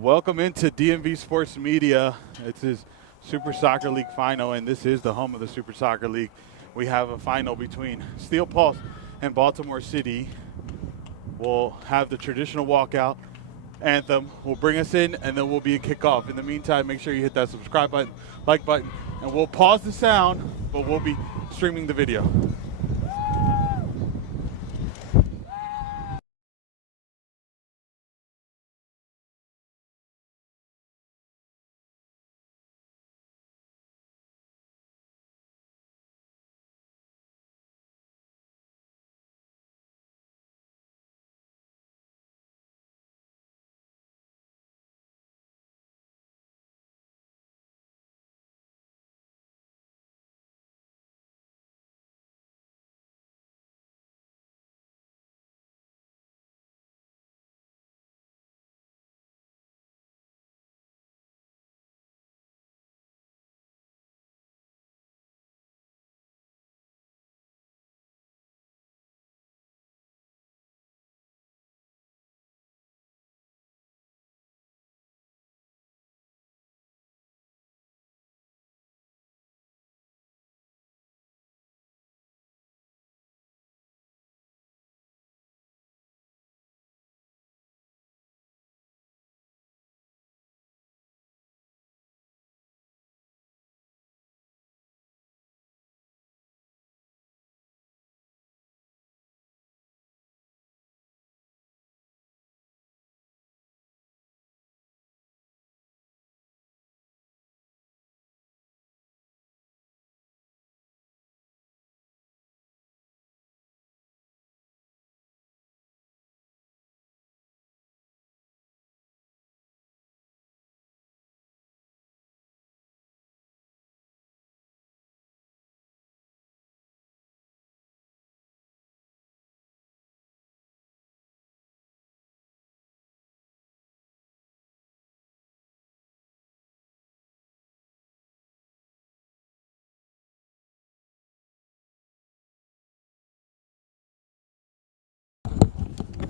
Welcome into DMV Sports Media. It's his Super Soccer League final, and this is the home of the Super Soccer League. We have a final between Steel Pulse and Baltimore City. We'll have the traditional walkout anthem. We'll bring us in, and then we'll be a kickoff. In the meantime, make sure you hit that subscribe button, like button, and we'll pause the sound, but we'll be streaming the video.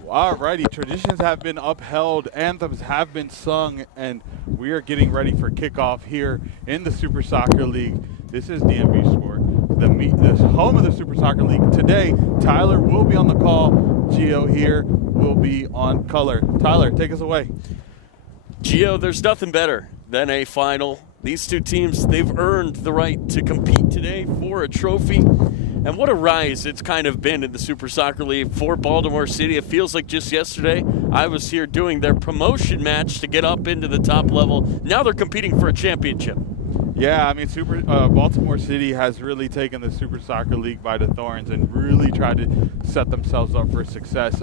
Alrighty, traditions have been upheld, anthems have been sung, and we are getting ready for kickoff here in the Super Soccer League. This is DMV Sport, the home of the Super Soccer League. Today, Tyler will be on the call. Gio here will be on color. Tyler, take us away. Gio, there's nothing better than a final. These two teams, they've earned the right to compete today for a trophy. And what a rise it's kind of been in the Super Soccer League for Baltimore City. It feels like just yesterday I was here doing their promotion match to get up into the top level. Now they're competing for a championship. Yeah, I mean, Baltimore City has really taken the Super Soccer League by the thorns and really tried to set themselves up for success.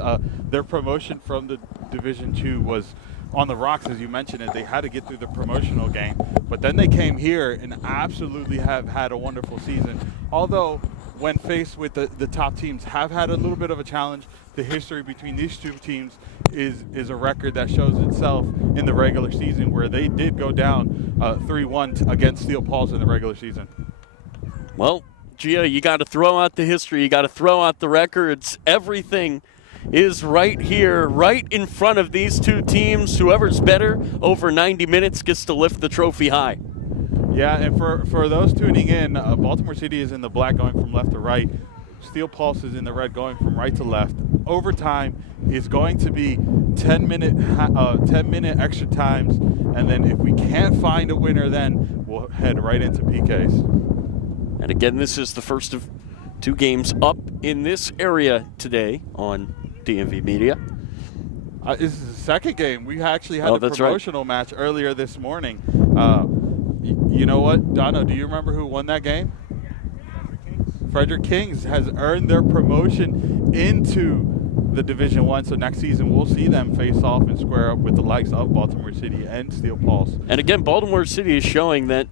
Their promotion from the Division II was on the rocks, as you mentioned it. They had to get through the promotional game, but then they came here and absolutely have had a wonderful season. Although, when faced with the top teams, have had a little bit of a challenge. The history between these two teams is a record that shows itself in the regular season, where they did go down 3-1 against Steel Pulse in the regular season. Well, Gio, you got to throw out the history. You got to throw out the records. Everything is right here, right in front of these two teams. Whoever's better over 90 minutes gets to lift the trophy high. Yeah, and for those tuning in, Baltimore City is in the black going from left to right. Steel Pulse is in the red going from right to left. Overtime is going to be 10-minute extra times, and then if we can't find a winner, then we'll head right into PKs. And again, this is the first of two games up in this area today on DMV Media. This is the second game. We actually had a promotional match earlier this morning. You know what, Dono, do you remember who won that game? Frederick Kings has earned their promotion into the Division I, so next season we'll see them face off and square up with the likes of Baltimore City and Steel Pulse. And again, Baltimore City is showing that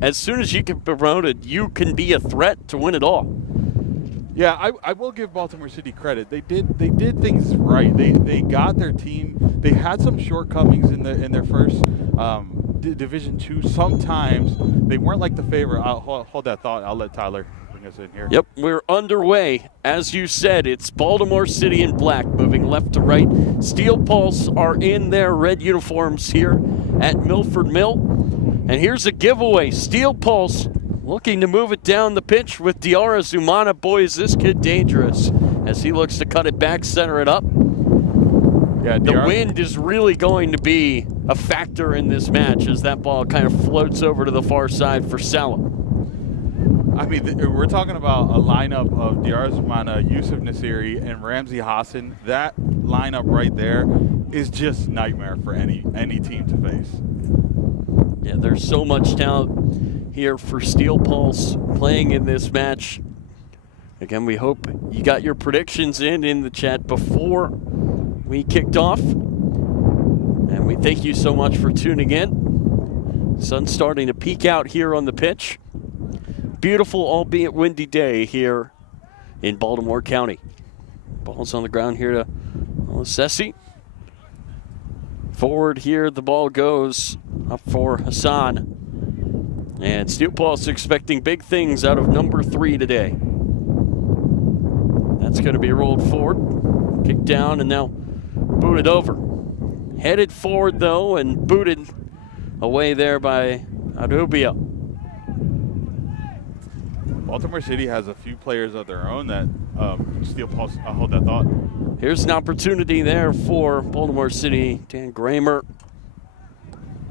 as soon as you get promoted, you can be a threat to win it all. Yeah, I will give Baltimore City credit. They did things right. They got their team. They had some shortcomings in their first Division II. Sometimes they weren't like the favorite. I'll hold that thought. I'll let Tyler helping us in here. Yep, we're underway. As you said, it's Baltimore City in black, moving left to right. Steel Pulse are in their red uniforms here at Milford Mill. And here's a giveaway. Steel Pulse looking to move it down the pitch with Diarra Zumana. Boy, is this kid dangerous as he looks to cut it back, center it up. Yeah, the wind is really going to be a factor in this match as that ball kind of floats over to the far side for Salah. I mean, we're talking about a lineup of Diarra Zumana, Yusuf Nasiri, and Ramsey Hassan. That lineup right there is just nightmare for any team to face. Yeah, there's so much talent here for Steel Pulse playing in this match. Again, we hope you got your predictions in the chat before we kicked off. And we thank you so much for tuning in. Sun's starting to peek out here on the pitch. Beautiful, albeit windy day here in Baltimore County. Ball's on the ground here to Sessi. Forward here, the ball goes up for Hassan. And Steel Pulse expecting big things out of number 3 today. That's going to be rolled forward, kicked down, and now booted over. Headed forward, though, and booted away there by Adubia. Baltimore City has a few players of their own that Steel Pulse, I'll hold that thought. Here's an opportunity there for Baltimore City. Dan Gramer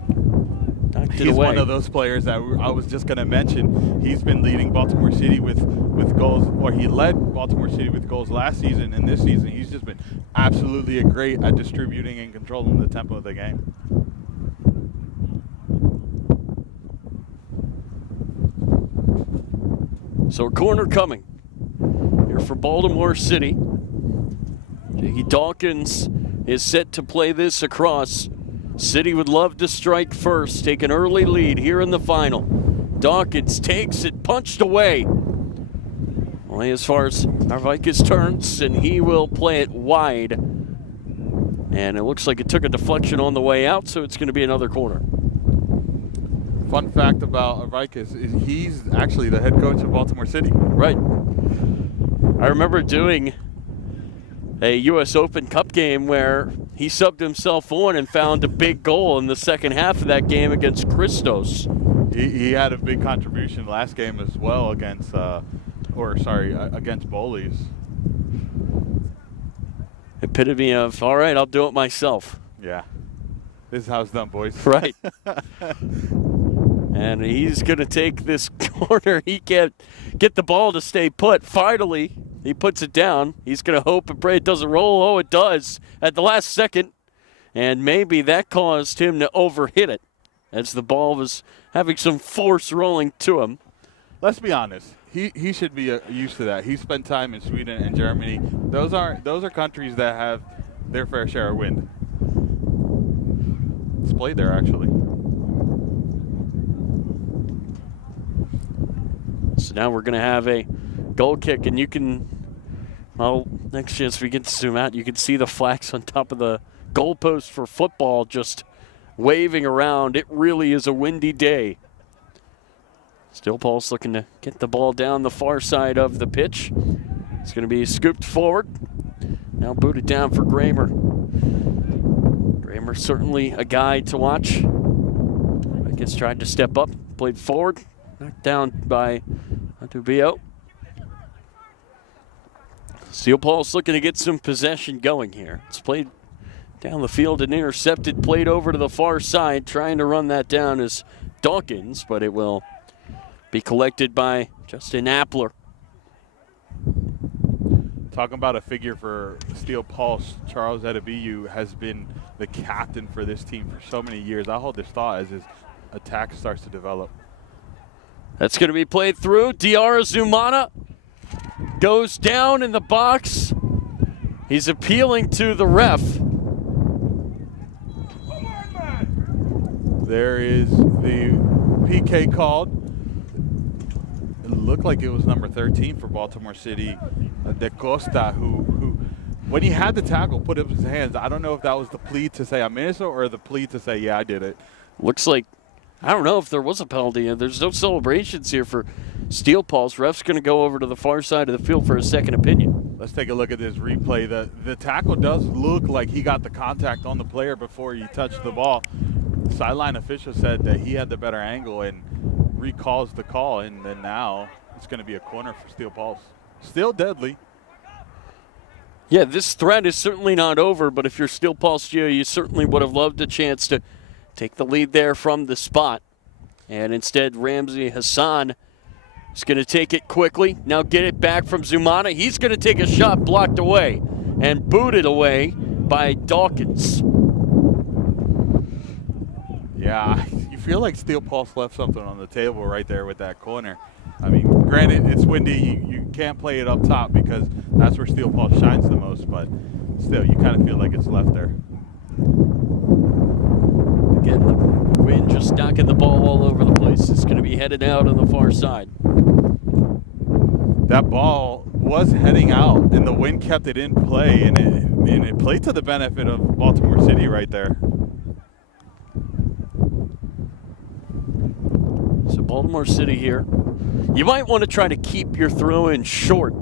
knocked it away. He's one of those players that I was just going to mention. He's been leading Baltimore City with goals, or he led Baltimore City with goals last season, and this season he's just been absolutely great at distributing and controlling the tempo of the game. So a corner coming here for Baltimore City. Jakey Dawkins is set to play this across. City would love to strike first, take an early lead here in the final. Dawkins takes it, punched away. Only as far as Arvaikas turns, and he will play it wide. And it looks like it took a deflection on the way out, so it's going to be another corner. Fun fact about Arvaikas is he's actually the head coach of Baltimore City. Right. I remember doing a U.S. Open Cup game where he subbed himself on and found a big goal in the second half of that game against Christos. He had a big contribution last game as well against, against Bowleys. Epitome of, all right, I'll do it myself. Yeah. This is how it's done, boys. Right. And he's going to take this corner. He can't get the ball to stay put. Finally, he puts it down. He's going to hope and pray it doesn't roll. Oh, it does at the last second. And maybe that caused him to overhit it as the ball was having some force rolling to him. Let's be honest. He should be used to that. He spent time in Sweden and Germany. Those are countries that have their fair share of wind. It's played there, actually. So now we're going to have a goal kick, and you can, well, next chance we get to zoom out, you can see the flags on top of the goalpost for football just waving around. It really is a windy day. Steel Pulse looking to get the ball down the far side of the pitch. It's going to be scooped forward. Now booted down for Gramer. Gramer certainly a guy to watch. I guess tried to step up, played forward. Knocked down by Atubio. Steel Pulse looking to get some possession going here. It's played down the field and intercepted, played over to the far side. Trying to run that down is Dawkins, but it will be collected by Justin Appler. Talking about a figure for Steel Pulse, Charles Edebiyu has been the captain for this team for so many years. I hold this thought as his attack starts to develop. That's going to be played through. Diarra Zumana goes down in the box. He's appealing to the ref. There is the PK called. It looked like it was number 13 for Baltimore City, De Costa, who when he had the tackle, put up his hands. I don't know if that was the plea to say I'm innocent or the plea to say, yeah, I did it. Looks like, I don't know if there was a penalty. There's no celebrations here for Steel Pulse. Ref's going to go over to the far side of the field for a second opinion. Let's take a look at this replay. The tackle does look like he got the contact on the player before he touched the ball. The sideline official said that he had the better angle and recalls the call, and then now it's going to be a corner for Steel Pulse. Still deadly. Yeah, this threat is certainly not over, but if you're Steel Pulse, Gio, you certainly would have loved a chance to take the lead there from the spot. And instead, Ramsey Hassan is going to take it quickly. Now get it back from Zumana. He's going to take a shot blocked away and booted away by Dawkins. Yeah, you feel like Steel Pulse left something on the table right there with that corner. I mean, granted, it's windy. You can't play it up top because that's where Steel Pulse shines the most, but still, you kind of feel like it's left there. Again, the wind just knocking the ball all over the place. It's going to be headed out on the far side. That ball was heading out, and the wind kept it in play, and it played to the benefit of Baltimore City right there. So Baltimore City here. You might want to try to keep your throw-in short.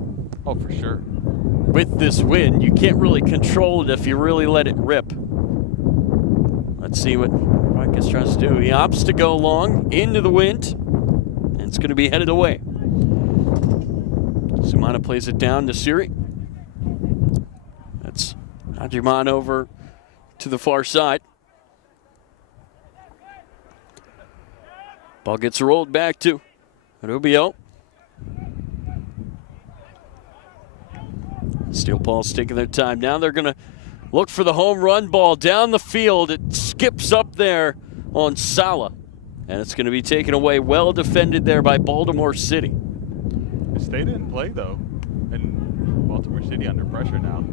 Oh, for sure. With this wind, you can't really control it if you really let it rip. Let's see what Marcus tries to do. He opts to go long into the wind, and it's going to be headed away. Sumana plays it down to Siri. That's Adjuman over to the far side. Ball gets rolled back to Rubio. Steel Pulse taking their time. Now they're going to look for the home run ball down the field. It skips up there on Sala. And it's going to be taken away. Well defended there by Baltimore City. It stayed in play, though. And Baltimore City under pressure now.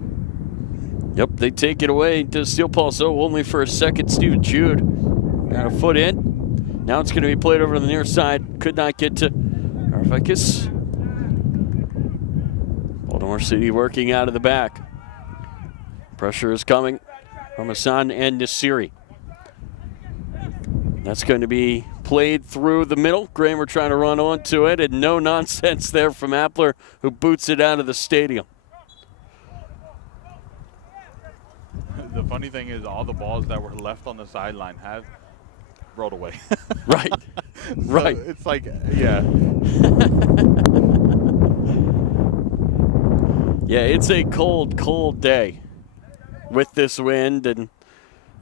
Yep, they take it away to Steel Pulse. Oh, only for a second. Steven Jude got a foot in. Now it's going to be played over to the near side. Could not get to Arvikis. Baltimore City working out of the back. Pressure is coming from Hassan and Nasiri. That's going to be played through the middle. Kramer trying to run onto it, and no nonsense there from Appler, who boots it out of the stadium. The funny thing is all the balls that were left on the sideline have rolled away. Right. So right. It's like, yeah. Yeah, it's a cold, cold day with this wind, and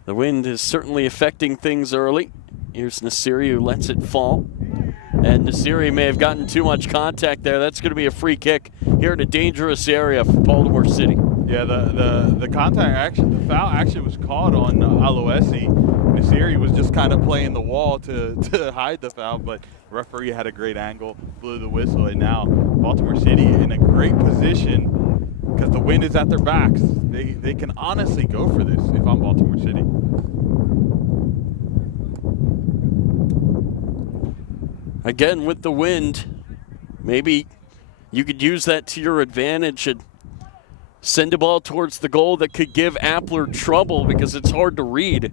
the wind is certainly affecting things early. Here's Nasiri, who lets it fall. And Nasiri may have gotten too much contact there. That's going to be a free kick here in a dangerous area for Baltimore City. Yeah, the contact action, the foul actually was called on Aloesi. Nasiri was just kind of playing the wall to hide the foul, but the referee had a great angle, blew the whistle, and now Baltimore City in a great position because the wind is at their backs. They can honestly go for this if I'm Baltimore City. Again, with the wind, maybe you could use that to your advantage and send a ball towards the goal that could give Appler trouble because it's hard to read.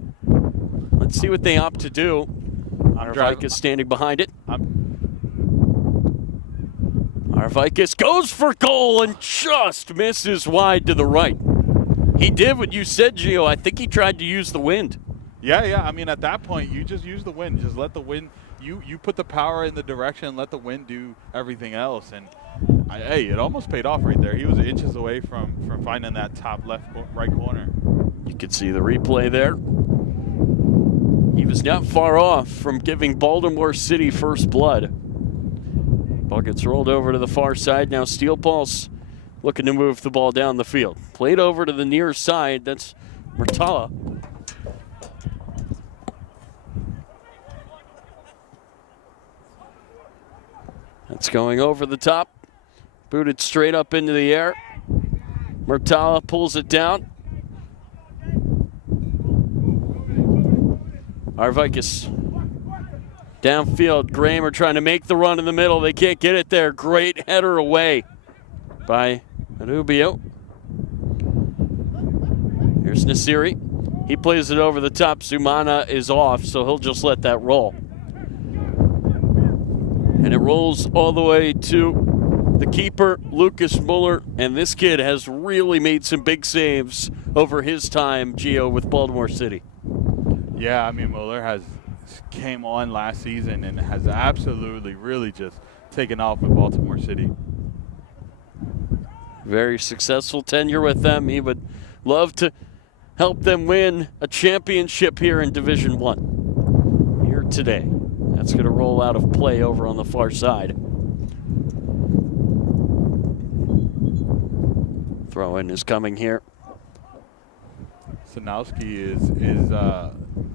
Let's see what they opt to do. Arvikis standing behind it. Arvikis goes for goal and just misses wide to the right. He did what you said, Gio. I think he tried to use the wind. Yeah. I mean, at that point, you just use the wind. Just let the wind. You put the power in the direction, let the wind do everything else. And, hey, it almost paid off right there. He was inches away from finding that top right corner. You could see the replay there. He was not far off from giving Baltimore City first blood. Ball gets rolled over to the far side. Now Steel Pulse looking to move the ball down the field. Played over to the near side. That's Murtala. That's going over the top. Booted straight up into the air. Murtala pulls it down. Arvikis downfield. Kramer trying to make the run in the middle. They can't get it there. Great header away by Rubio. Here's Nasiri. He plays it over the top. Zumana is off, so he'll just let that roll. And it rolls all the way to the keeper, Lucas Muller. And this kid has really made some big saves over his time, Gio, with Baltimore City. Yeah, I mean, Muller came on last season and has absolutely really just taken off with Baltimore City. Very successful tenure with them. He would love to help them win a championship here in Division I here today. That's going to roll out of play over on the far side. Throw-in is coming here. Sanowski is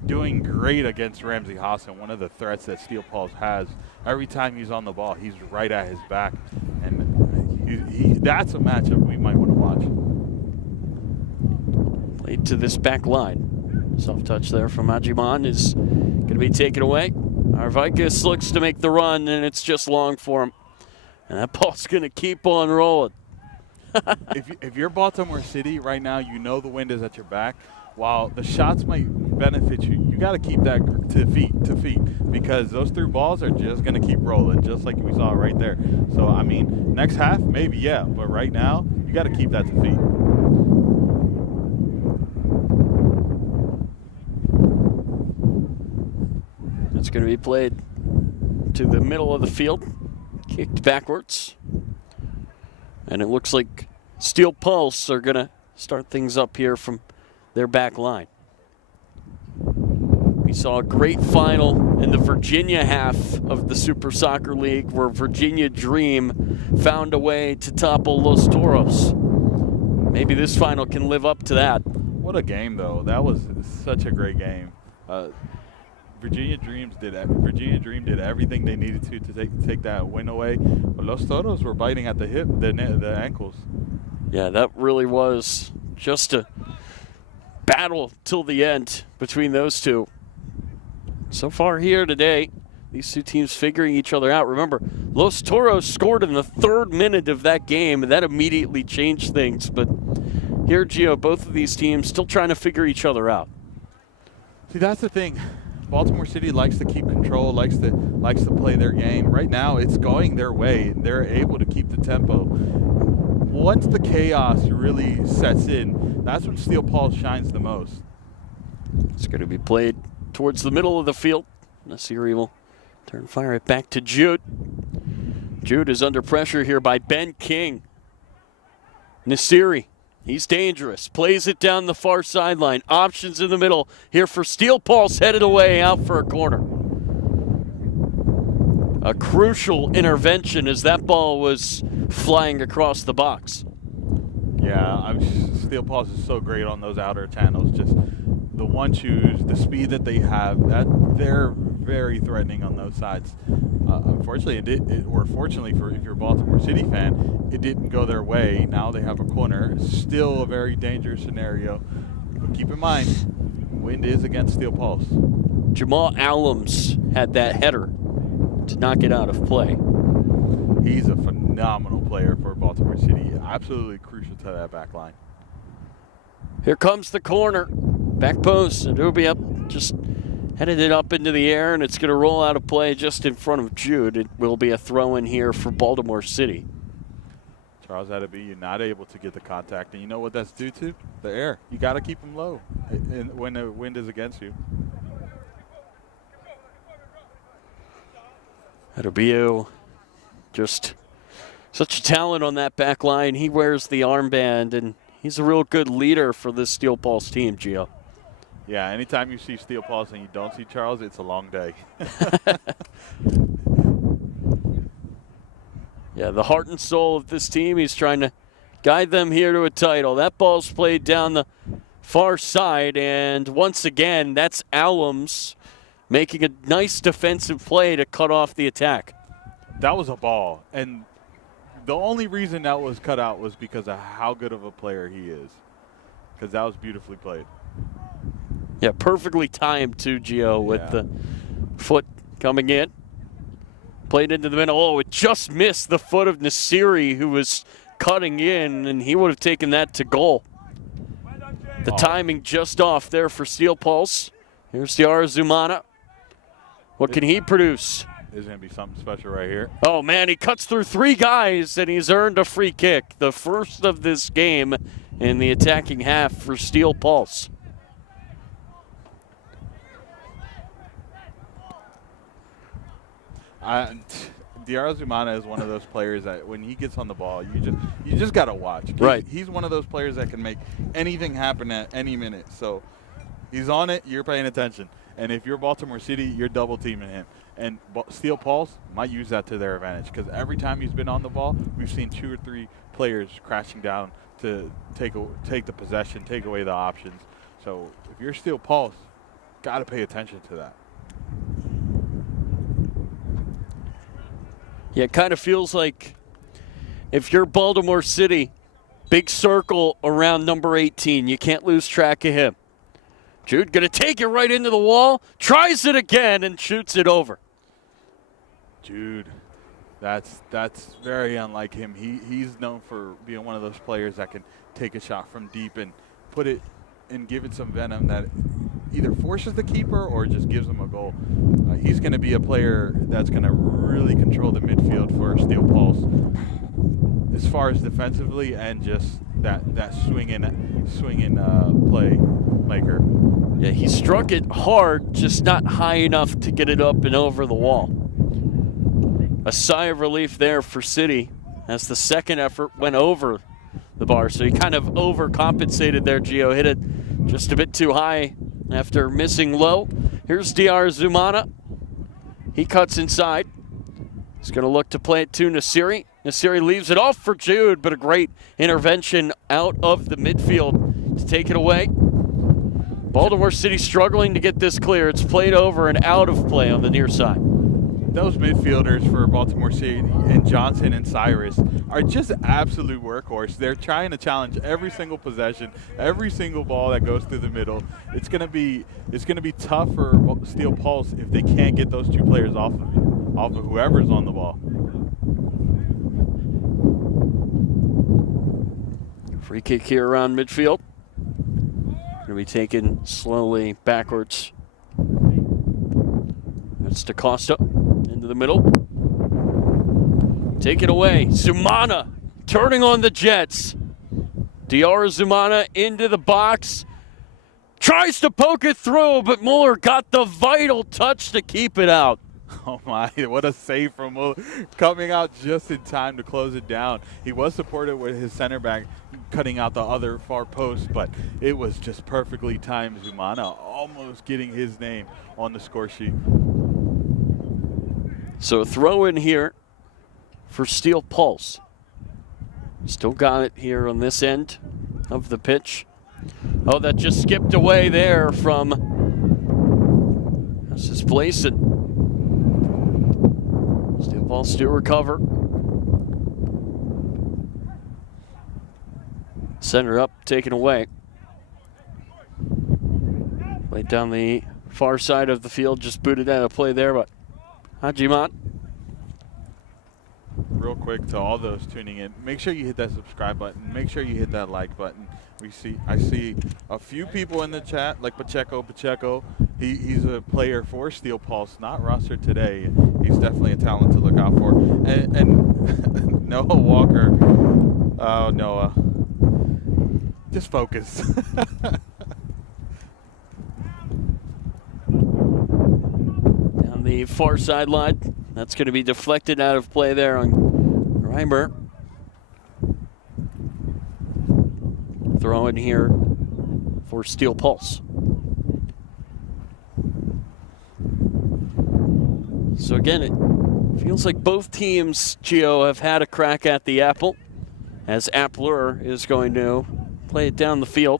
doing great against Ramsey Hassan, one of the threats that Steel Pulse has. Every time he's on the ball, he's right at his back. And that's a matchup we might want to watch. Played to this back line. Soft touch there from Ajiman is going to be taken away. Arvikas looks to make the run, and it's just long for him. And that ball's going to keep on rolling. If you're Baltimore City right now, you know the wind is at your back. While the shots might benefit you, you got to keep that to feet, because those through balls are just going to keep rolling, just like we saw right there. So, I mean, next half, maybe, yeah, but right now, you got to keep that to feet. That's going to be played to the middle of the field, kicked backwards. And it looks like Steel Pulse are going to start things up here from their back line. We saw a great final in the Virginia half of the Super Soccer League where Virginia Dream found a way to topple Los Toros. Maybe this final can live up to that. What a game, though. That was such a great game. Virginia Dream did everything they needed to take that win away. But Los Toros were biting at the hip, the ankles. Yeah, that really was just a battle till the end between those two. So far here today, these two teams figuring each other out. Remember, Los Toros scored in the 3rd minute of that game, and that immediately changed things. But here, Gio, both of these teams still trying to figure each other out. See, that's the thing. Baltimore City likes to keep control, likes to play their game. Right now, it's going their way. They're able to keep the tempo. Once the chaos really sets in, that's when Steel Pulse shines the most. It's going to be played towards the middle of the field. Nasiri will turn fire it back to Jude. Jude is under pressure here by Ben King. Nasiri, he's dangerous. Plays it down the far sideline. Options in the middle here for Steel Pulse, headed away out for a corner. A crucial intervention as that ball was flying across the box. Yeah, Steel Pulse is so great on those outer channels. Just the 1-2s, the speed that they have, that they're very threatening on those sides. Unfortunately, fortunately for if you're a Baltimore City fan, it didn't go their way. Now they have a corner. Still a very dangerous scenario. But keep in mind, wind is against Steel Pulse. Jamal Allums had that header to knock it out of play. He's a phenomenal player for Baltimore City. Absolutely crucial to that back line. Here comes the corner. Back post. Adubi just headed it up into the air, and it's going to roll out of play just in front of Jude. It will be a throw-in here for Baltimore City. Charles Adebi, you're not able to get the contact. And you know what that's due to? The air. You got to keep them low when the wind is against you. Adebiu, just such a talent on that back line. He wears the armband, and he's a real good leader for this Steel Pulse team, Gio. Yeah, anytime you see Steel Pulse and you don't see Charles, it's a long day. Yeah, the heart and soul of this team. He's trying to guide them here to a title. That ball's played down the far side, and once again, that's Allums making a nice defensive play to cut off the attack. That was a ball, and the only reason that was cut out was because of how good of a player he is, because that was beautifully played. Yeah, perfectly timed too, Gio, with the foot coming in. Played into the middle. Oh, it just missed the foot of Nasiri, who was cutting in, and he would have taken that to goal. The timing just off there for Steel Pulse. Here's Diarra Zumana. What can he produce? is going to be something special right here. Oh, man, he cuts through 3 guys, and he's earned a free kick. The first of this game in the attacking half for Steel Pulse. Diarra Zumana is one of those players that when he gets on the ball, you just got to watch. Right. He's one of those players that can make anything happen at any minute. So he's on it, you're paying attention. And if you're Baltimore City, you're double teaming him. And Steel Pulse might use that to their advantage because every time he's been on the ball, we've seen 2 or 3 players crashing down to take the possession, take away the options. So if you're Steel Pulse, got to pay attention to that. Yeah, it kind of feels like if you're Baltimore City, big circle around number 18. You can't lose track of him. Jude going to take it right into the wall, tries it again, and shoots it over. Jude, that's very unlike him. He's known for being one of those players that can take a shot from deep and put it and give it some venom that either forces the keeper or just gives him a goal. He's going to be a player that's going to really control the midfield for Steel Pulse as far as defensively and just that swinging play maker. Yeah, he struck it hard, just not high enough to get it up and over the wall. A sigh of relief there for City as the second effort went over the bar. So he kind of overcompensated there, Gio. Hit it just a bit too high after missing low. Here's Diarra Zumana. He cuts inside. He's going to look to play it to Nasiri. Nasiri leaves it off for Jude, but a great intervention out of the midfield to take it away. Baltimore City struggling to get this clear. It's played over and out of play on the near side. Those midfielders for Baltimore City and Johnson and Cyrus are just absolute workhorse. They're trying to challenge every single possession, every single ball that goes through the middle. It's gonna be tough for Steel Pulse if they can't get those 2 players off of whoever's on the ball. Free kick here around midfield. Going to be taken slowly backwards. That's DaCosta into the middle. Take it away. Zumana turning on the Jets. Diarra Zumana into the box. Tries to poke it through, but Mueller got the vital touch to keep it out. Oh my, what a save from Mueller. Coming out just in time to close it down. He was supported with his center back cutting out the other far post, but it was just perfectly timed. Zumana almost getting his name on the score sheet. So a throw in here for Steel Pulse. Still got it here on this end of the pitch. Oh, that just skipped away there from, this is Blason. Steel Pulse to recover. Center up, taken away. Played down the far side of the field, just booted out of play there, but Hajimat. Real quick to all those tuning in, make sure you hit that subscribe button. Make sure you hit that like button. I see a few people in the chat, like Pacheco. He's a player for Steel Pulse, not rostered today. He's definitely a talent to look out for. And Noah Walker. Oh, Noah. Just focus. Down the far sideline. That's going to be deflected out of play there on Reimer. Throw in here for Steel Pulse. So again, it feels like both teams, Gio, have had a crack at the apple, as Appler is going to play it down the field.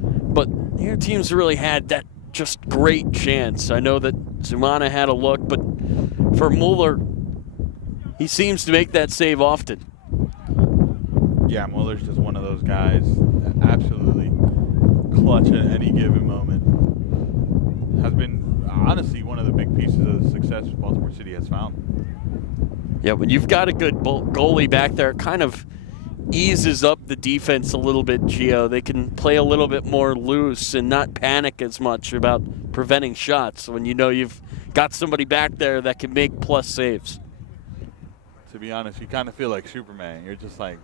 But neither teams really had that just great chance. I know that Zumana had a look, but for Mueller, he seems to make that save often. Yeah, Mueller's just one of those guys that absolutely clutch at any given moment. Has been, honestly, one of the big pieces of the success Baltimore City has found. Yeah, when you've got a good goalie back there, it kind of eases up the defense a little bit, Gio. They can play a little bit more loose and not panic as much about preventing shots when you know you've got somebody back there that can make plus saves. To be honest, you kind of feel like Superman. You're just like,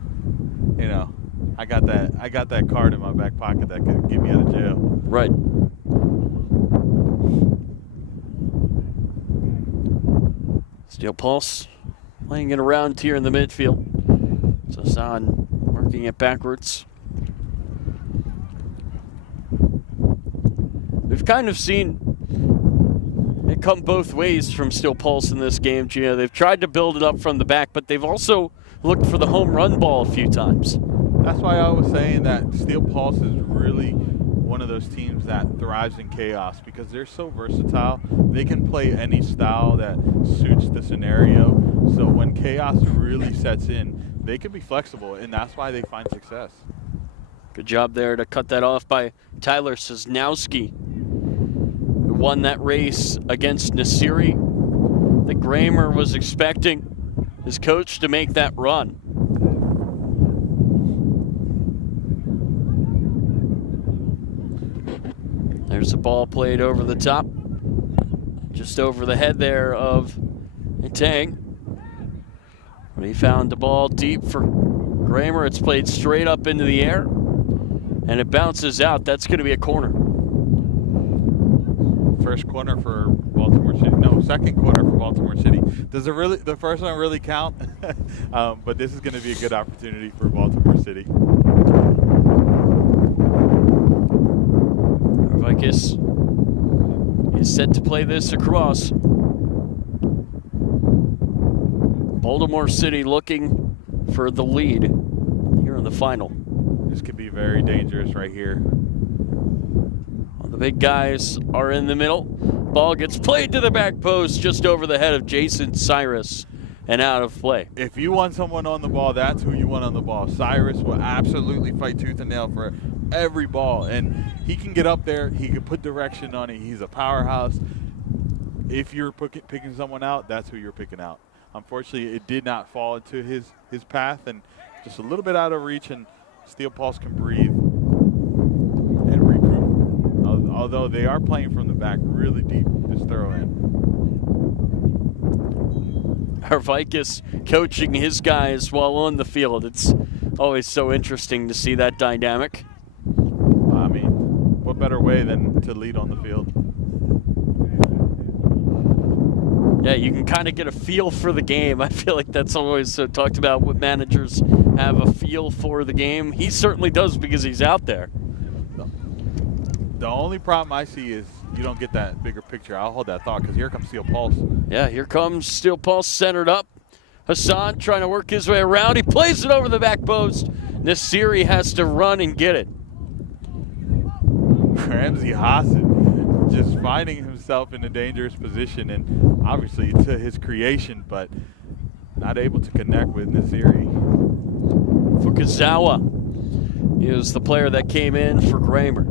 you know, I got that card in my back pocket that could get me out of jail. Right. Steel Pulse playing it around here in the midfield. Zazan working it backwards. We've kind of seen it come both ways from Steel Pulse in this game, Gio. They've tried to build it up from the back, but they've also looked for the home run ball a few times. That's why I was saying that Steel Pulse is really one of those teams that thrives in chaos because they're so versatile. They can play any style that suits the scenario. So when chaos really sets in, they can be flexible, and that's why they find success. Good job there to cut that off by Tyler Sosnowski, who won that race against Nasiri. The Gramer was expecting his coach to make that run. There's a ball played over the top, just over the head there of Itang. But he found the ball deep for Gramer. It's played straight up into the air, and it bounces out. That's going to be a corner. First corner for Baltimore City. No, second corner for Baltimore City. Does the first one really count? But this is going to be a good opportunity for Baltimore City. Arvikis is set to play this across. Baltimore City looking for the lead here in the final. This could be very dangerous right here. Well, the big guys are in the middle. Ball gets played to the back post just over the head of Jason Cyrus and out of play. If you want someone on the ball, that's who you want on the ball. Cyrus will absolutely fight tooth and nail for every ball, and he can get up there. He can put direction on it. He's a powerhouse. If you're picking someone out, that's who you're picking out. Unfortunately, it did not fall into his path, and just a little bit out of reach, and Steel Pulse can breathe and regroup. Although they are playing from the back really deep, just throw in. Arvikis coaching his guys while on the field. It's always so interesting to see that dynamic. I mean, what better way than to lead on the field? Yeah, you can kind of get a feel for the game. I feel like that's always talked about, what managers have a feel for the game. He certainly does because he's out there. The only problem I see is you don't get that bigger picture. I'll hold that thought because here comes Steel Pulse. Yeah, here comes Steel Pulse centered up. Hassan trying to work his way around. He plays it over the back post. Nasiri has to run and get it. Ramsey Hassan just finding himself in a dangerous position, and obviously it's his creation, but not able to connect with Nasiri. Fukuzawa is the player that came in for Gramer.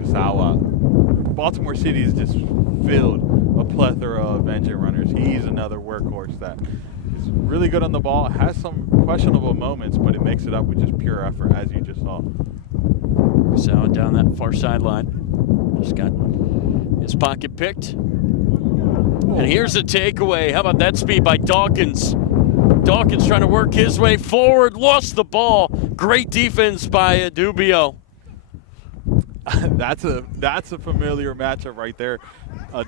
Fukuzawa. Baltimore City is just filled a plethora of engine runners. He's another workhorse that is really good on the ball, has some questionable moments, but it makes it up with just pure effort, as you just saw. Fukuzawa down that far sideline. Just got his pocket picked. And here's a takeaway. How about that speed by Dawkins? Dawkins trying to work his way forward, lost the ball. Great defense by Dubio. That's a familiar matchup right there.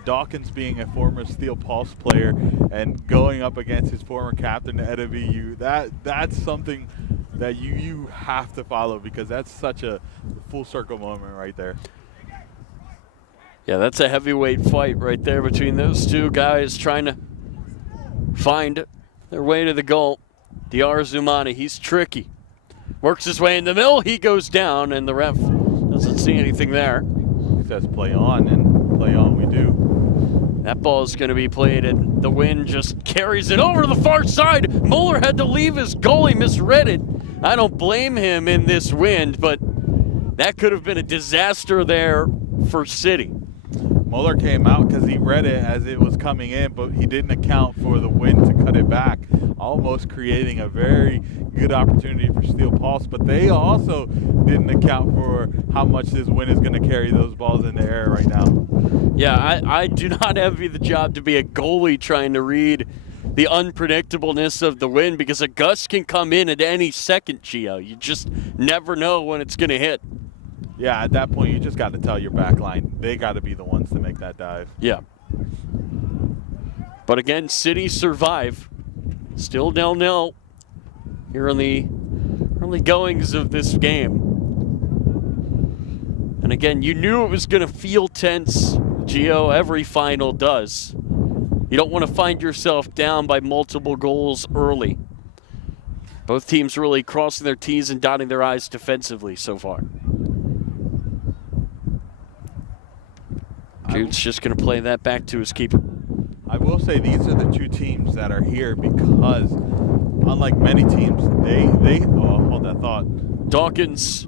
Dawkins being a former Steel Pulse player and going up against his former captain at VU. That's something that you have to follow because that's such a full circle moment right there. Yeah, that's a heavyweight fight right there between those two guys trying to find their way to the goal. Diar Zumani, he's tricky. Works his way in the middle, he goes down, and the ref doesn't see anything there. He says play on, and play on we do. That ball is going to be played, and the wind just carries it over to the far side. Mueller had to leave his goal. He misread it. I don't blame him in this wind, but that could have been a disaster there for City. Mueller came out because he read it as it was coming in, but he didn't account for the wind to cut it back, almost creating a very good opportunity for Steel Pulse. But they also didn't account for how much this wind is going to carry those balls in the air right now. Yeah, I do not envy the job to be a goalie trying to read the unpredictableness of the wind, because a gust can come in at any second, Gio. You just never know when it's going to hit. Yeah, at that point, you just got to tell your back line. They got to be the ones to make that dive. Yeah. But again, City survive. Still 0-0 here in the early goings of this game. And again, you knew it was going to feel tense, Gio. Every final does. You don't want to find yourself down by multiple goals early. Both teams really crossing their T's and dotting their I's defensively so far. Jude's just going to play that back to his keeper. I will say these are the two teams that are here because, unlike many teams, they hold that thought. Dawkins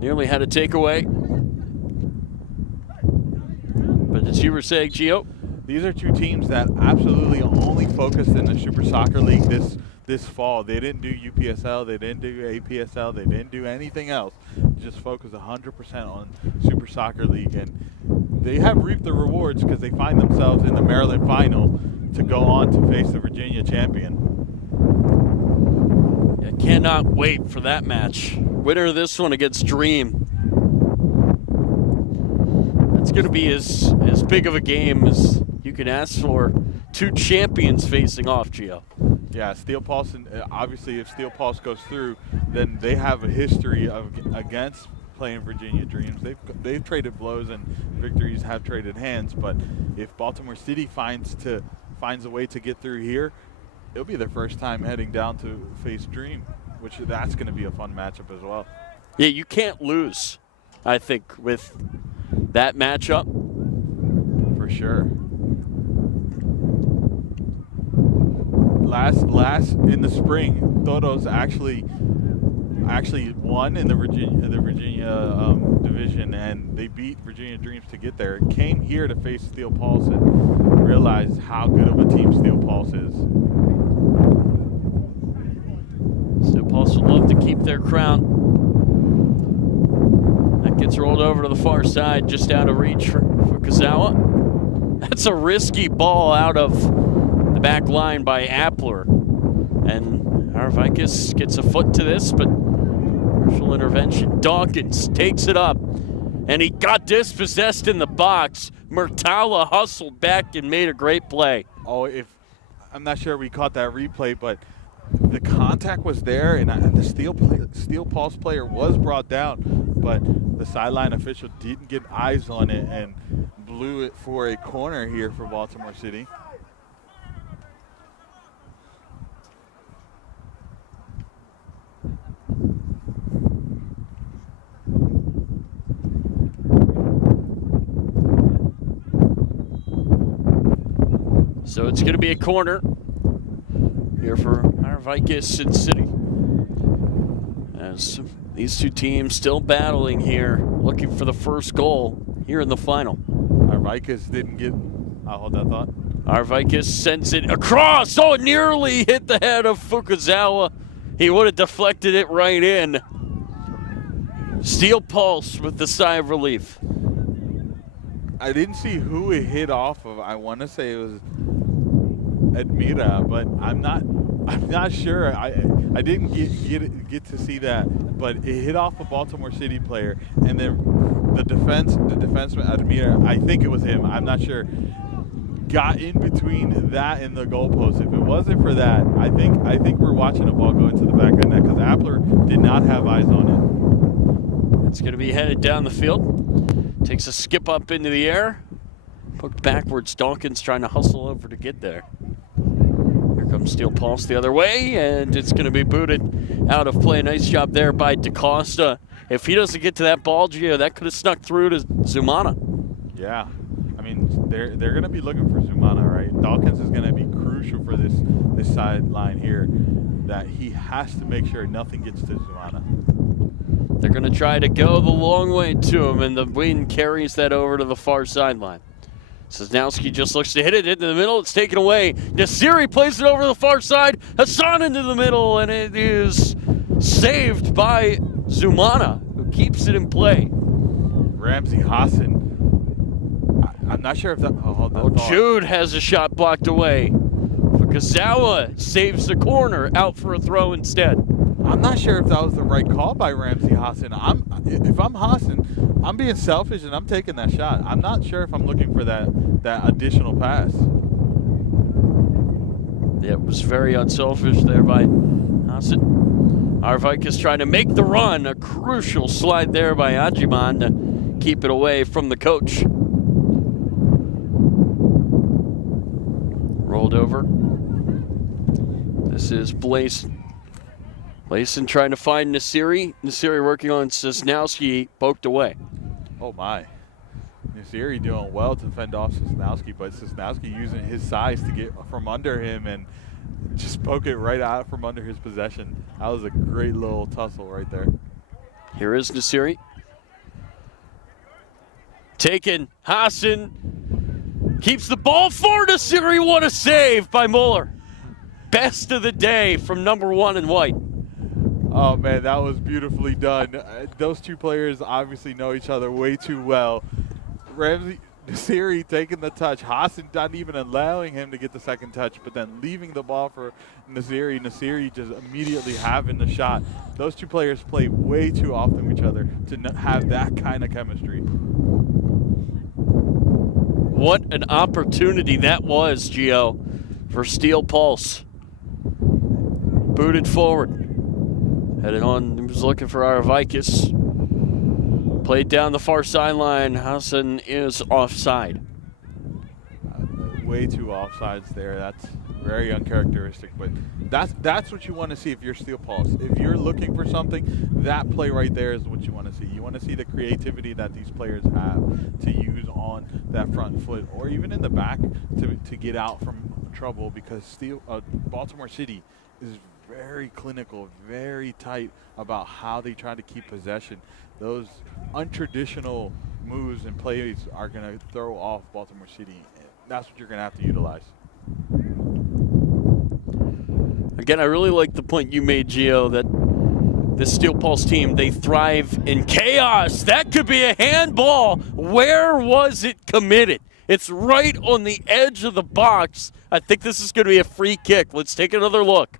nearly had a takeaway. But as you were saying, Gio, these are two teams that absolutely only focused in the Super Soccer League this fall. They didn't do UPSL, they didn't do APSL, they didn't do anything else. Just focused 100% on Super Soccer League, and they have reaped the rewards because they find themselves in the Maryland final to go on to face the Virginia champion. I cannot wait for that match. Winner of this one against Dream. It's going to be as big of a game as you can ask for. Two champions facing off, Gio. Yeah, Steel Pulse, and obviously if Steel Pulse goes through, then they have a history of against playing Virginia Dreams. They've traded blows and victories have traded hands, but if Baltimore City finds a way to get through here, it'll be their first time heading down to face Dream, which that's going to be a fun matchup as well. Yeah, you can't lose, I think, with that matchup. For sure. Last in the spring, Toros actually won in the Virginia division, and they beat Virginia Dreams to get there. Came here to face Steel Pulse and realized how good of a team Steel Pulse is. Steel Pulse would love to keep their crown. That gets rolled over to the far side, just out of reach for Fukuzawa. That's a risky ball out of the back line by Appler. And Arvikis gets a foot to this, but commercial intervention. Dawkins takes it up, and he got dispossessed in the box. Murtala hustled back and made a great play. Oh, I'm not sure we caught that replay, but the contact was there, and the Steel Pulse player was brought down, but the sideline official didn't get eyes on it and blew it for a corner here for Baltimore City. So it's going to be a corner here for Arvikis and City. As these two teams still battling here, looking for the first goal here in the final. Arvikis didn't get, I'll hold that thought. Arvikis sends it across. Oh, it nearly hit the head of Fukuzawa. He would have deflected it right in. Steel Pulse with the sigh of relief. I didn't see who it hit off of. I want to say it was Admira, but I'm not sure. I didn't get to see that, but it hit off a Baltimore City player, and then the defenseman Admira, I think it was him, I'm not sure, got in between that and the goalpost. If it wasn't for that, I think we're watching a ball go into the back of the net, because Appler did not have eyes on it. It's going to be headed down the field. Takes a skip up into the air. Hooked backwards. Dawkins trying to hustle over to get there. Here comes Steel Pulse the other way, and it's going to be booted out of play. Nice job there by DaCosta. If he doesn't get to that ball, Gio, that could have snuck through to Zumana. Yeah. I mean, they're going to be looking for Zumana, right? Dawkins is going to be crucial for this sideline here, that he has to make sure nothing gets to Zumana. They're going to try to go the long way to him, and the wind carries that over to the far sideline. Sosnowski just looks to hit it into the middle. It's taken away. Nasiri plays it over the far side. Hassan into the middle, and it is saved by Zumana, who keeps it in play. Ramsey Hassan. I'm not sure if that. Jude has a shot blocked away. Fukuzawa saves the corner, out for a throw instead. I'm not sure if that was the right call by Ramsey Hassan. If I'm Hassan, I'm being selfish and I'm taking that shot. I'm not sure if I'm looking for that additional pass. Yeah, it was very unselfish there by Hassan. Arvikis trying to make the run. A crucial slide there by Ajiman to keep it away from the coach. Rolled over. This is Blason. Blason trying to find Nasiri. Nasiri working on Sosnowski, poked away. Oh my. Nasiri doing well to fend off Sosnowski, but Sosnowski using his size to get from under him and just poke it right out from under his possession. That was a great little tussle right there. Here is Nasiri. Taken. Hassan keeps the ball for Nasiri. What a save by Muller. Best of the day from number 1 in white. Oh man, that was beautifully done. Those two players obviously know each other way too well. Ramsey Nasiri taking the touch. Hassan not even allowing him to get the second touch, but then leaving the ball for Nasiri. Nasiri just immediately having the shot. Those two players play way too often with each other to have that kind of chemistry. What an opportunity that was, Gio, for Steel Pulse. Booted forward. Headed on, he was looking for Arvikis. Played down the far sideline. Hassan is offside. Way two offsides there. That's very uncharacteristic, but that's what you want to see if you're Steel Pulse. If you're looking for something, that play right there is what you want to see. You want to see the creativity that these players have to use on that front foot or even in the back to get out from trouble, because Baltimore City is very clinical, very tight about how they try to keep possession. Those untraditional moves and plays are going to throw off Baltimore City. That's what you're going to have to utilize. Again, I really like the point you made, Gio, that this Steel Pulse team, they thrive in chaos. That could be a handball. Where was it committed? It's right on the edge of the box. I think this is going to be a free kick. Let's take another look.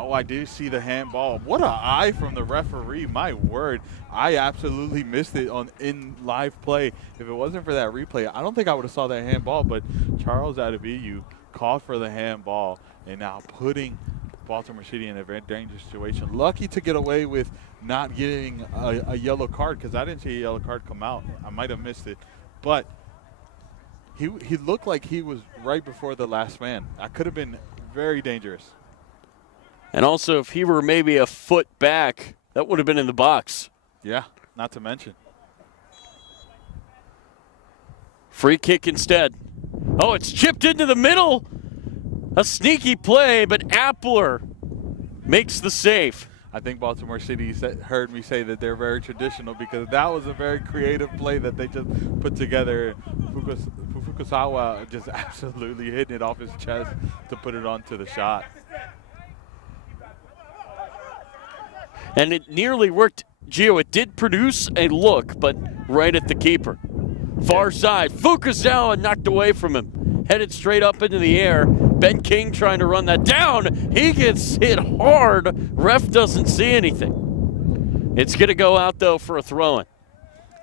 Oh, I do see the handball. What an eye from the referee. My word. I absolutely missed it in live play. If it wasn't for that replay, I don't think I would have saw that handball, but Charles Adebayo called for the handball and now putting Baltimore City in a very dangerous situation. Lucky to get away with not getting a yellow card, because I didn't see a yellow card come out. I might have missed it. But he looked like he was right before the last man. That could have been very dangerous. And also, if he were maybe a foot back, that would have been in the box. Yeah, not to mention. Free kick instead. Oh, it's chipped into the middle. A sneaky play, but Appler makes the save. I think Baltimore City heard me say that they're very traditional, because that was a very creative play that they just put together. Fukuzawa just absolutely hitting it off his chest to put it onto the shot. And it nearly worked. Gio, it did produce a look, but right at the keeper. Far side, Fukuzawa knocked away from him. Headed straight up into the air. Ben King trying to run that down. He gets hit hard. Ref doesn't see anything. It's going to go out, though, for a throw-in.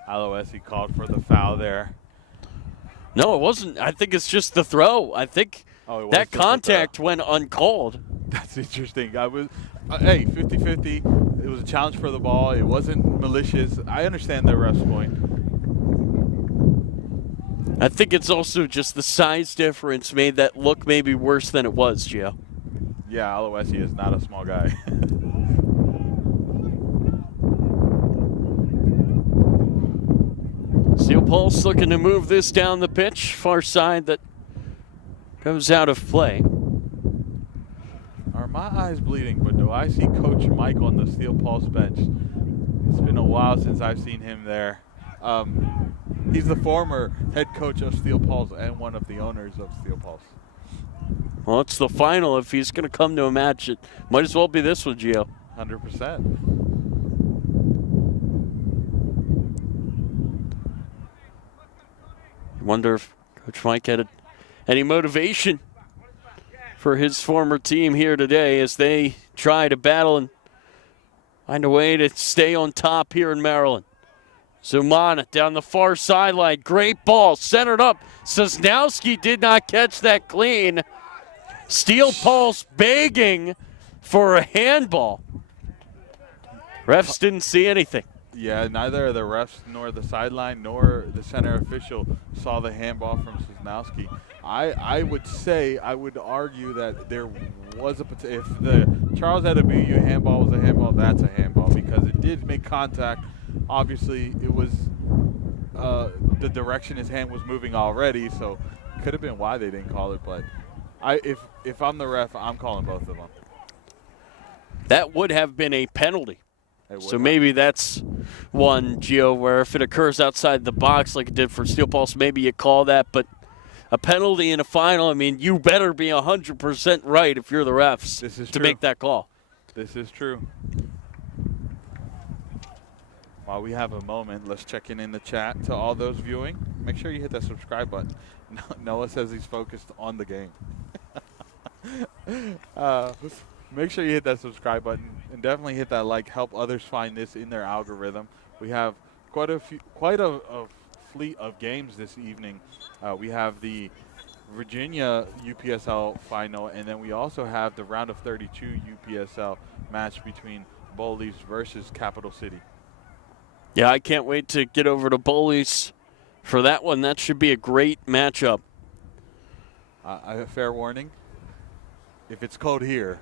Aloisi called for the foul there. No, it wasn't. I think it's just the throw. I think that contact went uncalled. That's interesting. I was, hey, 50-50. It was a challenge for the ball. It wasn't malicious. I understand the ref's point. I think it's also just the size difference made that look maybe worse than it was, Gio. Yeah, Aloisi is not a small guy. Steel Pulse looking to move this down the pitch. Far side that goes out of play. Are my eyes bleeding, but do I see Coach Mike on the Steel Pulse bench? It's been a while since I've seen him there. He's the former head coach of Steel Pulse and one of the owners of Steel Pulse. Well, it's the final. If he's going to come to a match, it might as well be this one, Gio. 100%. I wonder if Coach Mike had any motivation for his former team here today as they try to battle and find a way to stay on top here in Maryland. Zumana down the far sideline. Great ball. Centered up. Sosnowski did not catch that clean. Steel Pulse begging for a handball. Refs didn't see anything. Yeah, neither the refs nor the sideline nor the center official saw the handball from Sosnowski. I would argue that there was if the Charles Adebuyu handball was a handball, that's a handball because it did make contact. Obviously, it was the direction his hand was moving already, so could have been why they didn't call it. But if I'm the ref, I'm calling both of them. That would have been a penalty. So maybe that's one, Gio, where if it occurs outside the box like it did for Steel Pulse, maybe you call that. But a penalty in a final, I mean, you better be 100% right if you're the refs to make that call. This is true. While we have a moment, let's check in the chat to all those viewing. Make sure you hit that subscribe button. Noah says he's focused on the game. Make sure you hit that subscribe button and definitely hit that like. Help others find this in their algorithm. We have quite a fleet of games this evening. We have the Virginia UPSL final, and then we also have the round of 32 UPSL match between Bullies versus Capital City. Yeah, I can't wait to get over to Bullies for that one. That should be a great matchup. A fair warning, if it's cold here.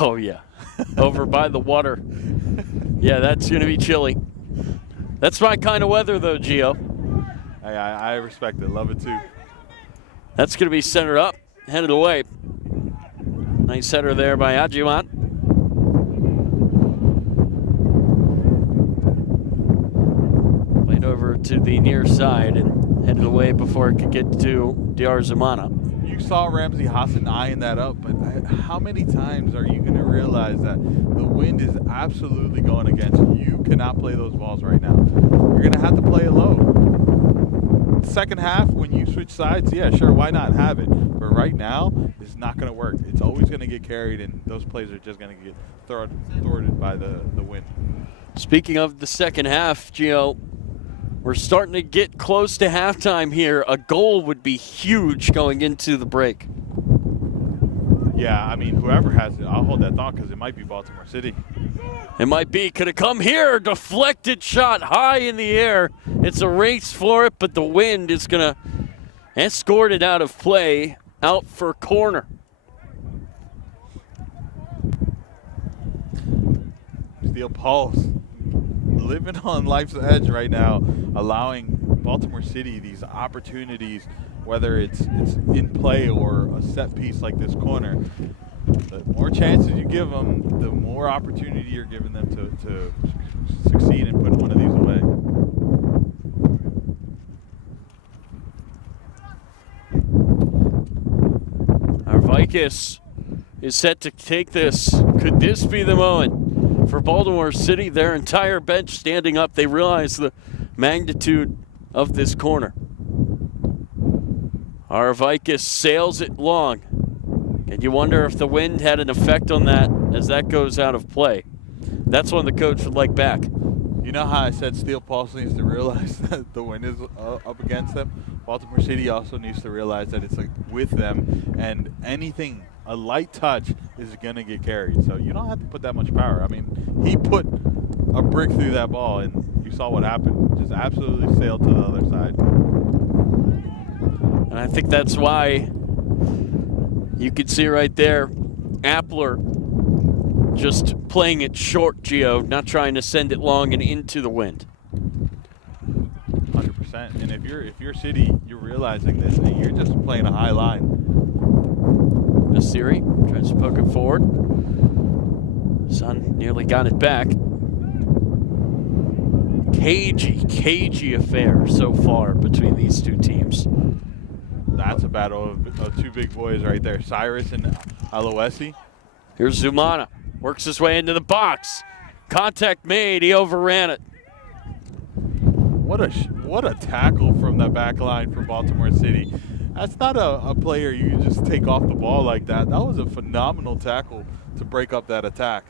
Oh, yeah. Over by the water. Yeah, that's going to be chilly. That's my kind of weather, though, Gio. I respect it. Love it, too. That's going to be centered up, headed away. Nice header there by Ajimat. Played over to the near side and headed away before it could get to Dr. Zumana. You saw Ramsey Hassan eyeing that up, but how many times are you going to realize that the wind is absolutely going against you? You cannot play those balls right now. You're going to have to play it low. Second half, when you switch sides, yeah, sure, why not have it? But right now, it's not going to work. It's always going to get carried, and those plays are just going to get thwarted by the wind. Speaking of the second half, Gio, we're starting to get close to halftime here. A goal would be huge going into the break. Yeah, I mean, whoever has it, I'll hold that thought because it might be Baltimore City. It might be. Could it come here? Deflected shot high in the air. It's a race for it, but the wind is going to escort it out of play, out for corner. Steel Pulse living on life's edge right now, allowing Baltimore City these opportunities, whether it's in play or a set piece like this corner. The more chances you give them, the more opportunity you're giving them to succeed and put one of these away. Arvikis is set to take this. Could this be the moment for Baltimore City? Their entire bench standing up. They realize the magnitude of this corner. Arvikis sails it long. And you wonder if the wind had an effect on that as that goes out of play. That's one the coach would like back. You know how I said Steel Pulse needs to realize that the wind is up against them? Baltimore City also needs to realize that it's like with them, and anything, a light touch is going to get carried. So you don't have to put that much power. I mean, he put a brick through that ball, and you saw what happened. Just absolutely sailed to the other side. And I think that's why you can see right there, Appler just playing it short, Gio, not trying to send it long and into the wind. 100%. And if you're City, you're realizing this, and you're just playing a high line. Nasiri tries to poke it forward. Son nearly got it back. cagey affair so far between these two teams. That's a battle of two big boys right there, Cyrus and Aloisi. Here's Zumana, works his way into the box. Contact made, he overran it. What a tackle from that back line for Baltimore City. That's not a player you just take off the ball like that. That was a phenomenal tackle to break up that attack.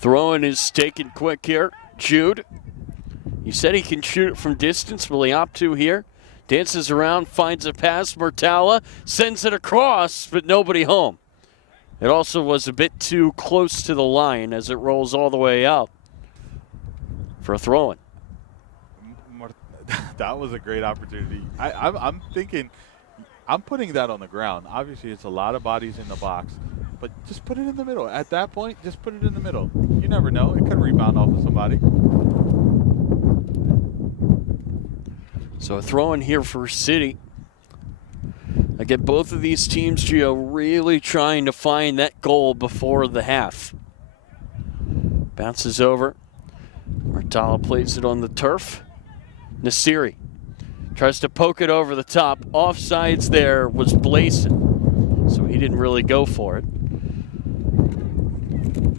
Throwing is taken quick here. Jude. He said he can shoot it from distance. Will he opt to here? Dances around, finds a pass. Murtala sends it across, but nobody home. It also was a bit too close to the line as it rolls all the way out for a throw-in. That was a great opportunity. I'm thinking, I'm putting that on the ground. Obviously, it's a lot of bodies in the box, but just put it in the middle. At that point, just put it in the middle. You never know. It could rebound off of somebody. So a throw-in here for City. Again, both of these teams, Gio, really trying to find that goal before the half. Bounces over. Murtala plays it on the turf. Nasiri tries to poke it over the top. Offsides there was Blason, so he didn't really go for it.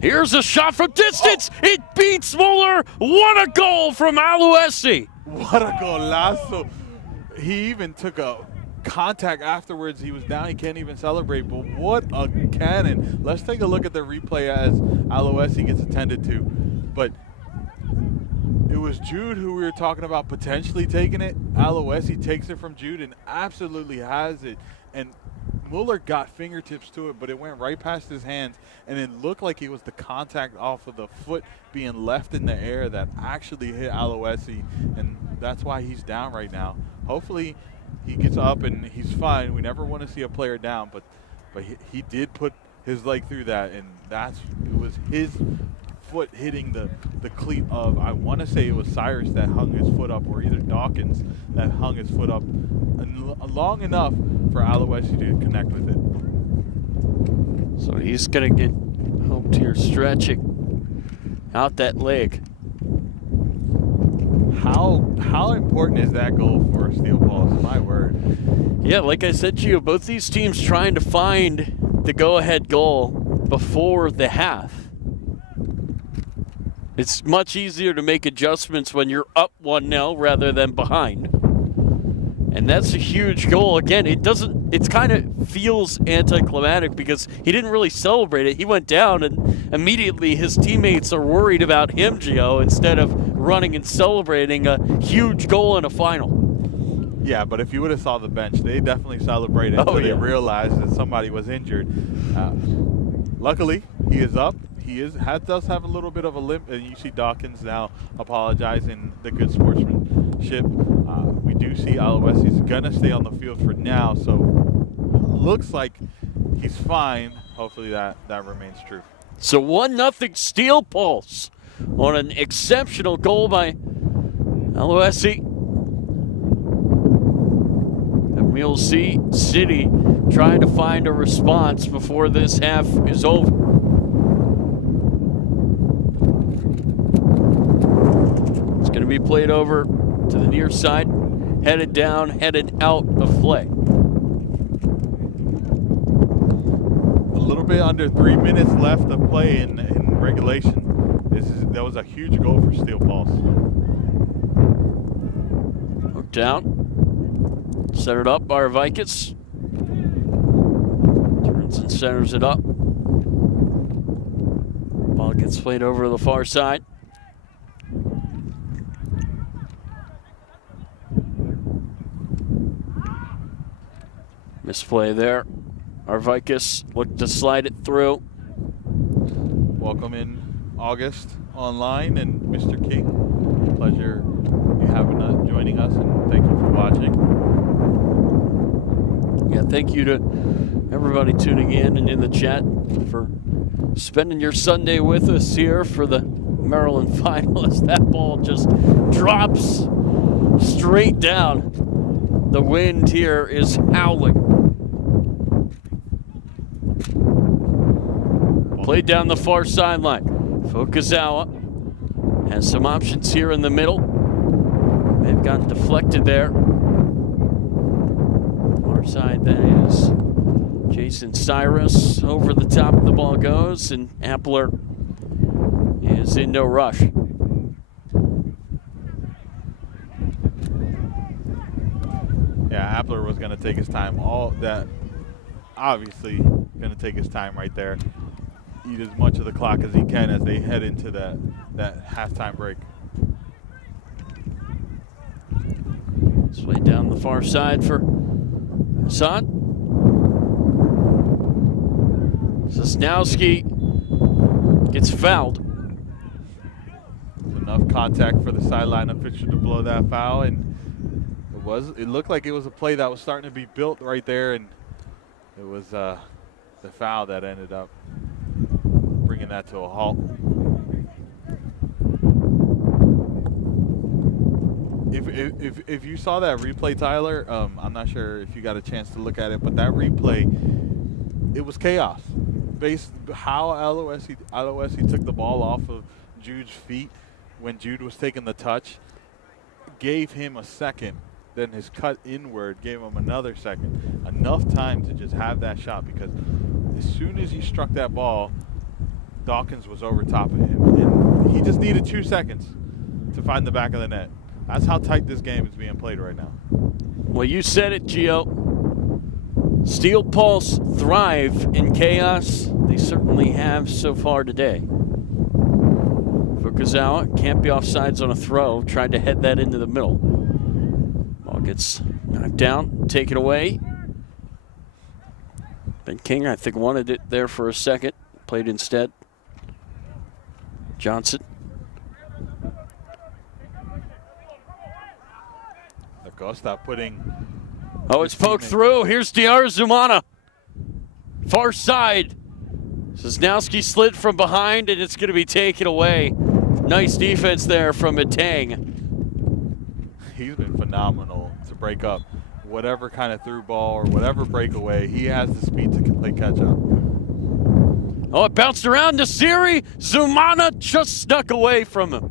Here's a shot from distance. Oh. It beats Muller. What a goal from Aloisi. What a golazo. He even took a contact afterwards. He was down. He can't even celebrate, but what a cannon. Let's take a look at the replay as Aloisi gets attended to. But it was Jude who we were talking about potentially taking it. Aloisi takes it from Jude and absolutely has it. And Muller got fingertips to it, but it went right past his hands, and it looked like it was the contact off of the foot being left in the air that actually hit Aloisi, and that's why he's down right now. Hopefully he gets up and he's fine. We never want to see a player down, but he did put his leg through that, and it was his foot hitting the cleat of, I want to say it was Cyrus that hung his foot up, or either Dawkins that hung his foot up long enough for Aloisi to connect with it. So he's going to get helped here stretching out that leg. How important is that goal for Steel Pulse? My word. Yeah, like I said to you, both these teams trying to find the go-ahead goal before the half. It's much easier to make adjustments when you're up 1-0 rather than behind. And that's a huge goal. Again, it kind of feels anticlimactic because he didn't really celebrate it. He went down and immediately his teammates are worried about him, Gio, instead of running and celebrating a huge goal in a final. Yeah, but if you would have saw the bench, they definitely celebrated until they realized that somebody was injured. Luckily, he is up. He does have a little bit of a limp, and you see Dawkins now apologizing the good sportsmanship. We do see Aloisi's gonna stay on the field for now, so looks like he's fine. Hopefully that remains true. So 1-0 Steel Pulse on an exceptional goal by Aloisi. And we'll see City trying to find a response before this half is over. It's going to be played over to the near side, headed down, headed out of play. A little bit under 3 minutes left of play in regulation. That was a huge goal for Steel Pulse. Hooked down. Set it up by Vikis. Turns and centers it up. Ball gets played over to the far side. Misplay there. Arvikis looked to slide it through. Welcome in August online, and Mr. King. Pleasure you having joining us, and thank you for watching. Yeah, thank you to everybody tuning in and in the chat for spending your Sunday with us here for the Maryland finalists. That ball just drops straight down. The wind here is howling. Played down the far sideline. Fukuzawa has some options here in the middle. They've gotten deflected there. Far side, that is Jason Cyrus. Over the top of the ball goes, and Appler is in no rush. Yeah, Appler was going to take his time. All that, obviously, going to take his time right there. Eat as much of the clock as he can as they head into that halftime break. Sway down the far side for Hassan. Sosnowski gets fouled. Enough contact for the sideline official to blow that foul, and it looked like it was a play that was starting to be built right there, and it was the foul that ended up bringing that to a halt. If you saw that replay, Tyler, I'm not sure if you got a chance to look at it, but that replay, it was chaos. Based how Aloisi took the ball off of Jude's feet when Jude was taking the touch, gave him a second. Then his cut inward gave him another second. Enough time to just have that shot, because as soon as he struck that ball, Dawkins was over top of him. And he just needed 2 seconds to find the back of the net. That's how tight this game is being played right now. Well, you said it, Gio. Steel Pulse thrive in chaos. They certainly have so far today. Fukuzawa can't be offsides on a throw. Tried to head that into the middle. Ball gets knocked down, taken away. Ben King, I think, wanted it there for a second. Played instead. Johnson. Acosta putting... Oh, it's poked through. Here's Diarra Zumana. Far side. Sosnowski slid from behind, and it's going to be taken away. Nice defense there from Matang. He's been phenomenal to break up whatever kind of through ball or whatever breakaway. He has the speed to play catch up. Oh, it bounced around to Siri. Zumana just snuck away from him.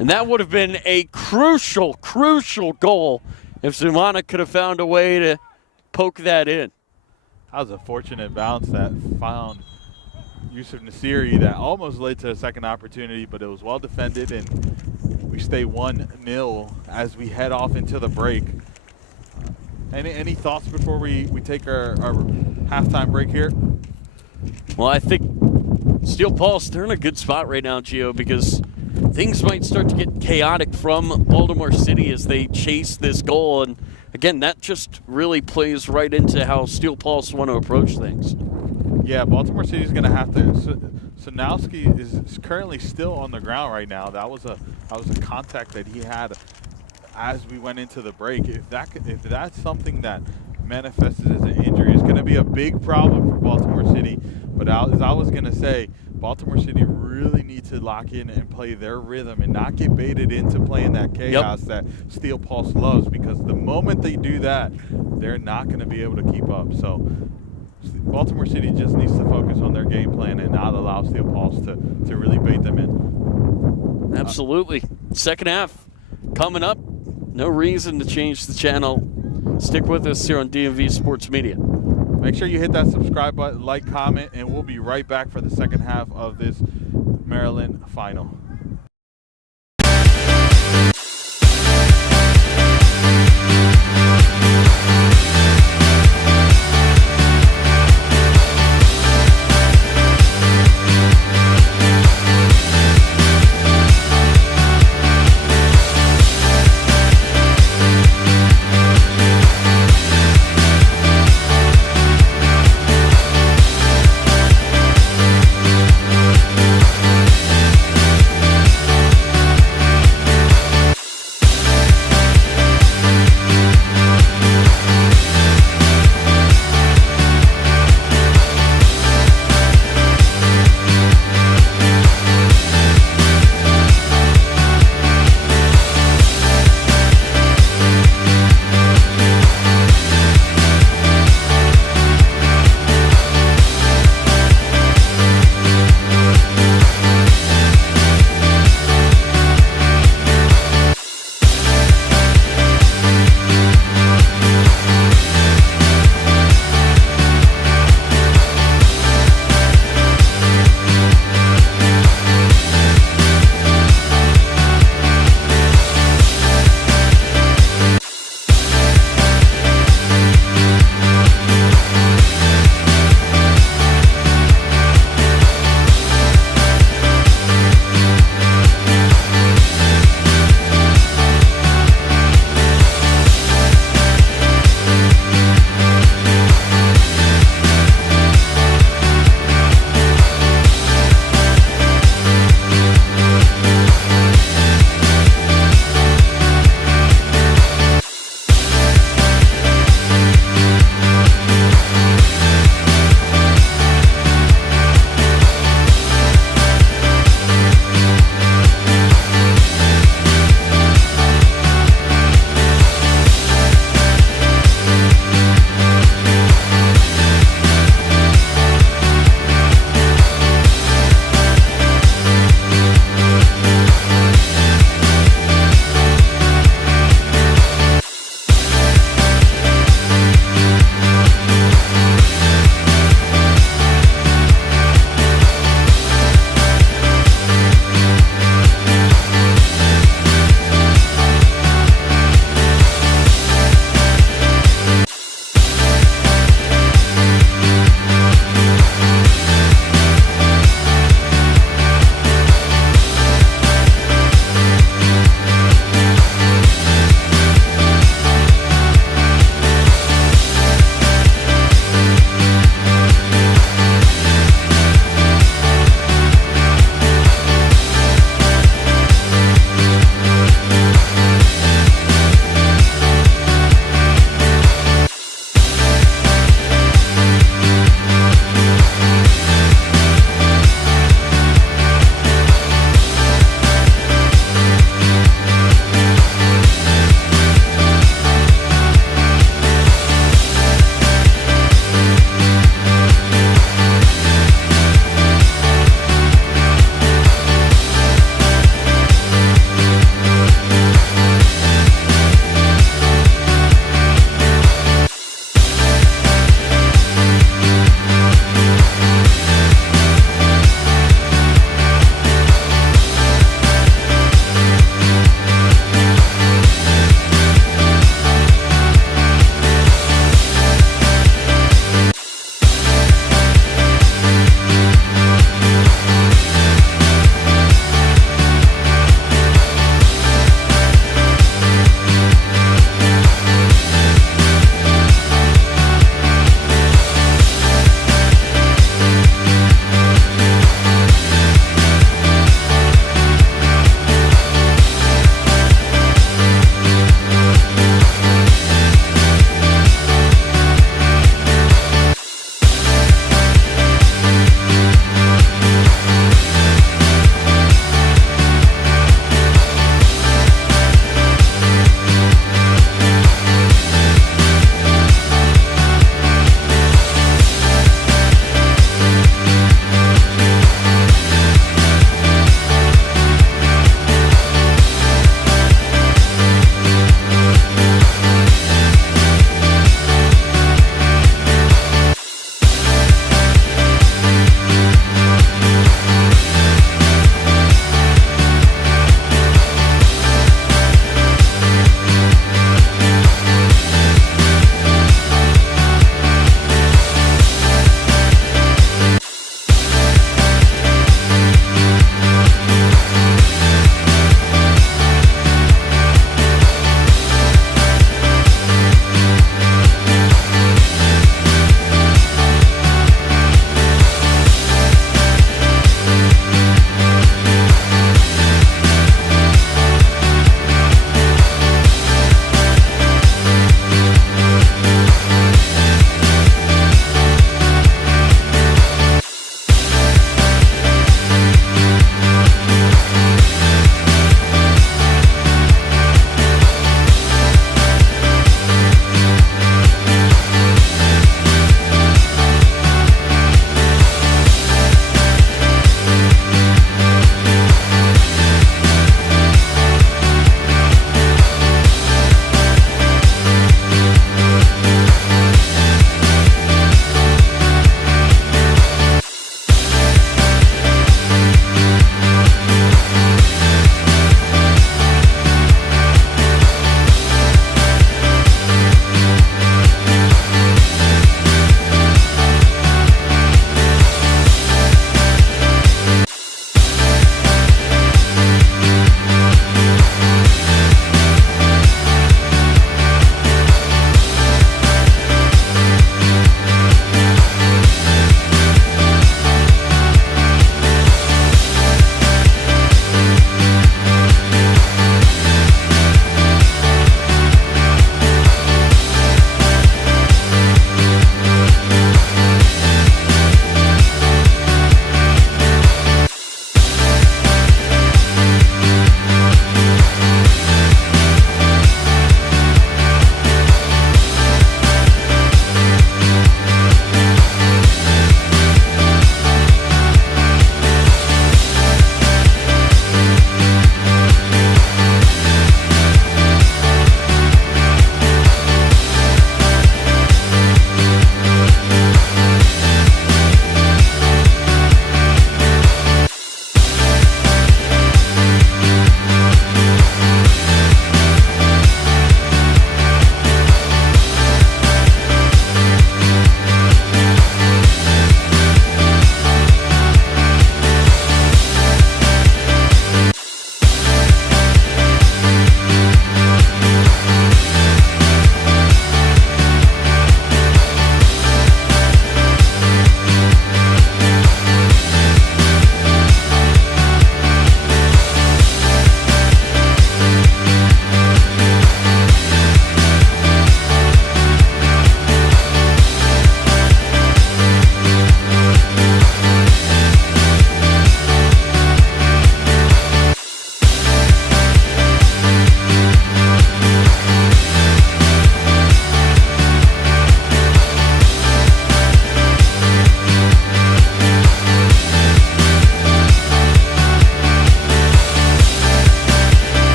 And that would have been a crucial, crucial goal if Zumana could have found a way to poke that in. That was a fortunate bounce that found Yusuf Nasiri that almost led to a second opportunity, but it was well defended, and we stay 1-0 as we head off into the break. Any thoughts before we take our halftime break here? Well, I think Steel Pulse, they're in a good spot right now, Gio, because things might start to get chaotic from Baltimore City as they chase this goal. And again, that just really plays right into how Steel Pulse want to approach things. Yeah, Baltimore City is going to have to. Sanowski is currently still on the ground right now. That was a contact that he had as we went into the break. If that's something that manifested as an injury, it's going to be a big problem for Baltimore City. But as I was going to say, Baltimore City really needs to lock in and play their rhythm and not get baited into playing that chaos that Steel Pulse loves, because the moment they do that, they're not going to be able to keep up. So Baltimore City just needs to focus on their game plan and not allow Steel Pulse to really bait them in. Absolutely. Second half coming up. No reason to change the channel. Stick with us here on DMV Sports Media. Make sure you hit that subscribe button, like, comment, and we'll be right back for the second half of this Maryland final.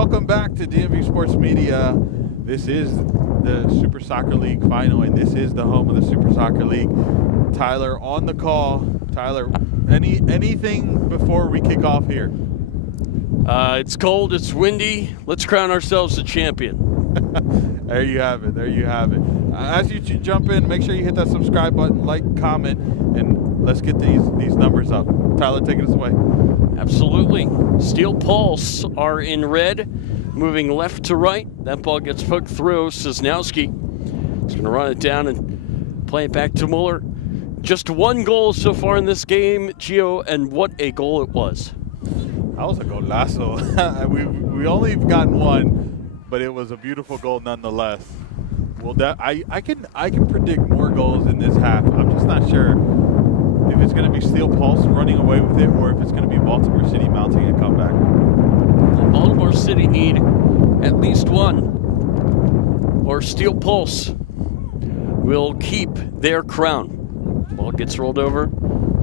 Welcome back to DMV Sports Media. This is the Super Soccer League final, and this is the home of the Super Soccer League. Tyler on the call. Tyler, anything before we kick off here? It's cold, it's windy. Let's crown ourselves a champion. There you have it. There you have it. As you jump in, make sure you hit that subscribe button, like, comment, and let's get these numbers up. Tyler, take us away. Absolutely. Steel Pulse are in red, moving left to right. That ball gets poked through. Sosnowski is going to run it down and play it back to Muller. Just one goal so far in this game, Gio, and what a goal it was. That was a golazo. we only gotten one, but it was a beautiful goal nonetheless. Well, I can predict more goals in this half. I'm just not sure if it's going to be Steel Pulse running away with it or if it's going to be Baltimore City mounting a comeback. Well, Baltimore City need at least one, or Steel Pulse will keep their crown. Ball gets rolled over.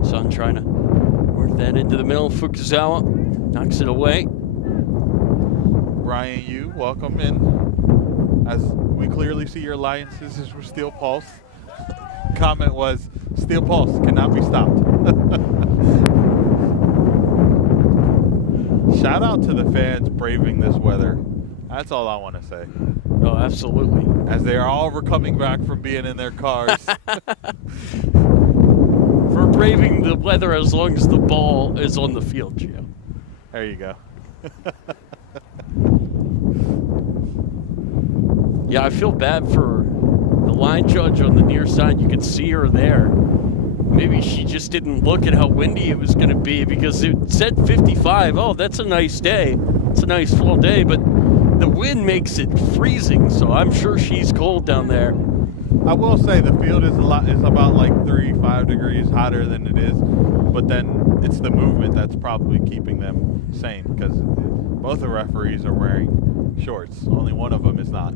Son trying to work that into the middle. Fukuzawa knocks it away. Brian Yu, welcome in. As we clearly see your alliances is with Steel Pulse. Comment was, Steel Pulse cannot be stopped. Shout out to the fans braving this weather. That's all I want to say. Oh, absolutely. As they are all coming back from being in their cars. For braving the weather as long as the ball is on the field, Gio. There you go. Yeah, I feel bad for the line judge on the near side. You can see her there. Maybe she just didn't look at how windy it was going to be because it said 55. Oh, that's a nice day. It's a nice fall day, but the wind makes it freezing, so I'm sure she's cold down there. I will say the field is about like 3-5 degrees hotter than it is, but then it's the movement that's probably keeping them sane because both the referees are wearing shorts. Only one of them is not.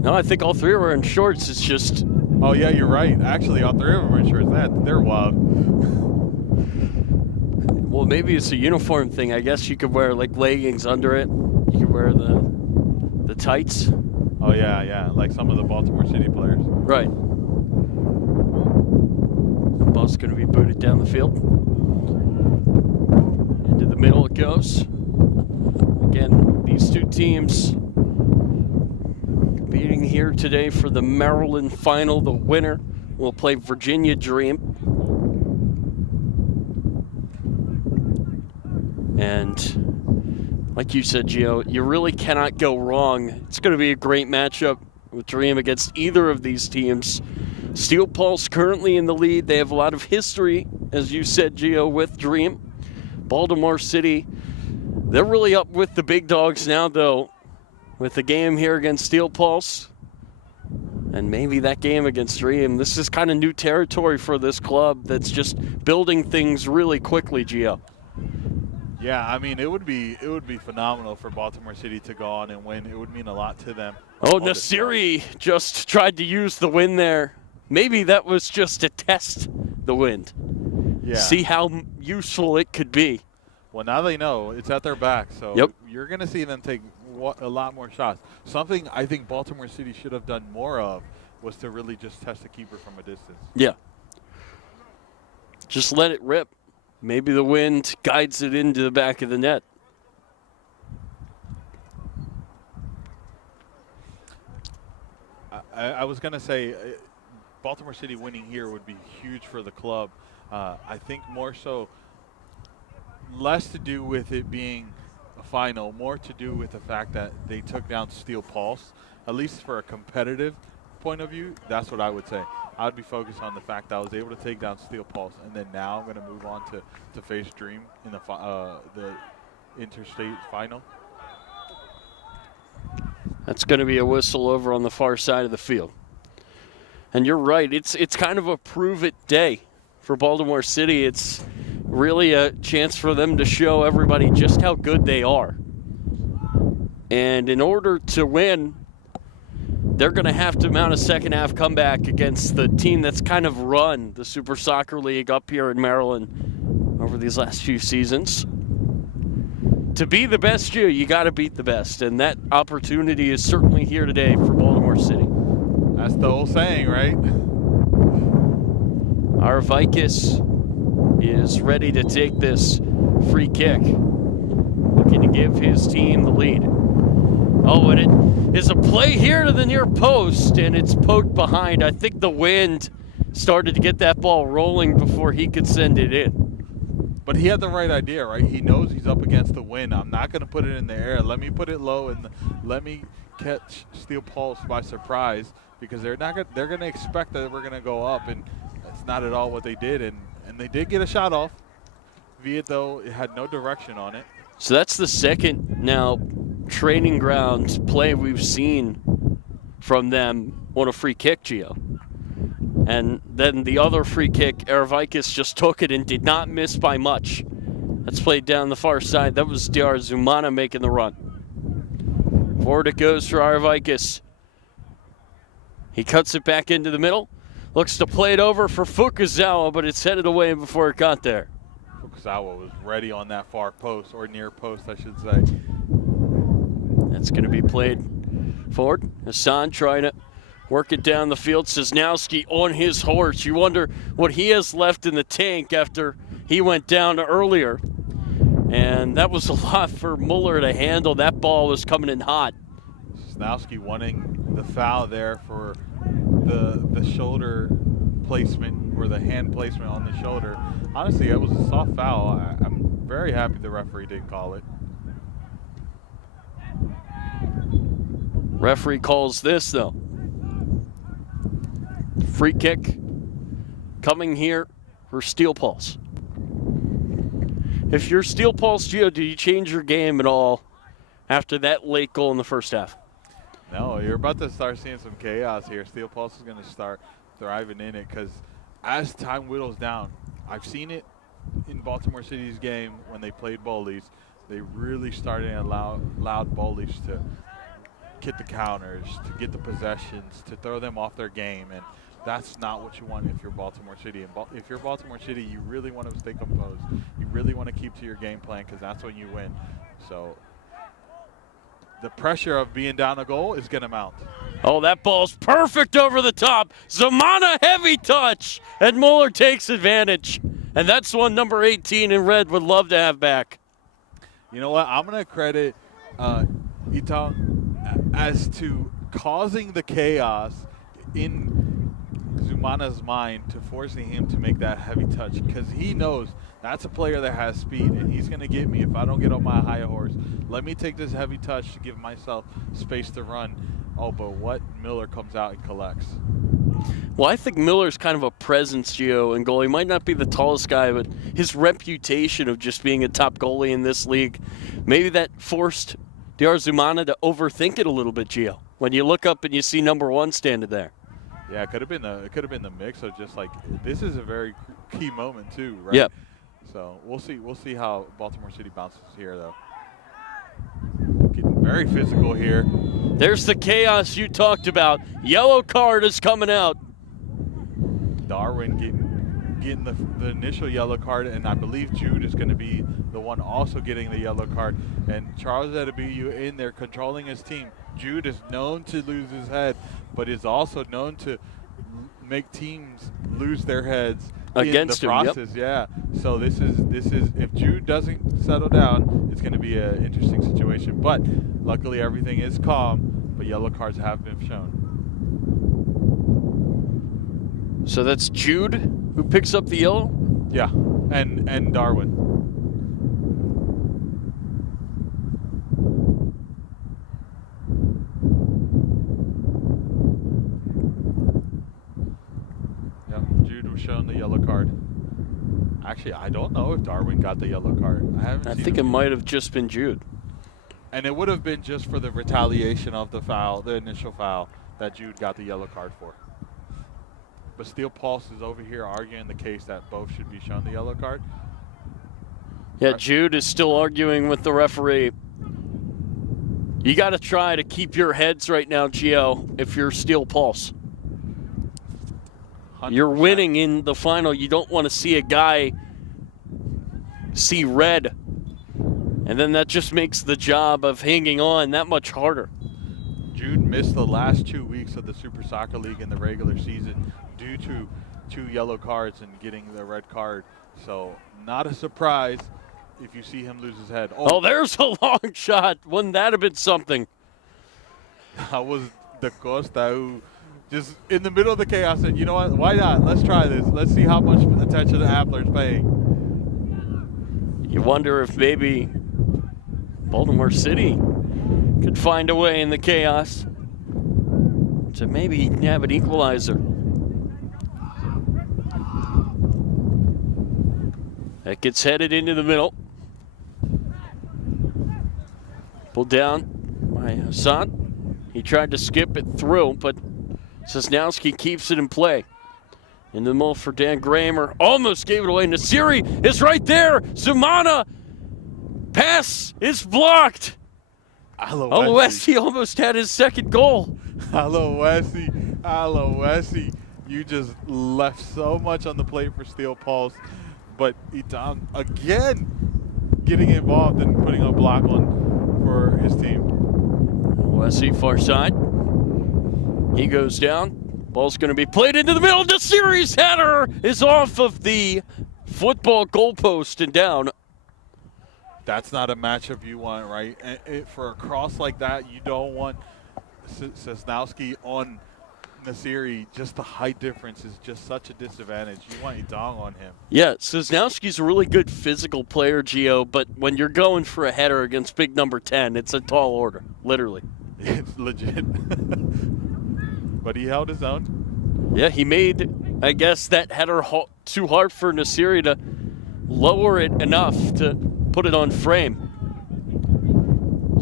No, I think all three are wearing shorts. It's just... Oh, yeah, you're right. Actually, all three of them are in shorts. They're wild. Well, maybe it's a uniform thing. I guess you could wear, like, leggings under it. You could wear the tights. Oh, yeah, like some of the Baltimore City players. Right. The ball's going to be booted down the field. Into the middle it goes. Again, these two teams competing here today for the Maryland final. The winner will play Virginia Dream. And like you said, Gio, you really cannot go wrong. It's going to be a great matchup with Dream against either of these teams. Steel Pulse currently in the lead. They have a lot of history, as you said, Gio, with Dream. Baltimore City, they're really up with the big dogs now, though, with the game here against Steel Pulse. And maybe that game against Dream. This is kind of new territory for this club that's just building things really quickly, Gio. Yeah, I mean, it would be phenomenal for Baltimore City to go on and win. It would mean a lot to them. Oh, Nasiri just tried to use the wind there. Maybe that was just to test the wind. Yeah. See how useful it could be. Well, now they know it's at their back, so Yep. You're going to see them take a lot more shots. Something I think Baltimore City should have done more of was to really just test the keeper from a distance. Yeah. Just let it rip. Maybe the wind guides it into the back of the net. I was going to say Baltimore City winning here would be huge for the club. I think more so less to do with it being a final, more to do with the fact that they took down Steel Pulse, at least for a competitive point of view. That's what I would say. I would be focused on the fact that I was able to take down Steel Pulse, and then now I'm going to move on to face Dream in the interstate final. That's going to be a whistle over on the far side of the field. And you're right. It's kind of a prove-it day for Baltimore City. It's really a chance for them to show everybody just how good they are. And in order to win, they're going to have to mount a second-half comeback against the team that's kind of run the Super Soccer League up here in Maryland over these last few seasons. to be the best, you got to beat the best. And that opportunity is certainly here today for Baltimore City. That's the old saying, right? Arvikis is ready to take this free kick, looking to give his team the lead. Oh, and it is a play here to the near post, and it's poked behind. I think the wind started to get that ball rolling before he could send it in. But he had the right idea, right? He knows he's up against the wind. I'm not going to put it in the air. Let me put it low and let me catch Steel Pulse by surprise, because they're going to expect that we're going to go up, and that's not at all what they did. And they did get a shot off. Viet, though, it had no direction on it. So that's the second now training ground play we've seen from them on a free kick, Gio. And then the other free kick, Arvikis just took it and did not miss by much. That's played down the far side. That was DR Zumana making the run. Forward it goes for Arvikis. He cuts it back into the middle. Looks to play it over for Fukuzawa, but it's headed away before it got there. Fukuzawa was ready on that far post, or near post, I should say. That's going to be played forward. Hassan trying to work it down the field. Sosnowski on his horse. You wonder what he has left in the tank after he went down earlier. And that was a lot for Muller to handle. That ball was coming in hot. Sosnowski wanting the foul there for the shoulder placement, or the hand placement on the shoulder. Honestly, it was a soft foul. I'm very happy the referee didn't call it. Referee calls this, though. Free kick coming here for Steel Pulse. If you're Steel Pulse, Gio, do you change your game at all after that late goal in the first half? No, you're about to start seeing some chaos here. Steel Pulse is going to start thriving in it, because as time whittles down, I've seen it in Baltimore City's game when they played Bullies. They really started to allow Bullies to get the counters, to get the possessions, to throw them off their game, and that's not what you want if you're Baltimore City. And if you're Baltimore City, you really want to stay composed. You really want to keep to your game plan, because that's when you win. So the pressure of being down a goal is going to mount. Oh, that ball's perfect over the top. Zamana heavy touch, and Muller takes advantage. And that's one number 18 in red would love to have back. You know what? I'm going to credit Itang as to causing the chaos in Zumana's mind, to forcing him to make that heavy touch, because he knows that's a player that has speed, and he's going to get me if I don't get on my high horse. Let me take this heavy touch to give myself space to run. Oh, but what? Miller comes out and collects. Well, I think Miller's kind of a presence, Gio, in goal. He might not be the tallest guy, but his reputation of just being a top goalie in this league, maybe that forced DR Zumana to overthink it a little bit, Gio, when you look up and you see number 1 standing there. Yeah, it could have been the mix of just like, this is a very key moment too, right? Yep. So we'll see how Baltimore City bounces here, though. Getting very physical here. There's the chaos you talked about. Yellow card is coming out. Darwin getting the initial yellow card, and I believe Jude is going to be the one also getting the yellow card. And Charles Adebayo in there controlling his team. Jude is known to lose his head, but is also known to make teams lose their heads against in the process. Yep. Yeah. So this is if Jude doesn't settle down, it's going to be an interesting situation. But luckily everything is calm, but yellow cards have been shown. So that's Jude who picks up the yellow? Yeah. And Darwin. Shown the yellow card. Actually, I don't know if Darwin got the yellow card. I think it might have just been Jude. And it would have been just for the retaliation of the foul, the initial foul, that Jude got the yellow card for. But Steel Pulse is over here arguing the case that both should be shown the yellow card. Yeah, Jude is still arguing with the referee. You got to try to keep your heads right now, Gio, if you're Steel Pulse. 100%. You're winning in the final. You don't want to see a guy see red And then that just makes the job of hanging on that much harder. Jude missed the last 2 weeks of the Super Soccer League in the regular season due to 2 yellow cards and getting the red card. So not a surprise if you see him lose his head. Oh, there's a long shot. Wouldn't that have been something? That was Da Costa who just in the middle of the chaos said, you know what, why not? Let's try this. Let's see how much attention the Appler's paying. You wonder if maybe Baltimore City could find a way in the chaos to maybe have an equalizer. That gets headed into the middle. Pulled down by Hassan. He tried to skip it through, but Sosnowski keeps it in play. In the middle for Dan Kramer. Almost gave it away. Nasiri is right there. Zumana. Pass is blocked. Aloisi almost had his second goal. Aloisi, you just left so much on the plate for Steel Pulse. But Itam, again, getting involved and putting a block on for his team. Aloisi far side. He goes down. Ball's going to be played into the middle. The series header is off of the football goalpost and down. That's not a matchup you want, right? And for a cross like that, you don't want Sosnowski on Nasiri. Just the height difference is just such a disadvantage. You want Idong on him. Yeah, Sosnowski's a really good physical player, Gio, but when you're going for a header against big number 10, it's a tall order, literally. It's legit. But he held his own. Yeah, he made, I guess, that header too hard for Nasiri to lower it enough to put it on frame.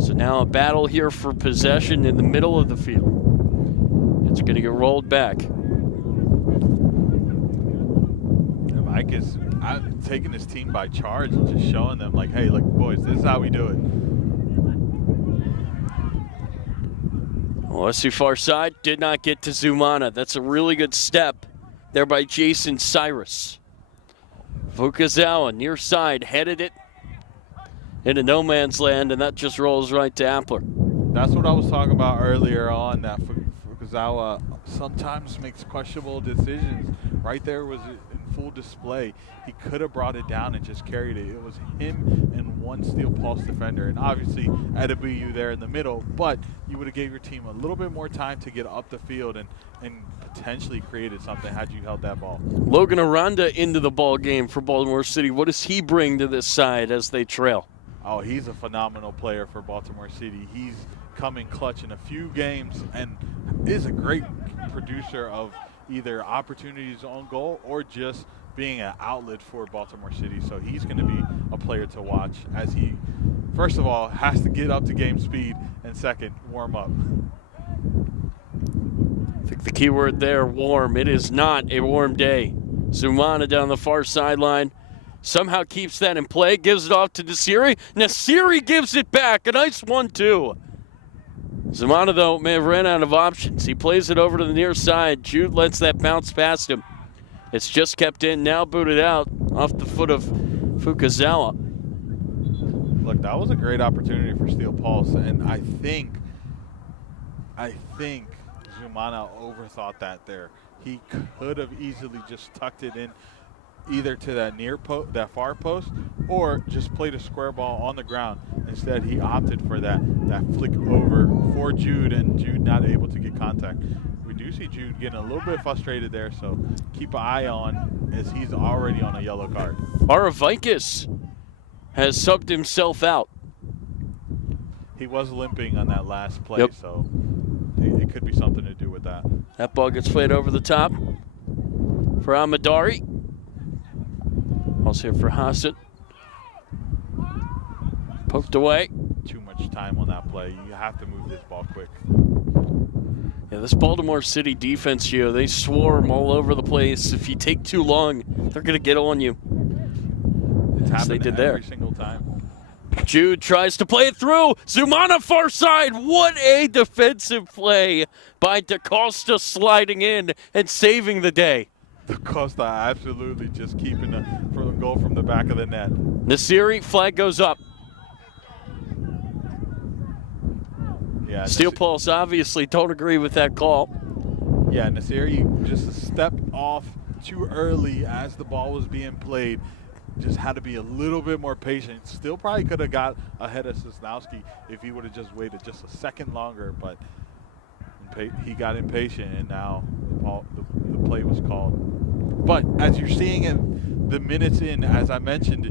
So now a battle here for possession in the middle of the field. It's going to get rolled back. Mike is taking his team by charge and just showing them, like, hey, look, boys, this is how we do it. Let's see, far side, did not get to Zumana. That's a really good step there by Jason Cyrus. Fukazawa, near side, headed it into no man's land, and that just rolls right to Appler. That's what I was talking about earlier on, that Fukazawa sometimes makes questionable decisions. Right there was in full display. He could have brought it down and just carried it. It was him and one Steel Pulse defender, and obviously Adebayo there in the middle, but you would have gave your team a little bit more time to get up the field and potentially created something had you held that ball. Logan Aranda into the ball game for Baltimore City. What does he bring to this side as they trail? Oh, he's a phenomenal player for Baltimore City. He's come in clutch in a few games and is a great producer of either opportunities on goal or just being an outlet for Baltimore City. So he's going to be a player to watch as he, first of all, has to get up to game speed, and second, warm up. I think the key word there, warm. It is not a warm day. Zumana down the far sideline. Somehow keeps that in play, gives it off to Nasiri. Nasiri gives it back. A nice 1-2. Zumana, though, may have ran out of options. He plays it over to the near side. Jude lets that bounce past him. It's just kept in, now booted out off the foot of Fukazawa. Look, that was a great opportunity for Steel Pulse, and I think Zumana overthought that there. He could have easily just tucked it in either to that far post, or just played a square ball on the ground. Instead, he opted for that flick over for Jude, and Jude not able to get contact. We do see Jude getting a little bit frustrated there, so keep an eye on as he's already on a yellow card. Aravikis has subbed himself out. He was limping on that last play, yep. So it could be something to do with that. That ball gets played over the top for Amadari. Also here for Hassan. Poked away. Too much time on that play. You have to move this ball quick. Yeah, this Baltimore City defense, Gio, they swarm all over the place. If you take too long, they're going to get on you. As they did there. Every single time. Jude tries to play it through. Zumana far side. What a defensive play by DaCosta, sliding in and saving the day. DaCosta absolutely just keeping the goal from the back of the net. Nasiri, flag goes up. Yeah, Steel Pulse obviously don't agree with that call. Yeah, Nasiri just stepped off too early as the ball was being played. Just had to be a little bit more patient. Still probably could have got ahead of Sosnowski if he would have just waited just a second longer, but he got impatient, and now the play was called. But as you're seeing in the minutes in, as I mentioned,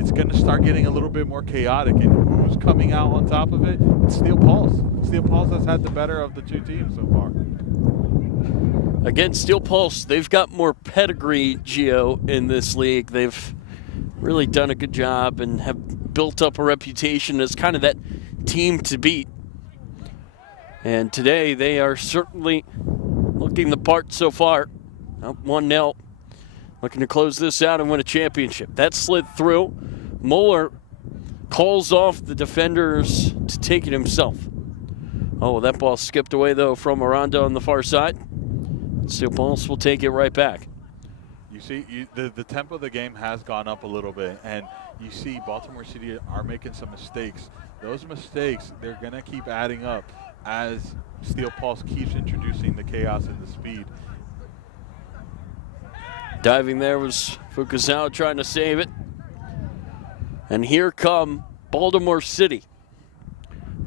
it's going to start getting a little bit more chaotic, and who's coming out on top of it? It's Steel Pulse. Steel Pulse has had the better of the two teams so far. Again, Steel Pulse, they've got more pedigree, Gio, in this league. They've really done a good job and have built up a reputation as kind of that team to beat. And today they are certainly looking the part so far. Up 1-0. Looking to close this out and win a championship. That slid through. Moeller calls off the defenders to take it himself. Oh, that ball skipped away, though, from Aranda on the far side. Steel Pulse will take it right back. You see, the tempo of the game has gone up a little bit, and you see Baltimore City are making some mistakes. Those mistakes, they're going to keep adding up as Steel Pulse keeps introducing the chaos and the speed. Diving there was Fukuzawa trying to save it. And here come Baltimore City.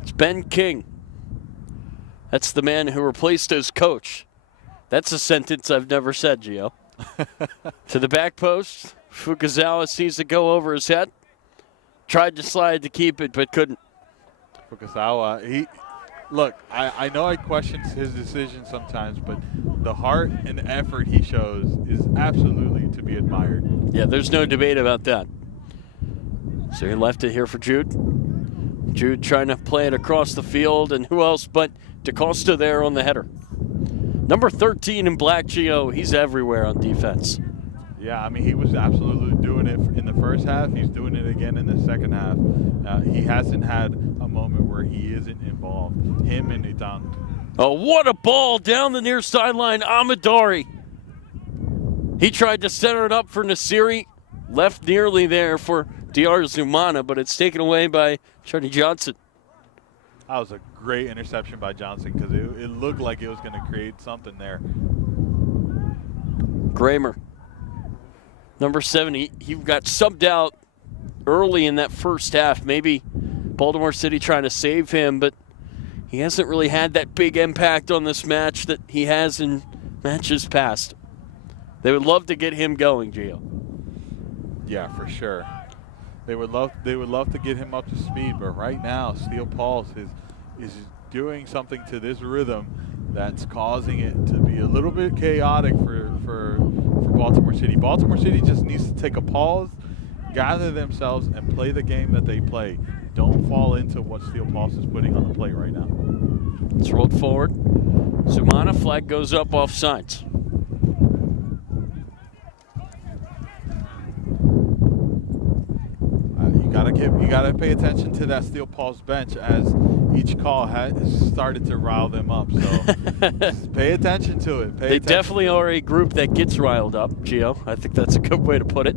It's Ben King. That's the man who replaced his coach. That's a sentence I've never said, Gio. To the back post. Fukuzawa sees it go over his head. Tried to slide to keep it, but couldn't. Fukuzawa, look, I know I question his decision sometimes, but the heart and effort he shows is absolutely to be admired. Yeah, there's no debate about that. So he left it here for Jude. Jude trying to play it across the field, and who else but DaCosta there on the header. Number 13 in black, Gio, he's everywhere on defense. Yeah, I mean, he was absolutely doing it in the first half. He's doing it again in the second half. He hasn't had a moment where he isn't involved. Him and Itang. Oh, what a ball down the near sideline. Amadari. He tried to center it up for Nasiri. Left nearly there for DR Zumana, but it's taken away by Charlie Johnson. That was a great interception by Johnson because it looked like it was going to create something there. Kramer. Number 7, he got subbed out early in that first half. Maybe Baltimore City trying to save him, but he hasn't really had that big impact on this match that he has in matches past. They would love to get him going, Gio. Yeah, for sure. They would love to get him up to speed, but right now Steel Pulse is doing something to this rhythm that's causing it to be a little bit chaotic for Baltimore City. Baltimore City just needs to take a pause, gather themselves, and play the game that they play. Don't fall into what Steel Pulse is putting on the plate right now. It's rolled forward. Zumana, flag goes up off sides. You gotta pay attention to that Steel Pulse bench as each call has started to rile them up. So just pay attention to it. They definitely are a group that gets riled up, Gio. I think that's a good way to put it.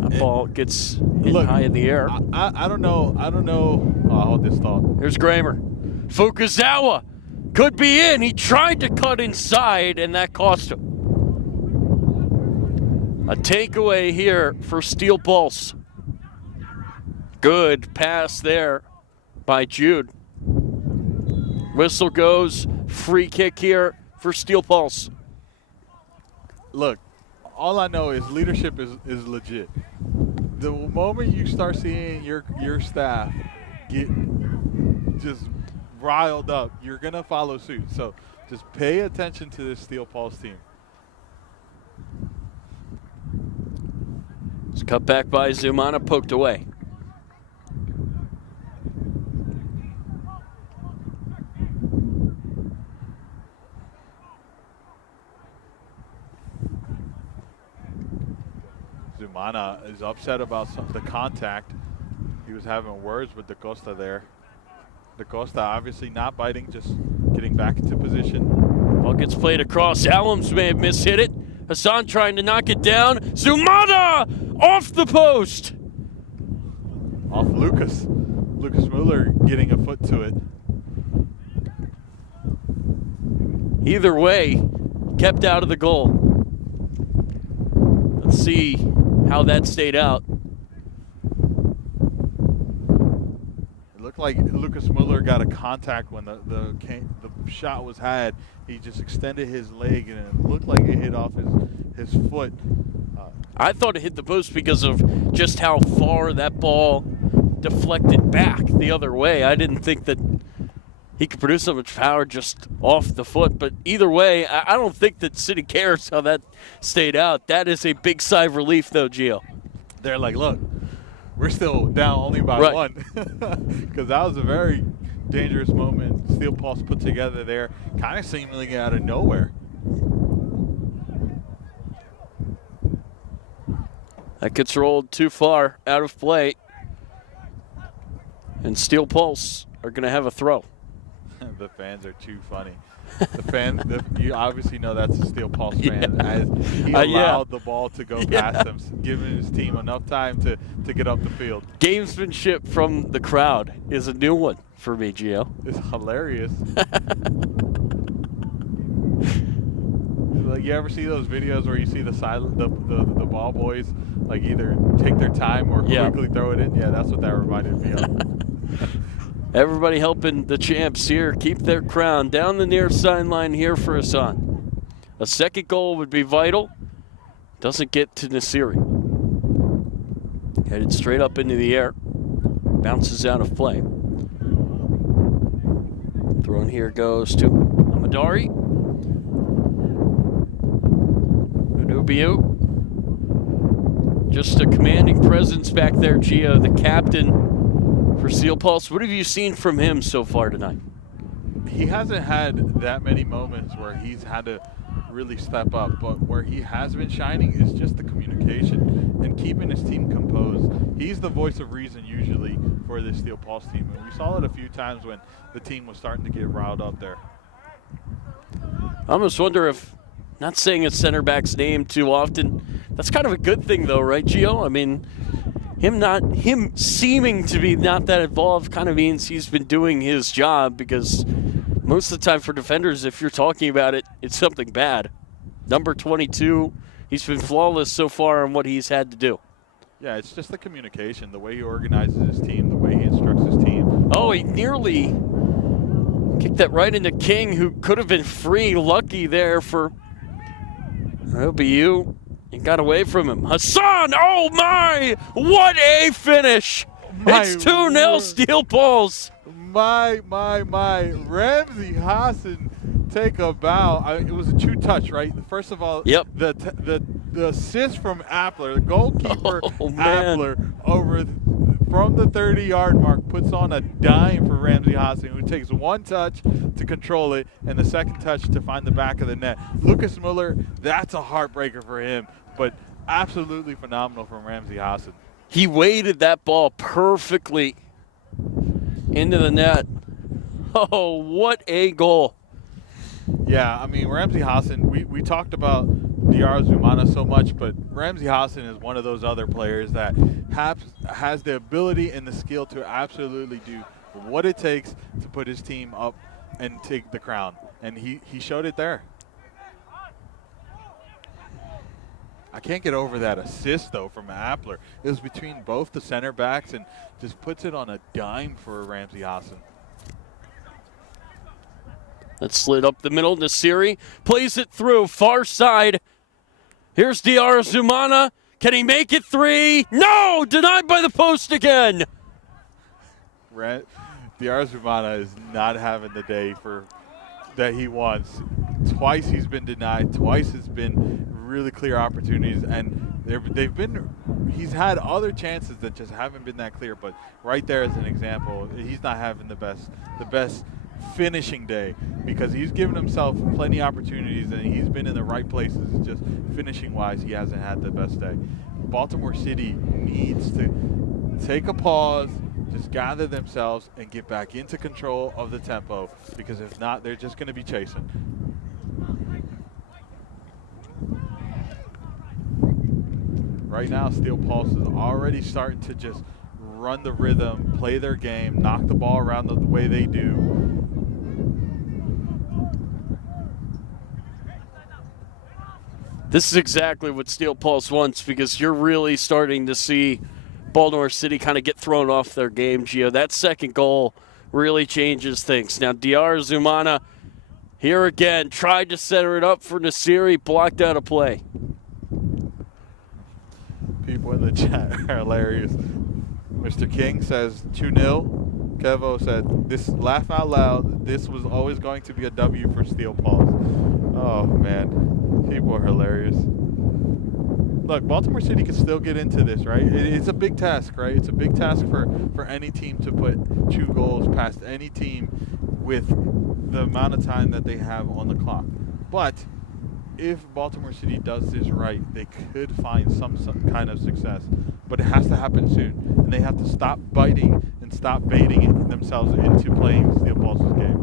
That ball gets hit high in the air. I don't know. I'll hold this thought. Here's Kramer. Fukuzawa could be in. He tried to cut inside, and that cost him. A takeaway here for Steel Pulse. Good pass there by Jude. Whistle goes. Free kick here for Steel Pulse. Look, all I know is leadership is legit. The moment you start seeing your staff get just riled up, you're going to follow suit. So just pay attention to this Steel Pulse team. It's cut back by Zumana, poked away. Zumana is upset about the contact. He was having words with DaCosta there. DaCosta obviously not biting, just getting back into position. Ball gets played across. Allums may have mishit it. Hassan trying to knock it down. Zumana off the post. Off Lucas. Lucas Mueller getting a foot to it. Either way, kept out of the goal. Let's see how that stayed out. It looked like Lucas Mueller got a contact when the shot was had. He just extended his leg, and it looked like it hit off his foot. I thought it hit the post because of just how far that ball deflected back the other way. I didn't think that he could produce so much power just off the foot. But either way, I don't think that City cares how that stayed out. That is a big sigh of relief, though, Gio. They're like, look, we're still down only by one. Because that was a very dangerous moment Steel Pulse put together there, kind of seemingly out of nowhere. That gets rolled too far out of play. And Steel Pulse are going to have a throw. The fans are too funny. You obviously know that's a Steel Pulse fan, as he allowed the ball to go past him, giving his team enough time to get up the field. Gamesmanship from the crowd is a new one for me, Gio. It's hilarious. Like, you ever see those videos where you see the ball boys like either take their time or quickly throw it in? Yeah, that's what that reminded me of. Everybody helping the champs here keep their crown. Down the near sideline here for Hassan. A second goal would be vital. Doesn't get to Nasiri. Headed straight up into the air. Bounces out of play. Throw in here goes to Amadari. Udubiu. Just a commanding presence back there, Gio, the captain for Steel Pulse. What have you seen from him so far tonight? He hasn't had that many moments where he's had to really step up, but where he has been shining is just the communication and keeping his team composed. He's the voice of reason usually for this Steel Pulse team, and we saw it a few times when the team was starting to get riled up there. I almost wonder if, not saying a center back's name too often, that's kind of a good thing though, right, Gio? I mean, him seeming to be not that involved kind of means he's been doing his job, because most of the time for defenders, if you're talking about it, it's something bad. Number 22, he's been flawless so far on what he's had to do. Yeah, it's just the communication, the way he organizes his team, the way he instructs his team. Oh, he nearly kicked that right into King, who could have been free. Lucky there for OBU. He got away from him. Hassan, oh my! What a finish! It's 2-0 Steel Pulse. My. Ramsey Hassan take a bow. It was a true touch, right? First of all, the assist from Appler, the goalkeeper Appler, from the 30-yard mark, puts on a dime for Ramsey Hassan, who takes one touch to control it and the second touch to find the back of the net. Lucas Mueller, that's a heartbreaker for him, but absolutely phenomenal from Ramsey Hassan. He weighted that ball perfectly into the net. Oh, what a goal. Yeah, I mean, Ramsey Hassan, we talked about Diarra Zumana so much, but Ramsey Hassan is one of those other players that has the ability and the skill to absolutely do what it takes to put his team up and take the crown. And he showed it there. I can't get over that assist, though, from Appler. It was between both the center backs and just puts it on a dime for Ramsey Hassan. That slid up the middle. Nasiri plays it through, far side. Here's Diarra Zumana. Can he make it three? No! Denied by the post again. Diarra Zumana is not having the day that he wants. Twice he's been denied. Twice it's been really clear opportunities, and he's had other chances that just haven't been that clear. But right there is an example. He's not having the best finishing day, because he's given himself plenty of opportunities and he's been in the right places. It's just finishing wise, he hasn't had the best day. Baltimore City needs to take a pause, just gather themselves and get back into control of the tempo, because if not, they're just going to be chasing. Right now, Steel Pulse is already starting to just run the rhythm, play their game, knock the ball around the way they do. This is exactly what Steel Pulse wants, because you're really starting to see Baltimore City kind of get thrown off their game, Gio. That second goal really changes things. Now, Diarra Zumana here again tried to center it up for Nasiri, blocked out a play. People in the chat are hilarious. Mr. King says 2-0. Kevo said, "This laugh out loud. This was always going to be a W for Steel Pulse." Oh man, people are hilarious. Look, Baltimore City can still get into this, right? It's a big task, right? It's a big task for any team to put 2 goals past any team with the amount of time that they have on the clock. But if Baltimore City does this right, they could find some kind of success. But it has to happen soon, and they have to stop biting and stop baiting themselves into playing Steel Pulse's game.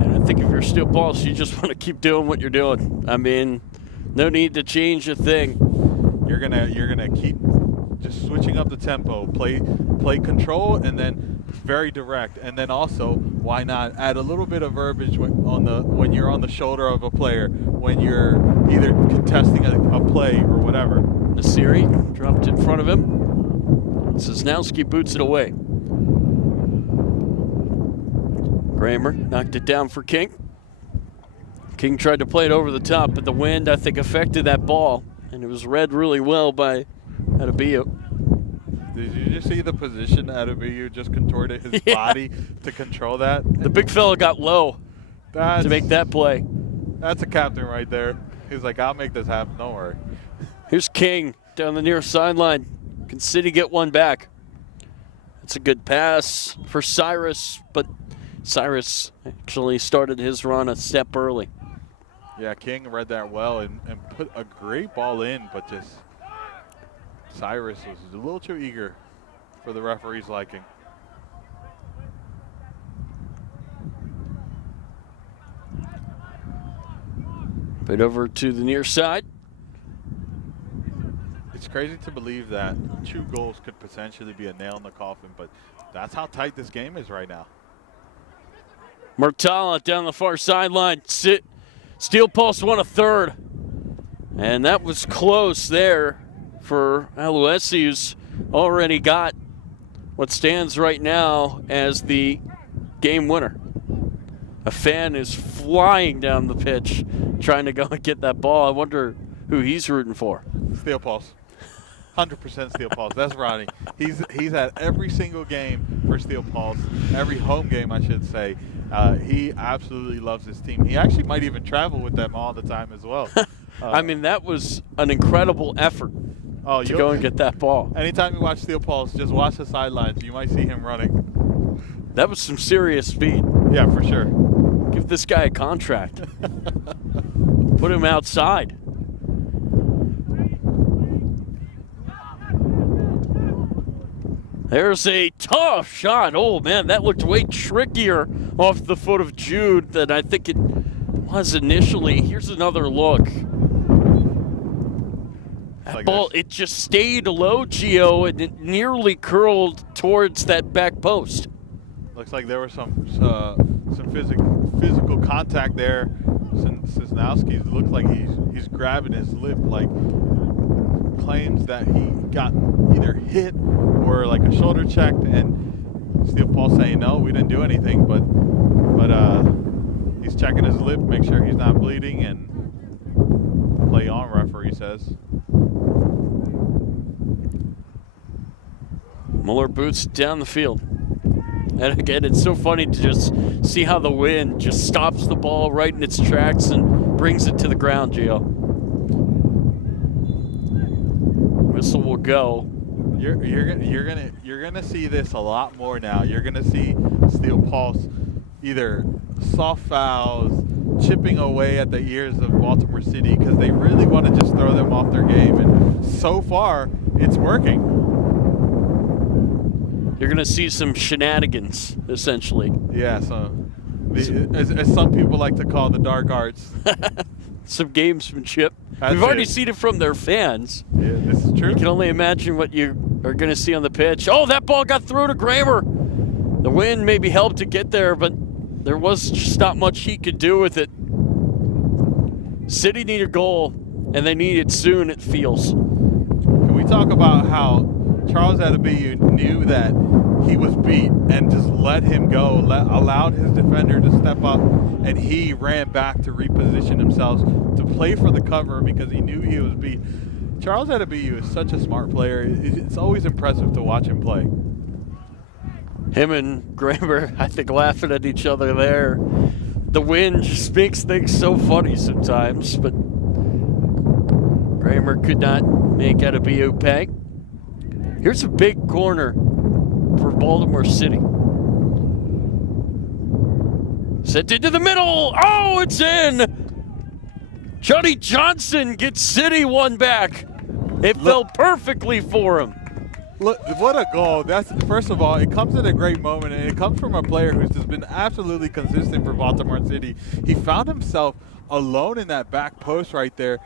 And I think if you're Steel Pulse, you just want to keep doing what you're doing. I mean, no need to change a thing. You're gonna keep just switching up the tempo, play control, and then very direct, and then also why not add a little bit of verbiage when you're on the shoulder of a player, when you're either contesting a play or whatever. Nasiri dropped in front of him. Sosnowski boots it away. Kramer knocked it down for King. King tried to play it over the top, but the wind, I think, affected that ball, and it was read really well by Adebayo. Did you just see the position Adebayo just contorted his body to control that? The big fella got low to make that play. That's a captain right there. He's like, I'll make this happen, don't worry. Here's King down the near sideline. Can City get one back? It's a good pass for Cyrus, but Cyrus actually started his run a step early. Yeah, King read that well and put a great ball in, but just Cyrus was a little too eager for the referee's liking. Bit over to the near side. It's crazy to believe that 2 goals could potentially be a nail in the coffin, but that's how tight this game is right now. Murtala down the far sideline. Steel Pulse won a third. And that was close there for Aluesi, who's already got what stands right now as the game winner. A fan is flying down the pitch trying to go and get that ball. I wonder who he's rooting for. Steel Pulse. 100% Steel Pulse. That's Ronnie. He's at every single game for Steel Pulse, every home game, I should say. He absolutely loves his team. He actually might even travel with them all the time as well. I mean, that was an incredible effort to go and get that ball. Anytime you watch Steel Pulse, just watch the sidelines. You might see him running. That was some serious speed. Yeah, for sure. Give this guy a contract. Put him outside. There's a tough shot. Oh, man, that looked way trickier off the foot of Jude than I think it was initially. Here's another look. That ball, it just stayed low, Gio, and it nearly curled towards that back post. Looks like there was some physical contact there. Sosnowski looks like he's grabbing his lip, like claims that he got either hit or like a shoulder checked, and Steel Pulse saying no, we didn't do anything, but he's checking his lip, make sure he's not bleeding, and play on, referee says. Muller boots down the field. And again, it's so funny to just see how the wind just stops the ball right in its tracks and brings it to the ground, Gio. Whistle will go. You're gonna see this a lot more now. You're gonna see Steel Pulse either soft fouls, chipping away at the ears of Baltimore City because they really want to just throw them off their game, and so far it's working. You're going to see some shenanigans, essentially. Yeah, so as some people like to call the dark arts. Some gamesmanship. That's We've already it. seen it from their fans. Yeah, this is true. You can only imagine what you are going to see on the pitch. Oh, that ball got through to Kramer. The wind maybe helped to get there, but there was just not much he could do with it. City need a goal, and they need it soon, it feels. Can we talk about how Charles Adebayo knew that he was beat and just let him go, allowed his defender to step up, and he ran back to reposition himself to play for the cover because he knew he was beat. Charles Adebayo is such a smart player. It's always impressive to watch him play. Him and Kramer, I think, laughing at each other there. The wind just makes things so funny sometimes, but Kramer could not make Adebayo pay. Here's a big corner for Baltimore City. Sent into the middle. Oh, it's in. Johnny Johnson gets City one back. It fell perfectly for him. Look, what a goal. That's, first of all, it comes at a great moment, and it comes from a player who's just been absolutely consistent for Baltimore City. He found himself alone in that back post right there.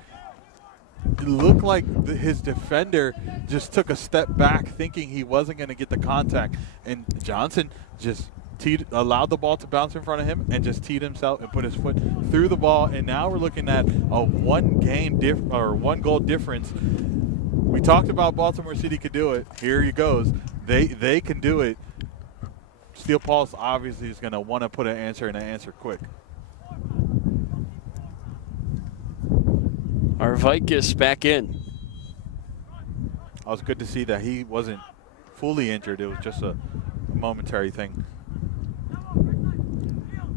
It looked like his defender just took a step back thinking he wasn't going to get the contact, and Johnson just allowed the ball to bounce in front of him and just teed himself and put his foot through the ball. And now we're looking at a one goal difference. We talked about Baltimore City could do it. Here he goes. They can do it. Steel Pulse obviously is going to want to put an answer and an answer quick. Arvaitis back in. It was good to see that he wasn't fully injured. It was just a momentary thing.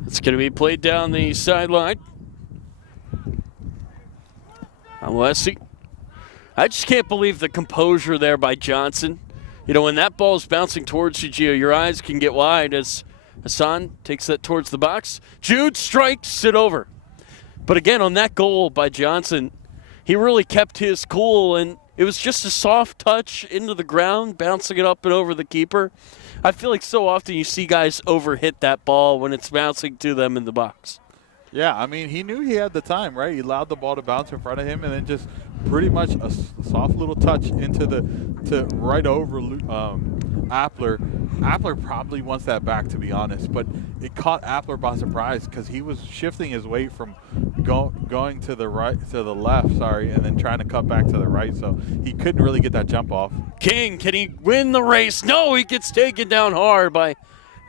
It's going to be played down the sideline. Alessi. I just can't believe the composure there by Johnson. You know, when that ball's bouncing towards you, Gio, your eyes can get wide as Hassan takes that towards the box. Jude strikes it over. But again, on that goal by Johnson, he really kept his cool, and it was just a soft touch into the ground, bouncing it up and over the keeper. I feel like so often you see guys overhit that ball when it's bouncing to them in the box. Yeah, I mean, he knew he had the time, right? He allowed the ball to bounce in front of him, and then just pretty much a soft little touch to right over Appler. Appler probably wants that back, to be honest, but it caught Appler by surprise because he was shifting his weight from going to the left, and then trying to cut back to the right, so he couldn't really get that jump off. King, can he win the race? No, he gets taken down hard by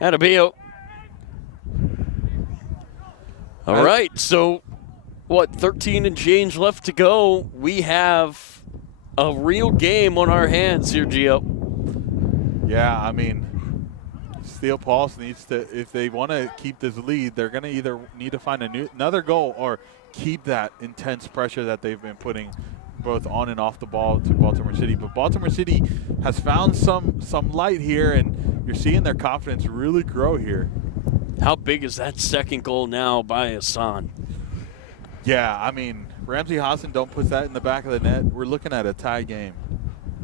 Adebayo. All right, so 13 and change left to go. We have a real game on our hands here, Gio. Yeah, I mean, Steel Pulse needs to, if they want to keep this lead, they're going to either need to find another goal or keep that intense pressure that they've been putting both on and off the ball to Baltimore City. But Baltimore City has found some light here, and you're seeing their confidence really grow here. How big is that second goal now by Hassan? Yeah, I mean, Ramsey Hassan don't put that in the back of the net. We're looking at a tie game,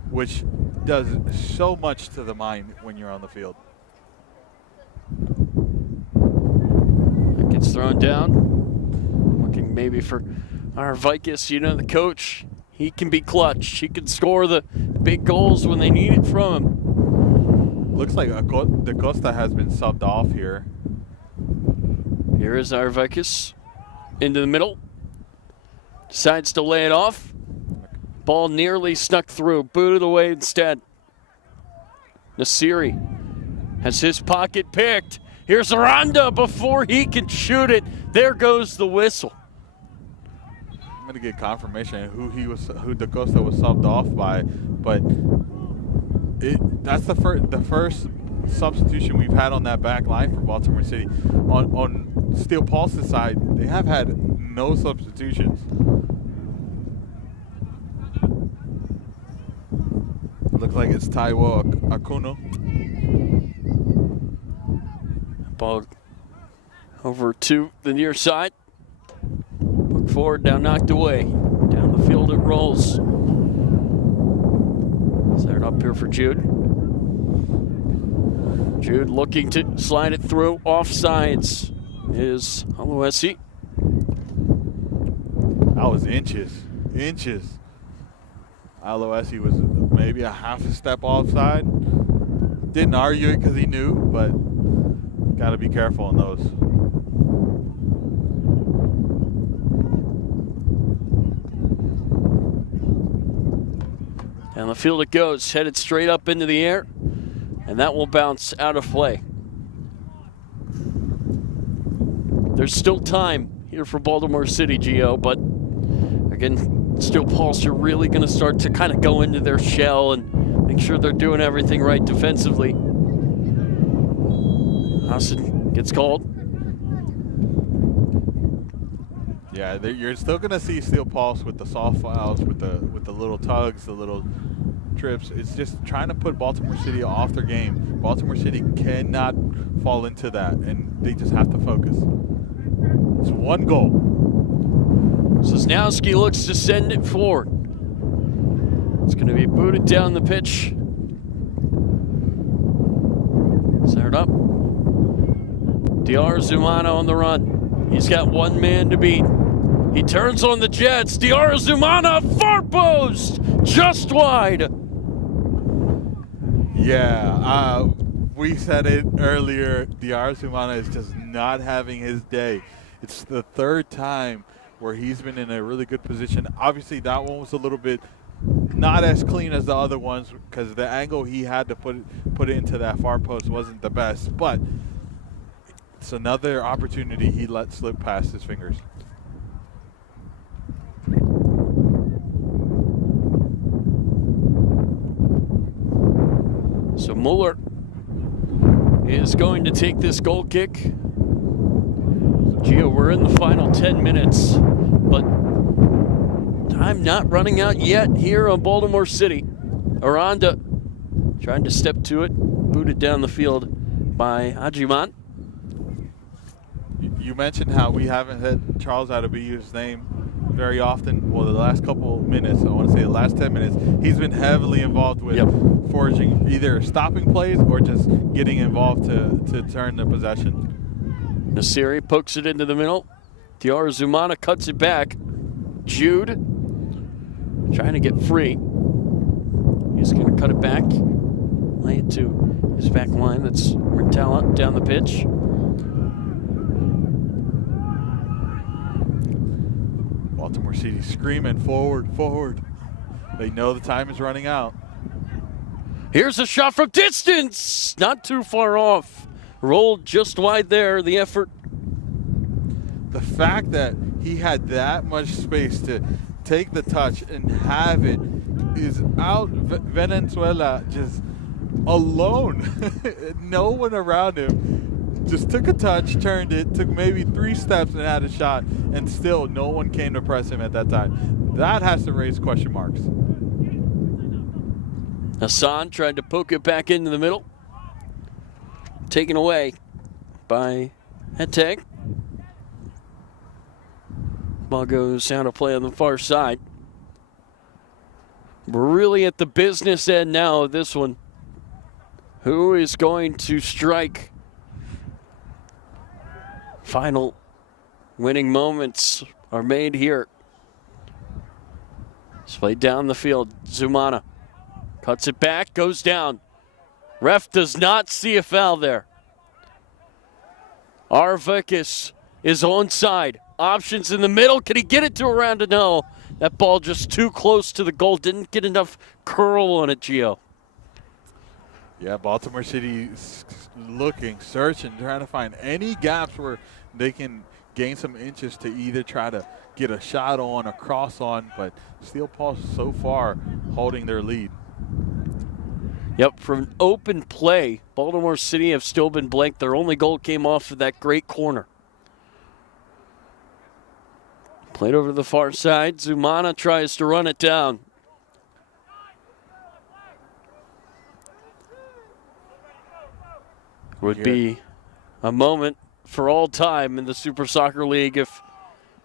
which does so much to the mind when you're on the field. That gets thrown down. Looking maybe for Arvaitis, you know, the coach. He can be clutch. He can score the big goals when they need it from him. Looks like Da Costa has been subbed off here. Here is Arvaitis into the middle. Decides to lay it off. Ball nearly snuck through. Booted away instead. Nasiri has his pocket picked. Here's Aranda before he can shoot it. There goes the whistle. I'm going to get confirmation of who Da Costa was subbed off by, but that's the first substitution we've had on that back line for Baltimore City. On Steel Pulse's side, they have had no substitutions. Looks like it's Taiwo Akuno. Ball over to the near side. Look forward, now knocked away. Down the field it rolls. Set it up here for Jude. Jude looking to slide it through. Offsides is Alessi. That was inches. Alessi was maybe a half a step offside. Didn't argue it because he knew, but got to be careful on those. Down the field it goes, headed straight up into the air, and that will bounce out of play. There's still time here for Baltimore City, Gio, but again, Steel Pulse are really going to start to kind of go into their shell and make sure they're doing everything right defensively. Hassan gets called. Yeah, you're still going to see Steel Pulse with the soft fouls, with the little tugs, the little trips. It's just trying to put Baltimore City off their game. Baltimore City cannot fall into that, and they just have to focus. It's one goal. Sosnowski looks to send it forward. It's going to be booted down the pitch. Centered up. Diar Zumana on the run. He's got one man to beat. He turns on the Jets. Diar Zumana, far post, just wide. Yeah, we said it earlier. Diar Zumana is just not having his day. It's the third time where he's been in a really good position. Obviously, that one was a little bit not as clean as the other ones because the angle he had to put it into that far post wasn't the best. But it's another opportunity he let slip past his fingers. So Mueller is going to take this goal kick. Gio, we're in the final 10 minutes, but time not running out yet here on Baltimore City. Aranda trying to step to it, booted down the field by Ajiman. You mentioned how we haven't had Charles Adebayu's name very often. Well, the last couple minutes, I want to say the last 10 minutes, he's been heavily involved with forging either stopping plays or just getting involved to turn the possession. Nasiri pokes it into the middle. Diar Zumana cuts it back. Jude trying to get free. He's going to cut it back. Lay it to his back line. That's Mertala down the pitch. Baltimore City screaming, forward, forward. They know the time is running out. Here's a shot from distance. Not too far off. Rolled just wide there, the effort. The fact that he had that much space to take the touch and have it is out. Venezuela just alone. No one around him. Just took a touch, turned it, took maybe 3 steps and had a shot, and still no one came to press him at that time. That has to raise question marks. Hassan tried to poke it back into the middle. Taken away by Heteg. Ball goes out of play on the far side. We're really at the business end now of this one. Who is going to strike? Final winning moments are made here. It's played down the field. Zumana cuts it back, goes down. Ref does not see a foul there. Arvikis is onside. Options in the middle. Can he get it to Aranda? No. That ball just too close to the goal. Didn't get enough curl on it, Gio. Yeah, Baltimore City looking, searching, trying to find any gaps where they can gain some inches to either try to get a shot on, a cross on, but Steel Pulse so far holding their lead. Yep, from open play, Baltimore City have still been blanked. Their only goal came off of that great corner. Played over to the far side. Zumana tries to run it down. Would be a moment for all time in the Super Soccer League if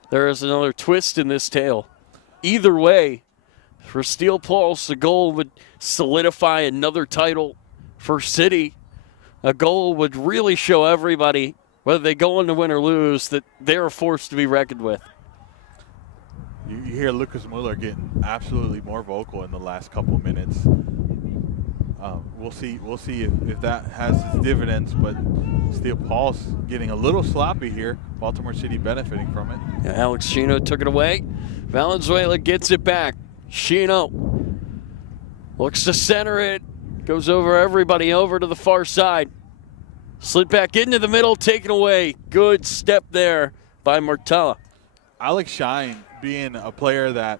there is another twist in this tale. Either way, for Steel Pulse, a goal would solidify another title. For City, a goal would really show everybody, whether they go on to win or lose, that they're a force to be reckoned with. You hear Lucas Mueller getting absolutely more vocal in the last couple minutes. We'll see if that has its dividends, but Steel Pulse getting a little sloppy here. Baltimore City benefiting from it. Yeah, Alex Chino took it away. Valenzuela gets it back. Chino Looks to center it. Goes over everybody over to the far side. Slid back into the middle, taken away. Good step there by Martella. Alex Shine being a player that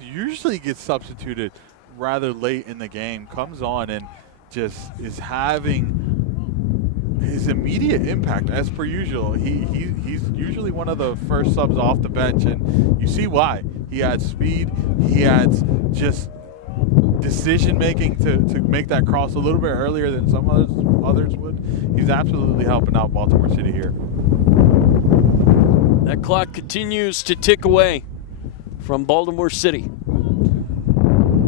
usually gets substituted rather late in the game, comes on and just is having his immediate impact as per usual. He's usually one of the first subs off the bench, and you see why. He adds speed. He adds just decision making to make that cross a little bit earlier than some others would. He's absolutely helping out Baltimore City here. That clock continues to tick away from Baltimore City.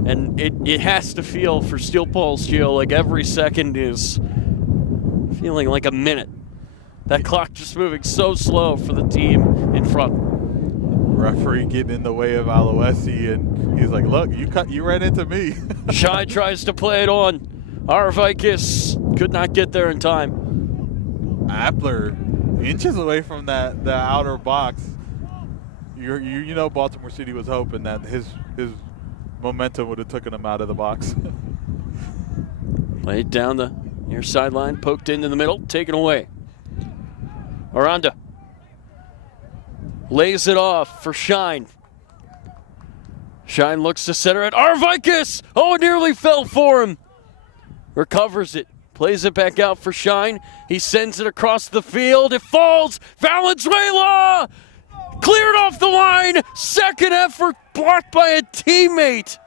And it has to feel for Steel Pulse, Gio, like every second is feeling like a minute. That clock just moving so slow for the team in front. Referee getting in the way of Aloisi, and he's like, look, you ran into me. Shai tries to play it on. Arvikis could not get there in time. Appler inches away from the outer box. You know Baltimore City was hoping that his momentum would have taken him out of the box. Played down the near sideline, poked into the middle, taken away. Aranda lays it off for Shine. Shine looks to center it. Arvikis! Oh, it nearly fell for him. Recovers it. Plays it back out for Shine. He sends it across the field. It falls. Valenzuela! Cleared off the line. Second effort blocked by a teammate.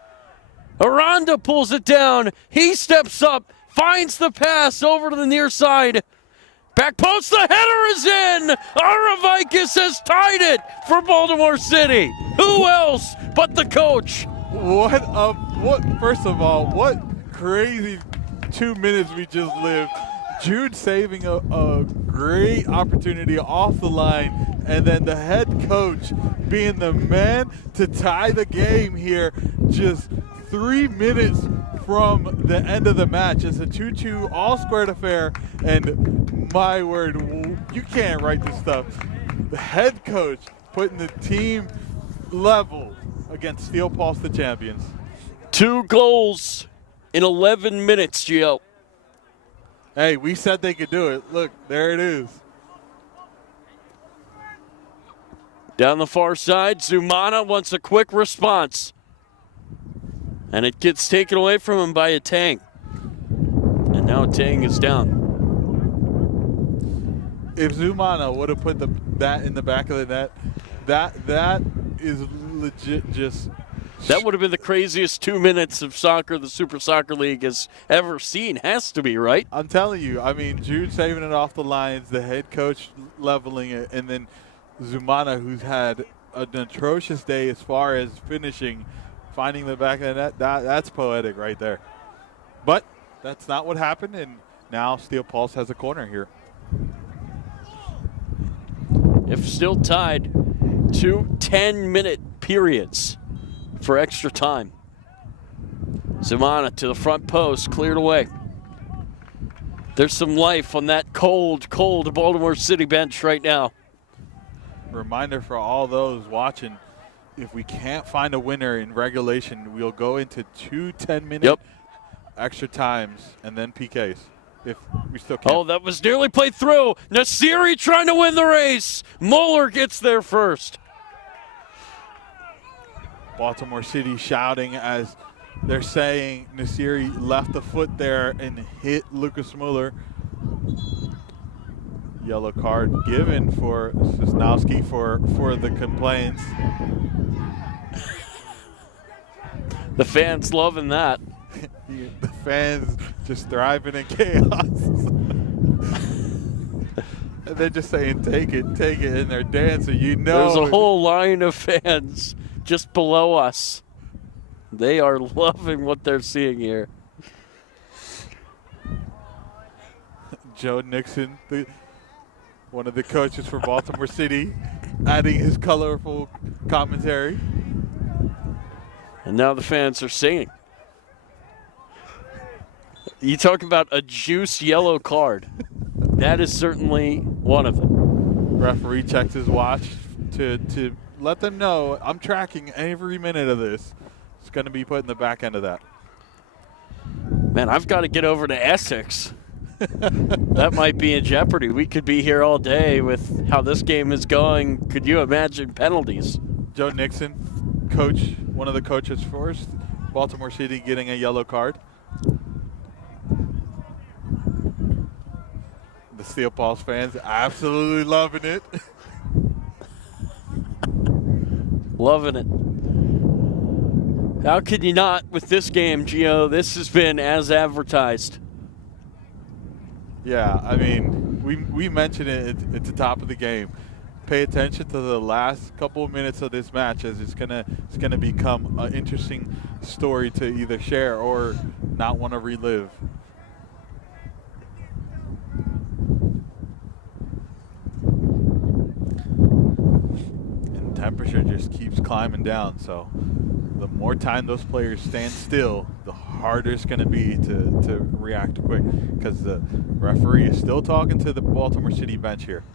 Aranda pulls it down. He steps up. Finds the pass over to the near side. Back post, the header is in! Aravikis has tied it for Baltimore City. Who else but the coach? First of all, what crazy 2 minutes we just lived. Jude saving a great opportunity off the line, and then the head coach being the man to tie the game here just 3 minutes from the end of the match. It's a 2-2 all-squared affair, and my word, you can't write this stuff. The head coach putting the team level against Steel Pulse, the champions. 2 goals in 11 minutes, Gio. Hey, we said they could do it. Look, there it is. Down the far side, Zumana wants a quick response. And it gets taken away from him by Atang. And now Atang is down. If Zumana would have put that in the back of the net, that is legit just... That would have been the craziest 2 minutes of soccer the Super Soccer League has ever seen. Has to be, right? I'm telling you. I mean, Jude saving it off the lines, the head coach leveling it, and then Zumana, who's had an atrocious day as far as finishing, finding the back of the net. That's poetic right there. But that's not what happened, and now Steel Pulse has a corner here. If still tied, 2 10-minute periods for extra time. Zumana to the front post, cleared away. There's some life on that cold Baltimore City bench right now. Reminder for all those watching, if we can't find a winner in regulation, we'll go into 2 10-minute extra times and then PKs. If we still can't. Oh, that was nearly played through. Nasiri trying to win the race. Mueller gets there first. Baltimore City shouting as they're saying Nasiri left the foot there and hit Lucas Mueller. Yellow card given for Sosnowski for the complaints. The fans loving that. The fans just thriving in chaos. And they're just saying, take it, and they're dancing. You know, there's a whole line of fans just below us. They are loving what they're seeing here. Joe Nixon, one of the coaches for Baltimore City, adding his colorful commentary. And now the fans are singing. You talk about a juice yellow card. That is certainly one of them. Referee checks his watch to let them know I'm tracking every minute of this. is going to be put in the back end of that. Man, I've got to get over to Essex. That might be in jeopardy. We could be here all day with how this game is going. Could you imagine penalties? Joe Nixon, one of the coaches for us, Baltimore City getting a yellow card. The Steel Pulse fans absolutely loving it. Loving it. How could you not with this game, Gio? This has been as advertised. Yeah, I mean, we mentioned it at the top of the game. Pay attention to the last couple of minutes of this match, as it's gonna become an interesting story to either share or not want to relive. And temperature just keeps climbing down, so the more time those players stand still, the harder it's going to be to react quick, because the referee is still talking to the Baltimore City bench here.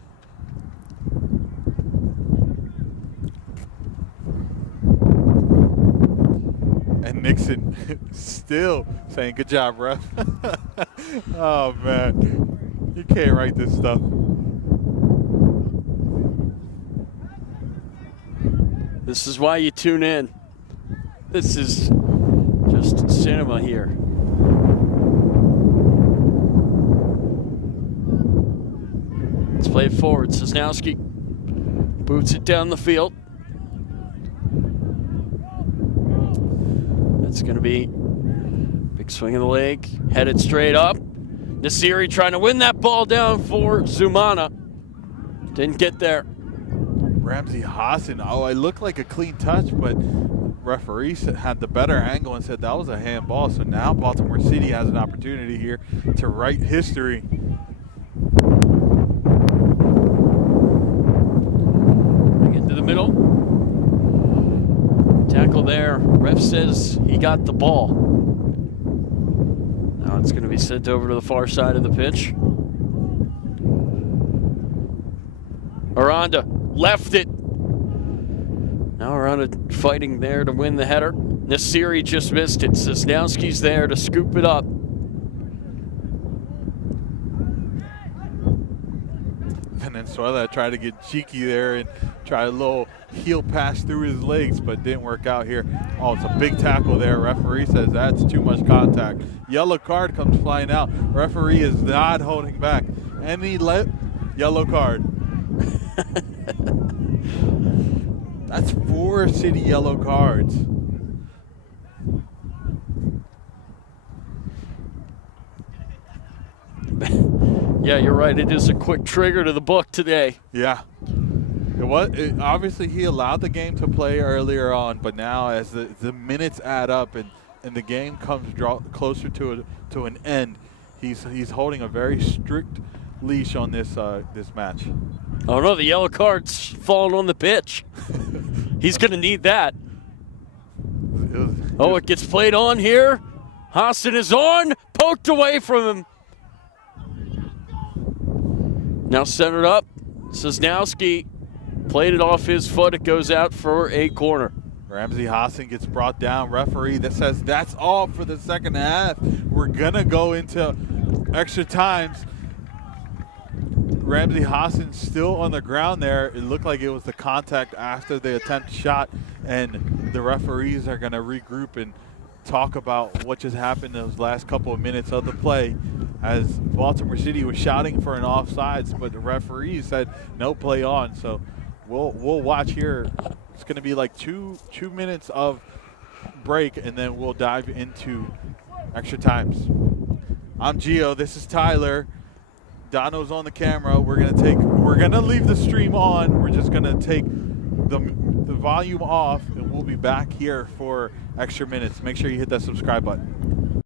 And Nixon still saying, "Good job, ref." Oh, man. You can't write this stuff. This is why you tune in. This is just cinema here. Let's play it forward. Sosnowski boots it down the field. That's going to be big swing of the leg, headed straight up. Nasiri trying to win that ball down for Zumana. Didn't get there. Ramsey Hassan, it looked like a clean touch, but referee had the better angle and said that was a handball. So now Baltimore City has an opportunity here to write history. Into the middle. Tackle there. Ref says he got the ball. Now it's going to be sent over to the far side of the pitch. Aranda left it. Now Aranda fighting there to win the header. Nasiri just missed it. Sosnowski's there to scoop it up. Venezuela tried to get cheeky there and try a little heel pass through his legs, but didn't work out here. Oh, it's a big tackle there. Referee says that's too much contact. Yellow card comes flying out. Referee is not holding back. Yellow card. That's 4 City yellow cards. Yeah, you're right. It is a quick trigger to the book today. Yeah. Obviously, he allowed the game to play earlier on, but now as the minutes add up and the game comes closer to an end, he's holding a very strict leash on this match. Oh no, the yellow card's falling on the pitch. He's going to need that. It gets played on here. Hassan is on, poked away from him. Now centered up. Sosnowski played it off his foot. It goes out for a corner. Ramsey Hassan gets brought down. Referee that says that's all for the second half. We're going to go into extra times. Ramsey Hassan still on the ground there. It looked like it was the contact after the attempt shot, and the referees are going to regroup and talk about what just happened those last couple of minutes of the play, as Baltimore City was shouting for an offsides, but the referee said no, play on. So we'll watch here. It's going to be like two minutes of break, and then we'll dive into extra times. I'm Gio. This is Tyler. Dono's on the camera. We're gonna leave the stream on. We're just gonna take the volume off, and we'll be back here for extra minutes. Make sure you hit that subscribe button.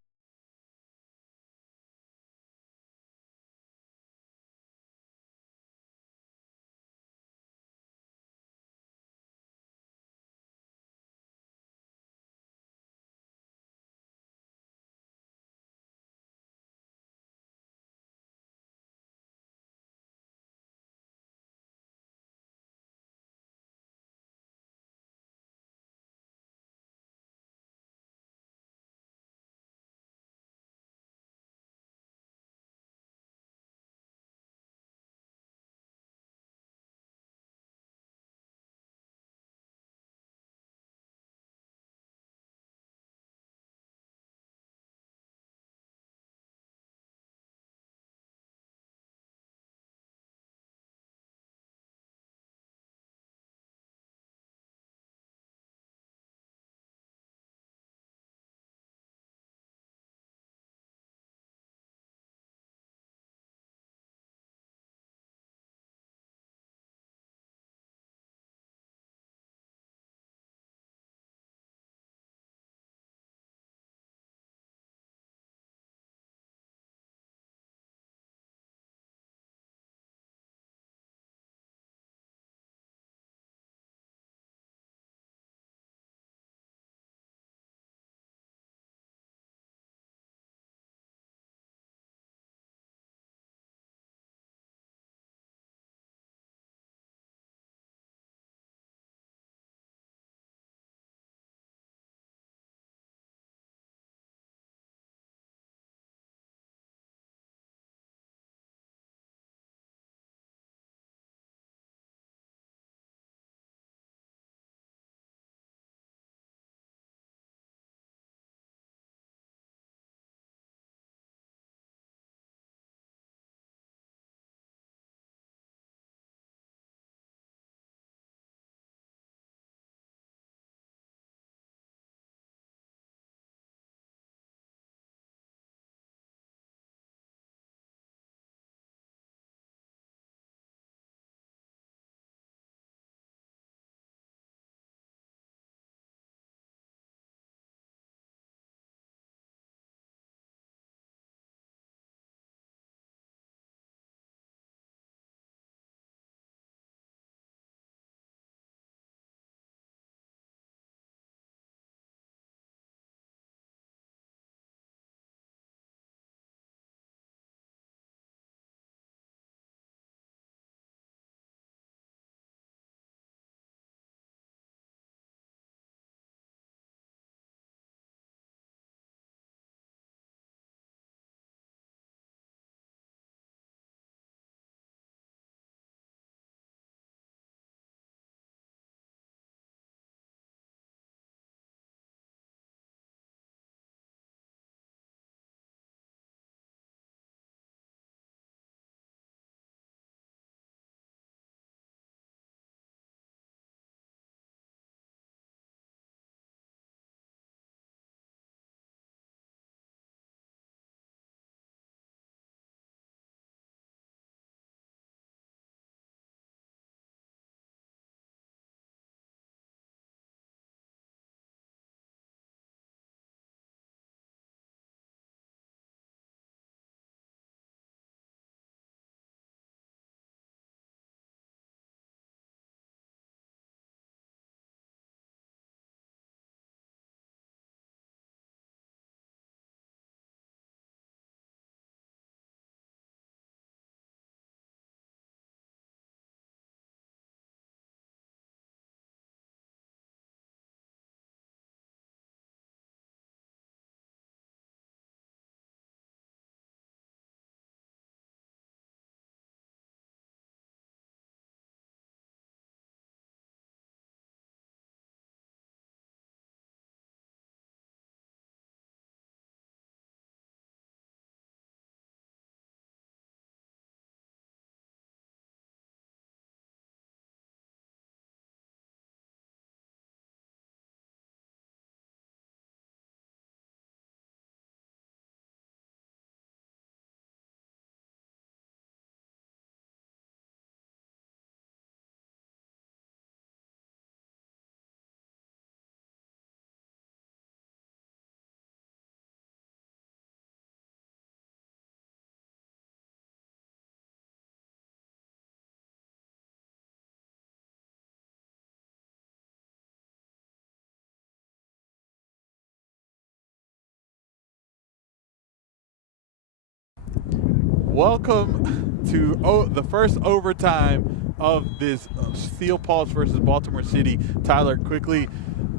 welcome to the first overtime of this Steel Pulse versus Baltimore City. Tyler, quickly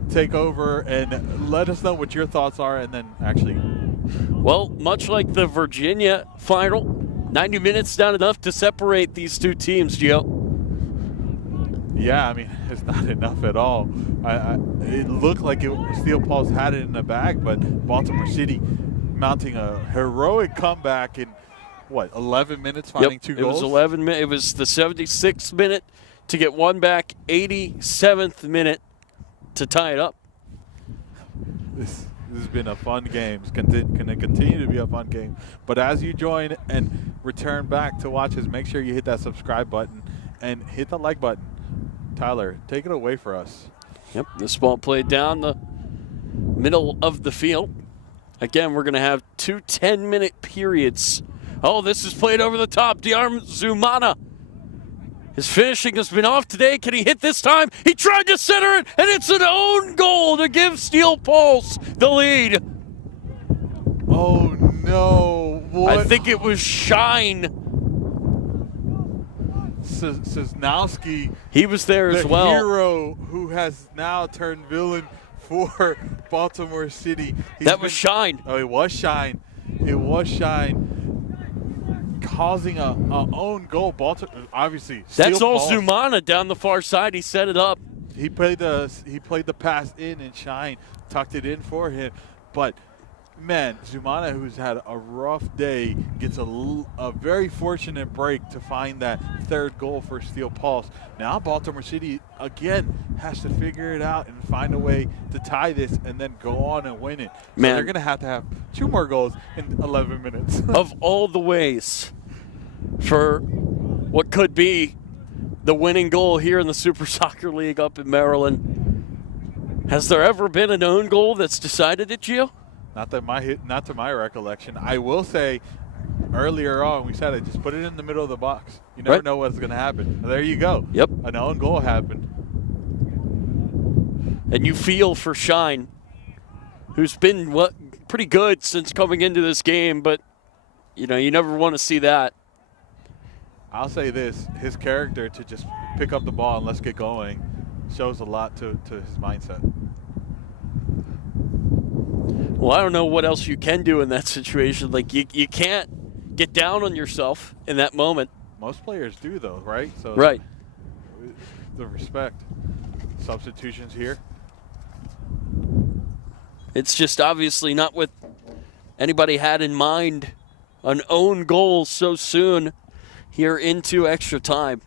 take over and let us know what your thoughts are, and then actually. Well, much like the Virginia final, 90 minutes not enough to separate these two teams, Gio. Yeah, I mean, it's not enough at all. It looked like Steel Pulse had it in the bag, but Baltimore City mounting a heroic comeback in, 11 minutes, finding two goals? It was 11 minutes. It was the 76th minute to get one back, 87th minute to tie it up. This has been a fun game. It's going to continue to be a fun game. But as you join and return back to watch us, make sure you hit that subscribe button and hit the like button. Tyler, take it away for us. Yep, this ball played down the middle of the field. Again, we're going to have two 10-minute periods. Oh, this is played over the top. Diar Zumana. His finishing has been off today. Can he hit this time? He tried to center it, and it's an own goal to give Steel Pulse the lead. Oh, no. What? I think it was Shine. Sosnowski. He was there as well. The hero who has now turned villain for Baltimore City. That was Shine. Oh, it was Shine. It was Shine. Causing a own goal. Baltimore, obviously. That's all Zumana down the far side. He set it up. He played the pass in, and Shine tucked it in for him. But man, Zumana, who's had a rough day, gets a very fortunate break to find that third goal for Steel Pulse. Now Baltimore City, again, has to figure it out and find a way to tie this and then go on and win it. Man. So they're going to have two more goals in 11 minutes. Of all the ways for what could be the winning goal here in the Super Soccer League up in Maryland, has there ever been an own goal that's decided it, Gio? Not to my recollection. I will say, earlier on, we said it. Just put it in the middle of the box. You never know what's going to happen. There you go. Yep. An own goal happened. And you feel for Shine, who's been pretty good since coming into this game, but you never want to see that. I'll say this: his character to just pick up the ball and let's get going shows a lot to his mindset. Well, I don't know what else you can do in that situation. Like, you can't get down on yourself in that moment. Most players do, though, right? So right. The respect. Substitutions here. It's just obviously not what anybody had in mind. An own goal so soon here into extra time.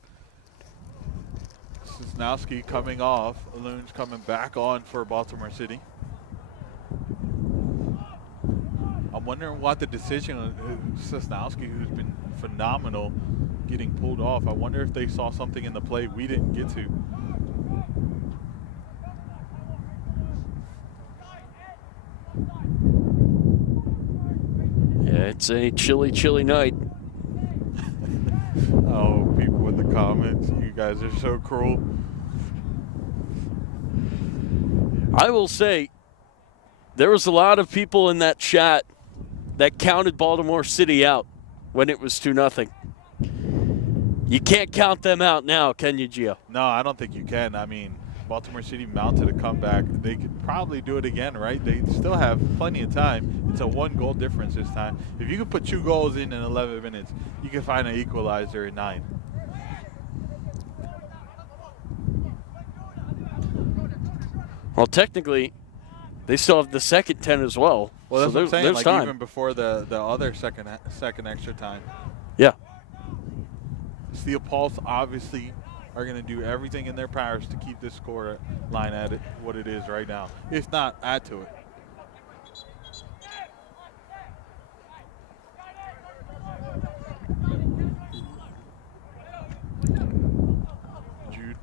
Sosnowski coming off. Loon's coming back on for Baltimore City. I'm wondering what the decision of Sosnowski, who's been phenomenal, getting pulled off. I wonder if they saw something in the play we didn't get to. Yeah, it's a chilly, chilly night. Oh, people in the comments, you guys are so cruel. I will say, there was a lot of people in that chat that counted Baltimore City out when it was 2-0. You can't count them out now, can you, Gio? No, I don't think you can. I mean, Baltimore City mounted a comeback. They could probably do it again, right? They still have plenty of time. It's a 1-goal difference this time. If you could put 2 goals in 11 minutes, you can find an equalizer in 9. Well, technically, they still have the second 10 as well. Well, that's what I'm saying. Like time. Even before the other second extra time. Yeah. Steel Pulse obviously are going to do everything in their powers to keep this score line at what it is right now. If not, add to it. Jude.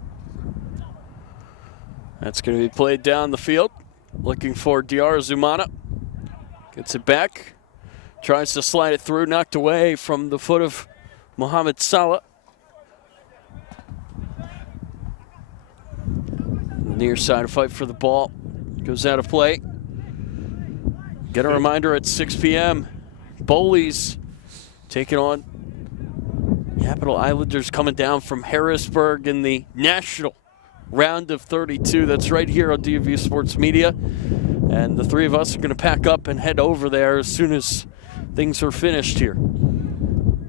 That's going to be played down the field. Looking for Diar Zumana. Gets it back. Tries to slide it through. Knocked away from the foot of Mohamed Salah. Near side fight for the ball. Goes out of play. Get a reminder at 6 p.m. Bowley's taking on Capital Islanders coming down from Harrisburg in the national round of 32. That's right here on DV Sports Media. And the three of us are going to pack up and head over there as soon as things are finished here.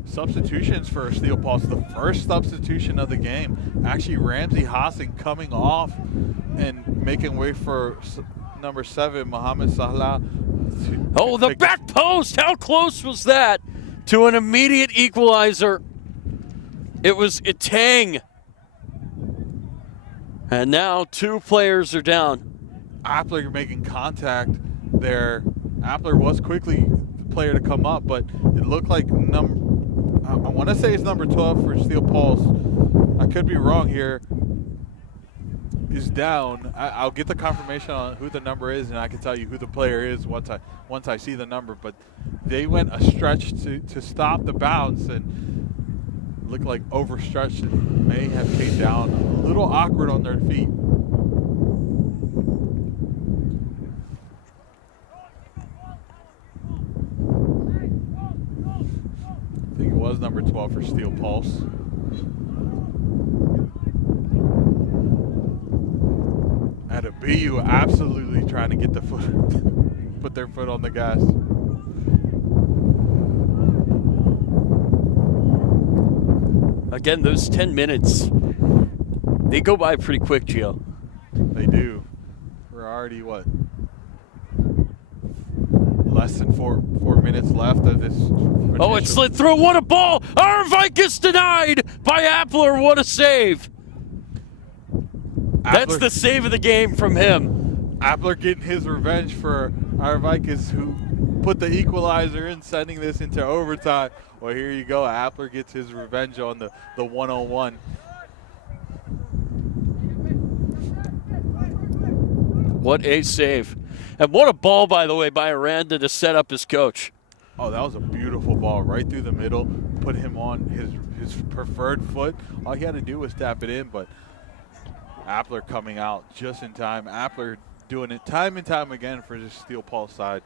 Substitutions for Steel Pulse. The first substitution of the game. Actually, Ramsey Hassan coming off and making way for number 7, Mohamed Salah. Oh, the back post! How close was that to an immediate equalizer? It was Itang. And now 2 players are down. Appler making contact there. Appler was quickly the player to come up, but it looked like I want to say it's number 12 for Steel Pulse. I could be wrong here. Is down. I'll get the confirmation on who the number is, and I can tell you who the player is once I see the number. But they went a stretch to stop the bounce and looked like overstretched and may have came down a little awkward on their feet. I think it was number 12 for Steel Pulse. At a BU absolutely trying to get the foot, put their foot on the gas. Again, those 10 minutes, they go by pretty quick, Gio. They do. We're already, what, less than four minutes left of this. Oh, it slid through. What a ball! Arvik denied by Appler. What a save. That's the save of the game from him. Appler getting his revenge for Arvikis, who put the equalizer in, sending this into overtime. Well, here you go. Appler gets his revenge on the 1-on-1. What a save. And what a ball, by the way, by Aranda to set up his coach. Oh, that was a beautiful ball right through the middle. Put him on his preferred foot. All he had to do was tap it in, but Appler coming out just in time. Appler doing it time and time again for his Steel Pulse side.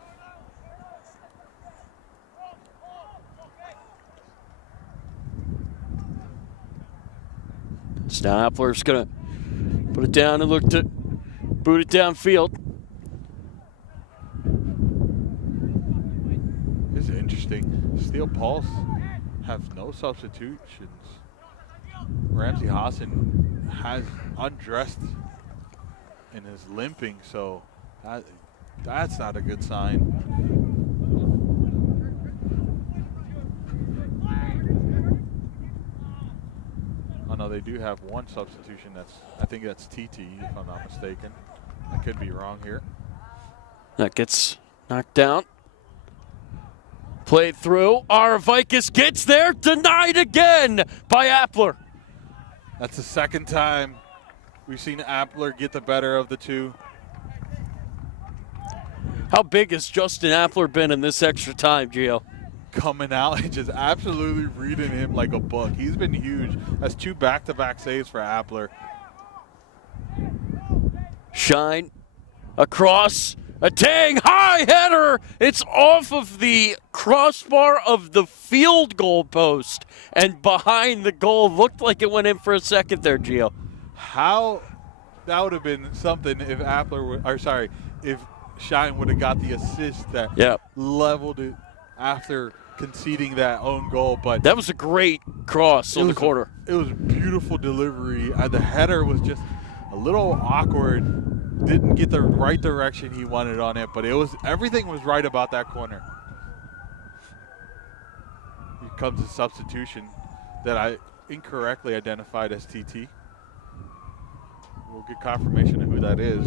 So now Appler's going to put it down and look to boot it downfield. This is interesting. Steel Pulse have no substitutions. Ramsey Hassan has undressed and is limping, so that's not a good sign. Oh no, they do have one substitution. I think that's TT, if I'm not mistaken. I could be wrong here. That gets knocked down. Played through. Arvikis gets there. Denied again by Appler. That's the second time we've seen Appler get the better of the two. How big has Justin Appler been in this extra time, Gio? Coming out and just absolutely reading him like a book. He's been huge. That's 2 back-to-back saves for Appler. Shine across. A dang high header. It's off of the crossbar of the field goal post and behind the goal. Looked like it went in for a second there, Gio. How that would have been something if if Shine would have got the assist that leveled it after conceding that own goal. But that was a great cross on the corner. It was a beautiful delivery. The header was just a little awkward. Didn't get the right direction he wanted on it, but everything was right about that corner. Here comes a substitution that I incorrectly identified as TT. We'll get confirmation of who that is.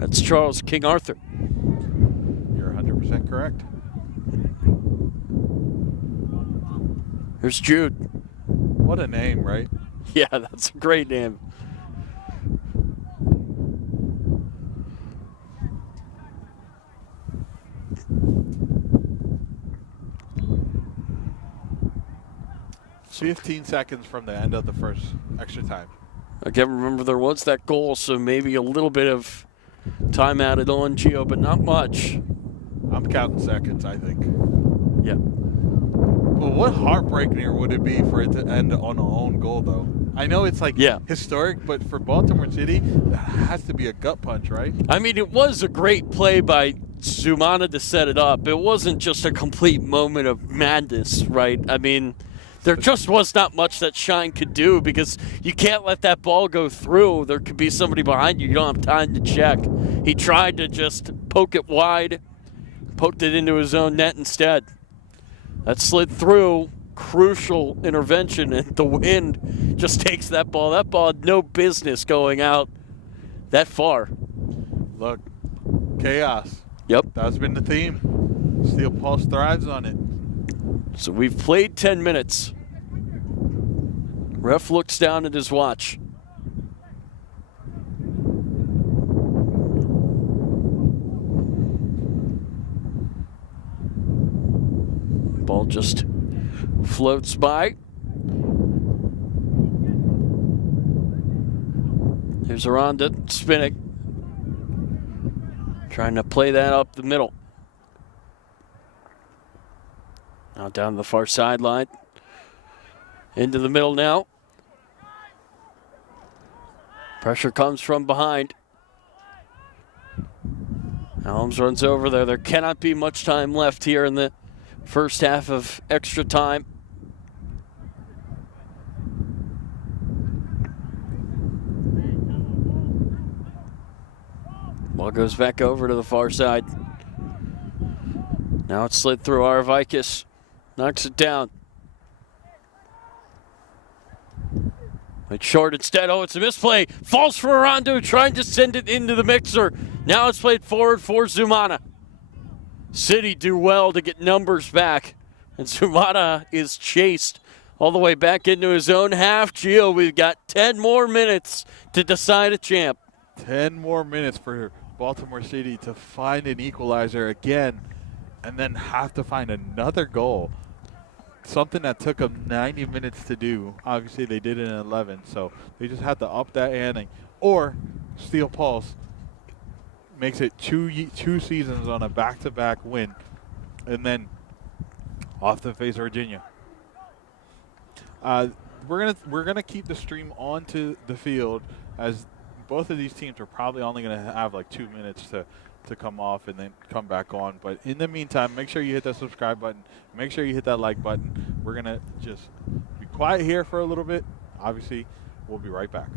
That's Charles King Arthur. You're 100% correct. Here's Jude. What a name, right? Yeah, that's a great name. So 15 seconds from the end of the first extra time. Again, remember there was that goal, so maybe a little bit of time added on, Gio, but not much. I'm counting seconds, I think. Yeah. Well, what heartbreaker would it be for it to end on a own goal, though? I know it's like historic, but for Baltimore City, that has to be a gut punch, right? I mean, it was a great play by Zumana to set it up. It wasn't just a complete moment of madness, right? I mean, there just was not much that Shine could do because you can't let that ball go through. There could be somebody behind you. You don't have time to check. He tried to just poke it wide, poked it into his own net instead. That slid through. Crucial intervention, and the wind just takes that ball. That ball had no business going out that far. Look, chaos. Yep. That's been the theme. Steel Pulse thrives on it. So we've played 10 minutes. Ref looks down at his watch. Ball just floats by. Here's Aranda spinning. Trying to play that up the middle. Now down the far sideline. Into the middle now. Pressure comes from behind. Helms runs over there. There cannot be much time left here in the first half of extra time. Ball goes back over to the far side. Now it's slid through Aravikis. Knocks it down. It's short instead. Oh, it's a misplay. Falls for Arando, trying to send it into the mixer. Now it's played forward for Zumana. City do well to get numbers back. And Zumana is chased all the way back into his own half. Gio, we've got 10 more minutes to decide a champ. 10 more minutes for Baltimore City to find an equalizer again and then have to find another goal. Something that took them 90 minutes to do. Obviously, they did it in 11, so they just had to up that ante. Or Steel Pulse makes it two seasons on a back-to-back win, and then off to face Virginia. We're gonna keep the stream onto the field, as both of these teams are probably only gonna have like 2 minutes to come off and then come back on. But in the meantime, make sure you hit that subscribe button. Make sure you hit that like button. We're gonna just be quiet here for a little bit. Obviously, we'll be right back.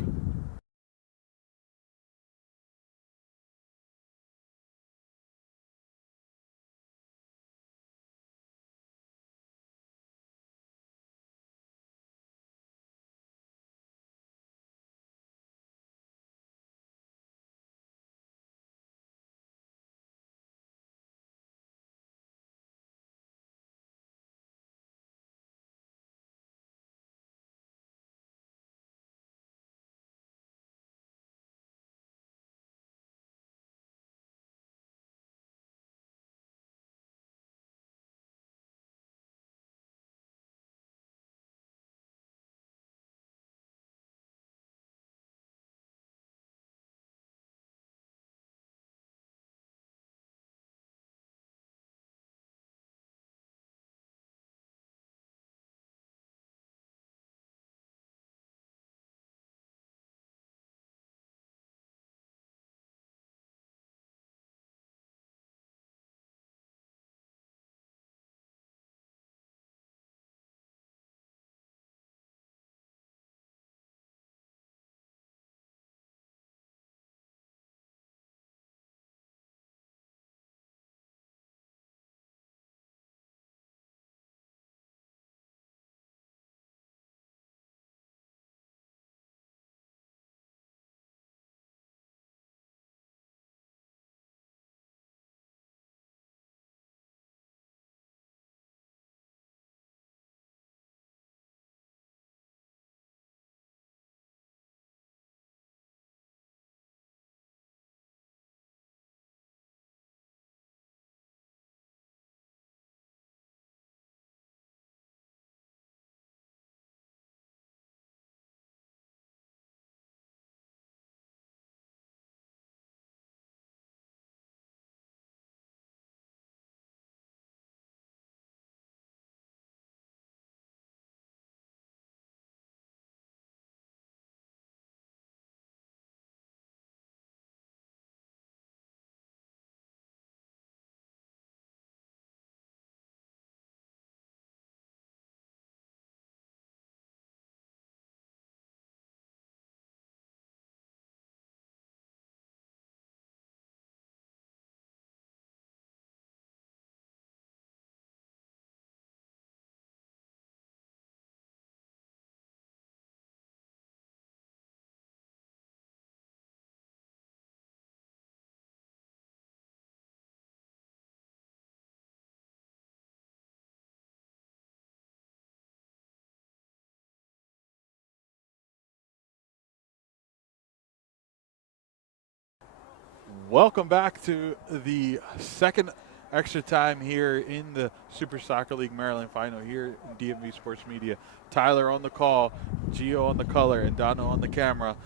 Welcome back to the second extra time here in the Super Soccer League Maryland final here in DMV Sports Media. Tyler on the call, Gio on the color, and Dono on the camera.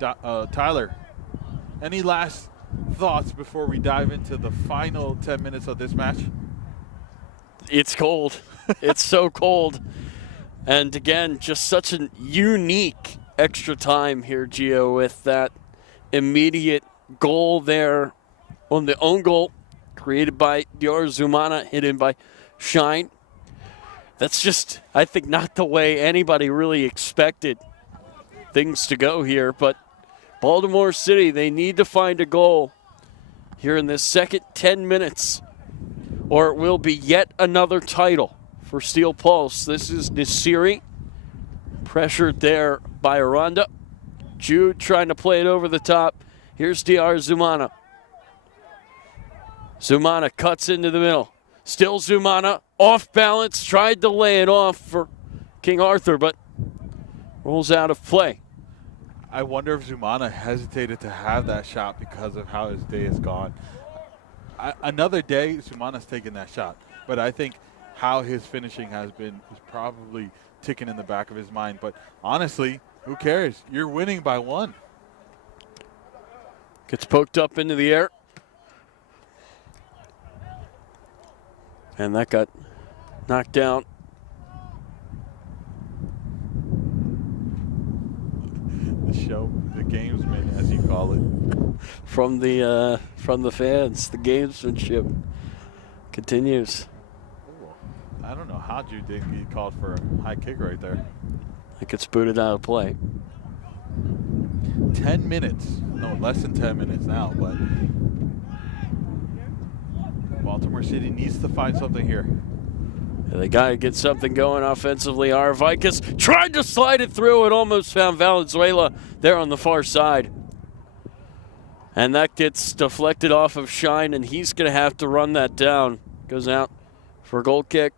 Tyler, any last thoughts before we dive into the final 10 minutes of this match? It's cold. It's so cold. And again, just such a unique extra time here, Gio, with that immediate goal there on the own goal created by Dior Zumana, hidden by Shine. That's just, I think, not the way anybody really expected things to go here. But Baltimore City, they need to find a goal here in this second 10 minutes, or it will be yet another title for Steel Pulse. This is Nasiri, pressured there by Aranda. Jude trying to play it over the top. Here's DR Zumana. Zumana cuts into the middle. Still Zumana, off balance, tried to lay it off for King Arthur, but rolls out of play. I wonder if Zumana hesitated to have that shot because of how his day has gone. Another day, Zumana's taken that shot, but I think how his finishing has been is probably ticking in the back of his mind. But honestly, who cares? You're winning by 1. Gets poked up into the air. And that got knocked down. The show, the gamesman, as you call it. From the fans, the gamesmanship continues. I don't know how Jude didn't get called for a high kick right there. It gets booted out of play. 10 minutes. No, less than 10 minutes now, but Baltimore City needs to find something here. Yeah, they got to get something going offensively. Arvaikas tried to slide it through and almost found Valenzuela there on the far side. And that gets deflected off of Shine, and he's going to have to run that down. Goes out for a goal kick.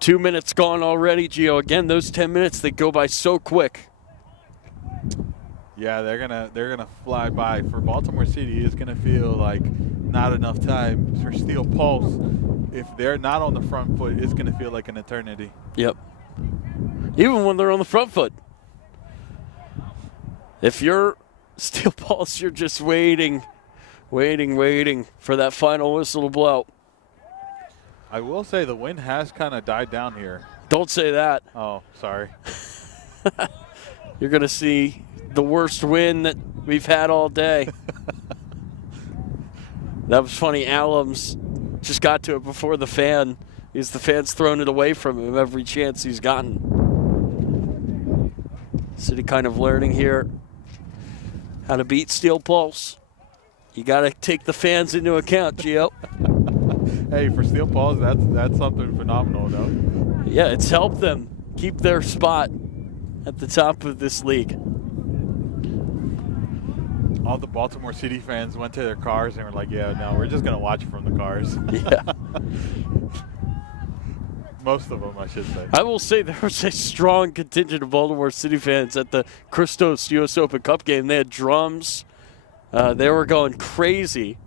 2 minutes gone already, Gio. Again, those 10 minutes, they go by so quick. Yeah, they're gonna fly by. For Baltimore City, it's gonna feel like not enough time. For Steel Pulse, if they're not on the front foot, it's gonna feel like an eternity. Yep. Even when they're on the front foot. If you're Steel Pulse, you're just waiting for that final whistle to blow. I will say the wind has kind of died down here. Don't say that. Oh, sorry. You're going to see the worst wind that we've had all day. That was funny. Allums just got to it before the fan, because the fan's thrown it away from him every chance he's gotten. City kind of learning here how to beat Steel Pulse. You got to take the fans into account, Gio. Hey, for Steel Pulse, that's something phenomenal, though. Yeah, it's helped them keep their spot at the top of this league. All the Baltimore City fans went to their cars and were like, yeah, no, we're just going to watch it from the cars. Yeah. Most of them, I should say. I will say there was a strong contingent of Baltimore City fans at the Christos U.S. Open Cup game. They had drums. They were going crazy.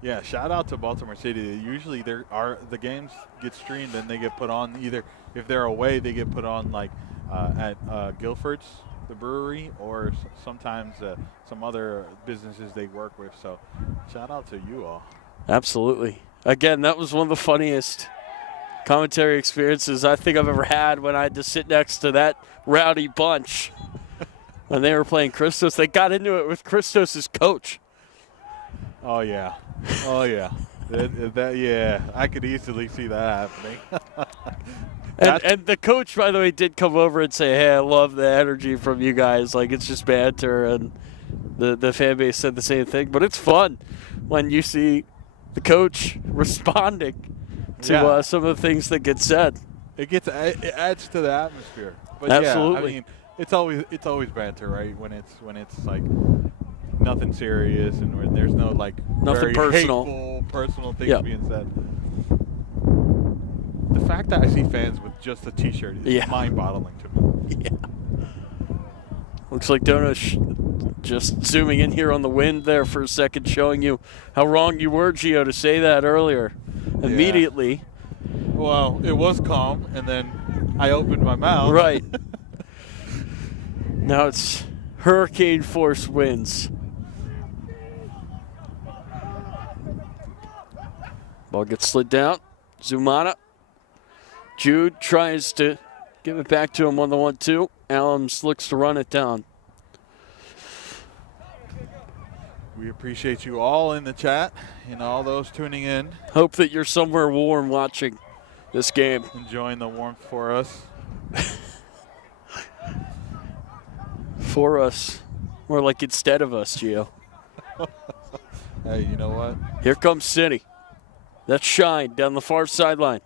Yeah, shout out to Baltimore City. Usually the games get streamed and they get put on either, if they're away, they get put on like at Guilford's, the brewery, or sometimes some other businesses they work with. So shout out to you all. Absolutely. Again, that was one of the funniest commentary experiences I think I've ever had, when I had to sit next to that rowdy bunch when they were playing Christos. They got into it with Christos' coach. Oh, yeah. Oh, yeah. Yeah, I could easily see that happening. And the coach, by the way, did come over and say, hey, I love the energy from you guys. Like, it's just banter. And the fan base said the same thing. But it's fun when you see the coach responding to some of the things that get said. It adds to the atmosphere. But absolutely. Yeah, I mean, it's always banter, right? When it's like nothing serious and when there's no like nothing very personal, hateful, personal things being said. The fact that I see fans with just a T-shirt is mind-boggling to me. Yeah. Looks like Dono just zooming in here on the wind there for a second, showing you how wrong you were, Gio, to say that earlier. Yeah. Immediately. Well, it was calm, and then I opened my mouth. Right. Now it's hurricane force winds. Ball gets slid down. Zumana. Jude tries to give it back to him on the 1-2. Allums looks to run it down. We appreciate you all in the chat and all those tuning in. Hope that you're somewhere warm watching this game. Enjoying the warmth for us. For us. More like instead of us, Gio. Hey, you know what? Here comes City. That's Shine down the far sideline.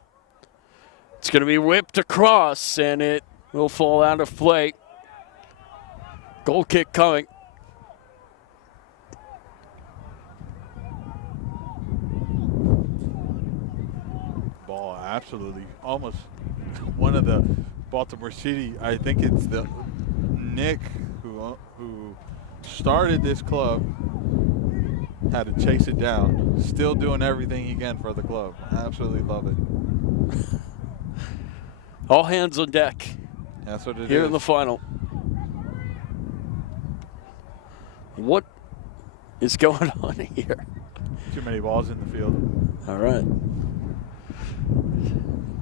It's going to be whipped across, and it will fall out of play. Goal kick coming. Ball absolutely almost one of the Baltimore City. I think it's the Nick who started this club. Had to chase it down. Still doing everything he can for the club. Absolutely love it. All hands on deck. That's what it is. Here in the final. What is going on here? Too many balls in the field. All right.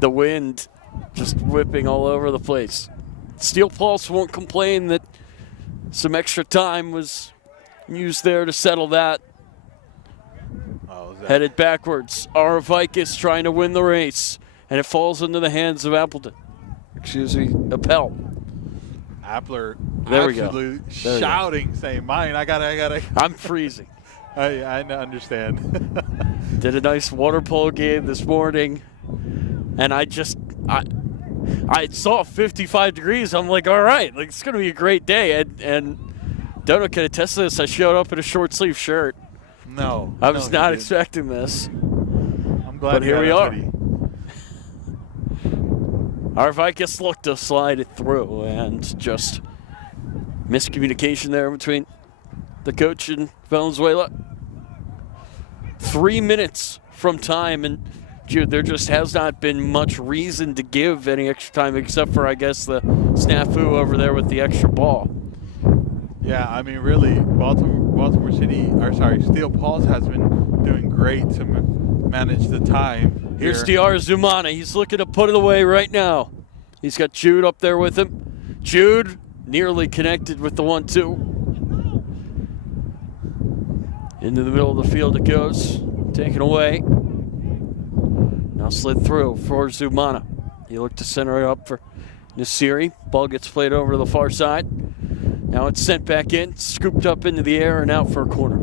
The wind just whipping all over the place. Steel Pulse won't complain that some extra time was used there to settle that. Headed backwards. Aravikis trying to win the race, and it falls into the hands of Appleton. Excuse me, Appel. Appler there we absolutely go. Shouting, saying, mine, I gotta. I'm freezing. I understand. Did a nice water polo game this morning, and I saw 55 degrees. I'm like, all right, like it's going to be a great day. And Dono can attest to this. I showed up in a short sleeve shirt. No. I was not expecting this. I'm glad but here we are. Hoodie. Aravikis looked to slide it through, and just miscommunication there between the coach and Valenzuela. 3 minutes from time, and Jude, there just has not been much reason to give any extra time except for, I guess, the snafu over there with the extra ball. Yeah, I mean, really, Steel Pulse has been doing great to manage the time. Here's DR Zumana. He's looking to put it away right now. He's got Jude up there with him. Jude nearly connected with the 1-2. Into the middle of the field it goes. Taken away. Now slid through for Zumana. He looked to center it up for Nasiri. Ball gets played over to the far side. Now it's sent back in, scooped up into the air and out for a corner.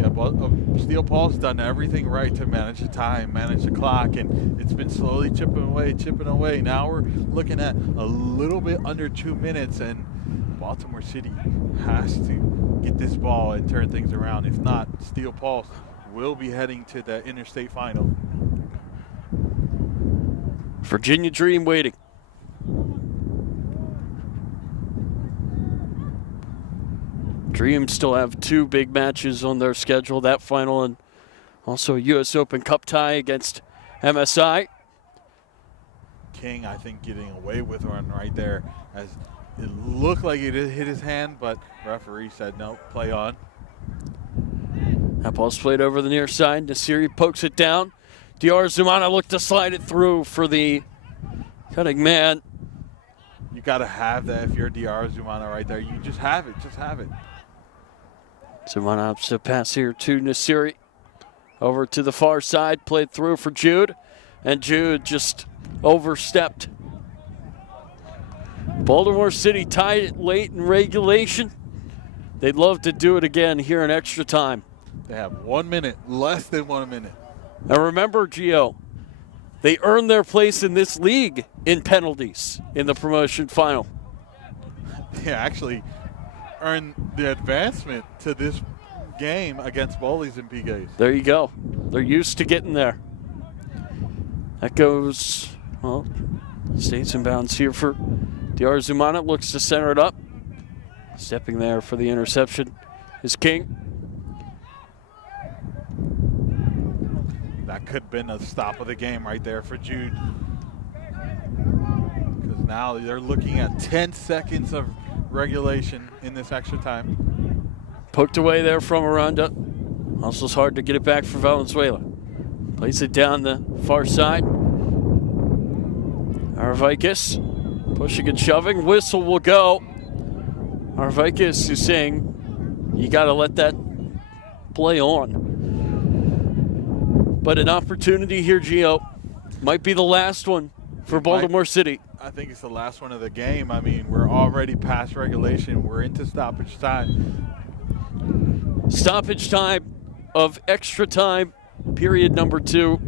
Yeah, but Steel Pulse done everything right to manage the time, manage the clock, and it's been slowly chipping away. Now we're looking at a little bit under 2 minutes, and Baltimore City has to get this ball and turn things around. If not, Steel Pulse will be heading to the interstate final. Virginia Dream waiting. Dream still have 2 big matches on their schedule, that final and also a U.S. Open Cup tie against MSI. King, I think, getting away with one right there, as it looked like it hit his hand, but referee said no, play on. That ball's played over the near side. Nasiri pokes it down. DR Zumana looked to slide it through for the cutting man. You got to have that if you're DR Zumana right there. You just have it. Just have it. Zumana opposite pass here to Nasiri. Over to the far side. Played through for Jude. And Jude just overstepped. Baltimore City tied it late in regulation. They'd love to do it again here in extra time. They have 1 minute, less than 1 minute. Now remember, Gio, they earned their place in this league in penalties in the promotion final. They actually earned the advancement to this game against Bullies and PKs. There you go. They're used to getting there. That goes, well, stays in bounds here for DR Zumana. Looks to center it up. Stepping there for the interception is King. That could have been a stop of the game right there for Jude. Because now they're looking at 10 seconds of regulation in this extra time. Poked away there from Aranda. Also, it's hard to get it back for Valenzuela. Plays it down the far side. Arvikis pushing and shoving. Whistle will go. Arvikis is saying you got to let that play on. But an opportunity here, Gio. Might be the last one for Baltimore City. I think it's the last one of the game. I mean, we're already past regulation. We're into stoppage time. Stoppage time of extra time, period number 2.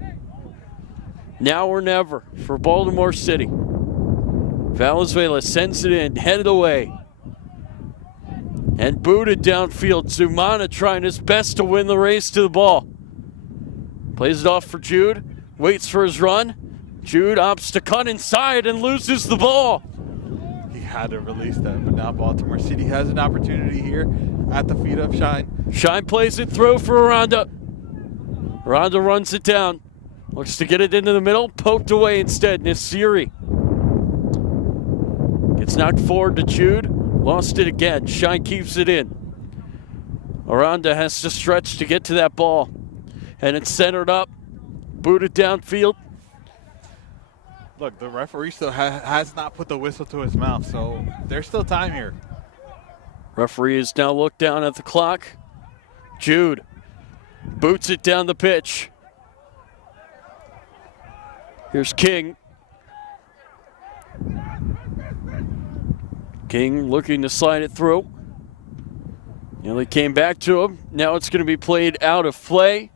Now or never for Baltimore City. Valenzuela sends it in, headed away. And booted downfield. Zumana trying his best to win the race to the ball. Plays it off for Jude. Waits for his run. Jude opts to cut inside and loses the ball. He had to release that, but now Baltimore City has an opportunity here at the feet of Shine. Shine plays it through for Aranda. Aranda runs it down. Looks to get it into the middle. Poked away instead. Nasiri gets knocked forward to Jude. Lost it again. Shine keeps it in. Aranda has to stretch to get to that ball. And it's centered up. Booted downfield. Look, the referee still has not put the whistle to his mouth, so there's still time here. Referee has now looked down at the clock. Jude boots it down the pitch. Here's King. King looking to slide it through. Nearly came back to him. Now it's going to be played out of play.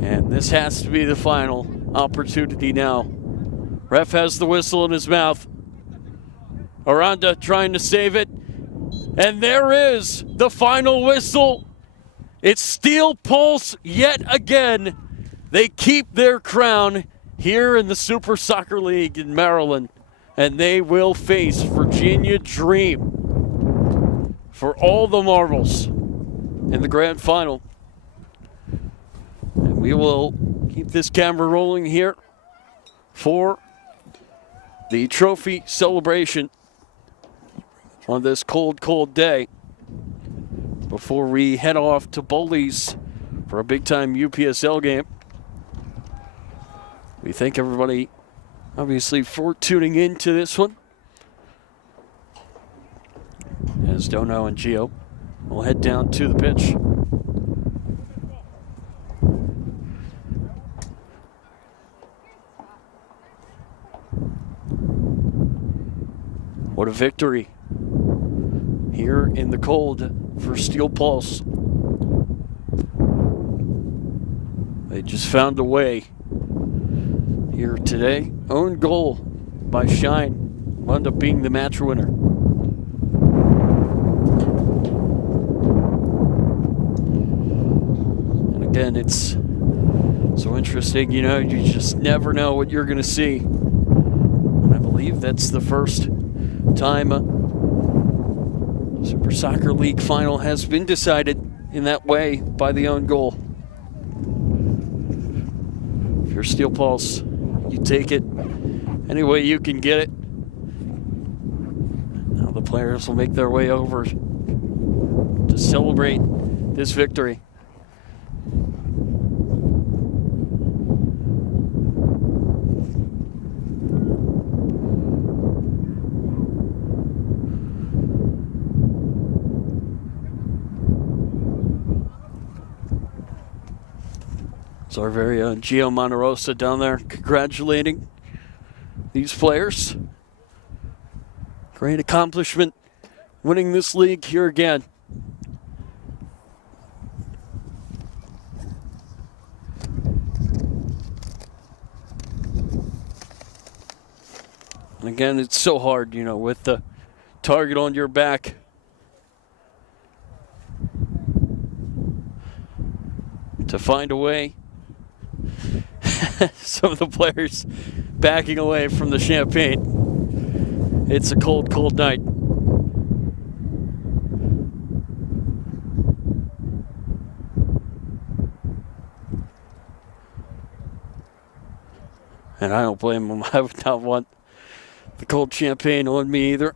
And this has to be the final opportunity now. Ref has the whistle in his mouth. Aranda trying to save it. And there is the final whistle. It's Steel Pulse yet again. They keep their crown here in the Super Soccer League in Maryland. And they will face Virginia Dream for all the marbles in the grand final. And we will keep this camera rolling here for the trophy celebration on this cold, cold day before we head off to Bullies for a big-time UPSL game. We thank everybody, obviously, for tuning in to this one. As Dono and Gio will head down to the pitch. What a victory here in the cold for Steel Pulse. They just found a way here today. Own goal by Shine wound up being the match winner. And again, it's so interesting, you know, you just never know what you're going to see. And I believe that's the first time a Super Soccer League final has been decided in that way by the own goal. If you're Steel Pulse, you take it any way you can get it. Now the players will make their way over to celebrate this victory. It's our very own Gio Monterosa down there congratulating these players. Great accomplishment winning this league here again. And again, it's so hard, you know, with the target on your back. To find a way. Some of the players backing away from the champagne. It's a cold, cold night. And I don't blame them. I would not want the cold champagne on me either.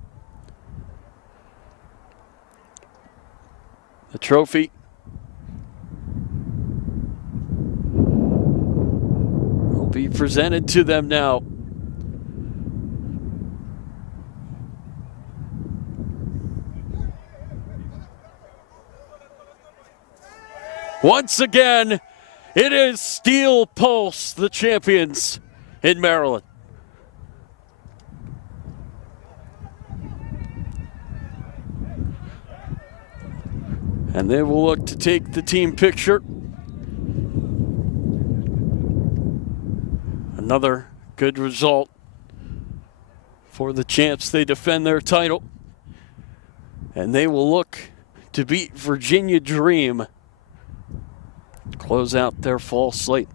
The trophy will be presented to them now. Once again, it is Steel Pulse, the champions in Maryland. And they will look to take the team picture. Another good result for the champs. They defend their title. And they will look to beat Virginia Dream. Close out their fall slate.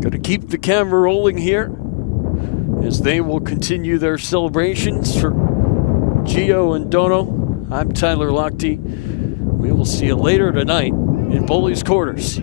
Going to keep the camera rolling here as they will continue their celebrations for Gio and Dono. I'm Tyler Lochte. We will see you later tonight in Bully's Quarters.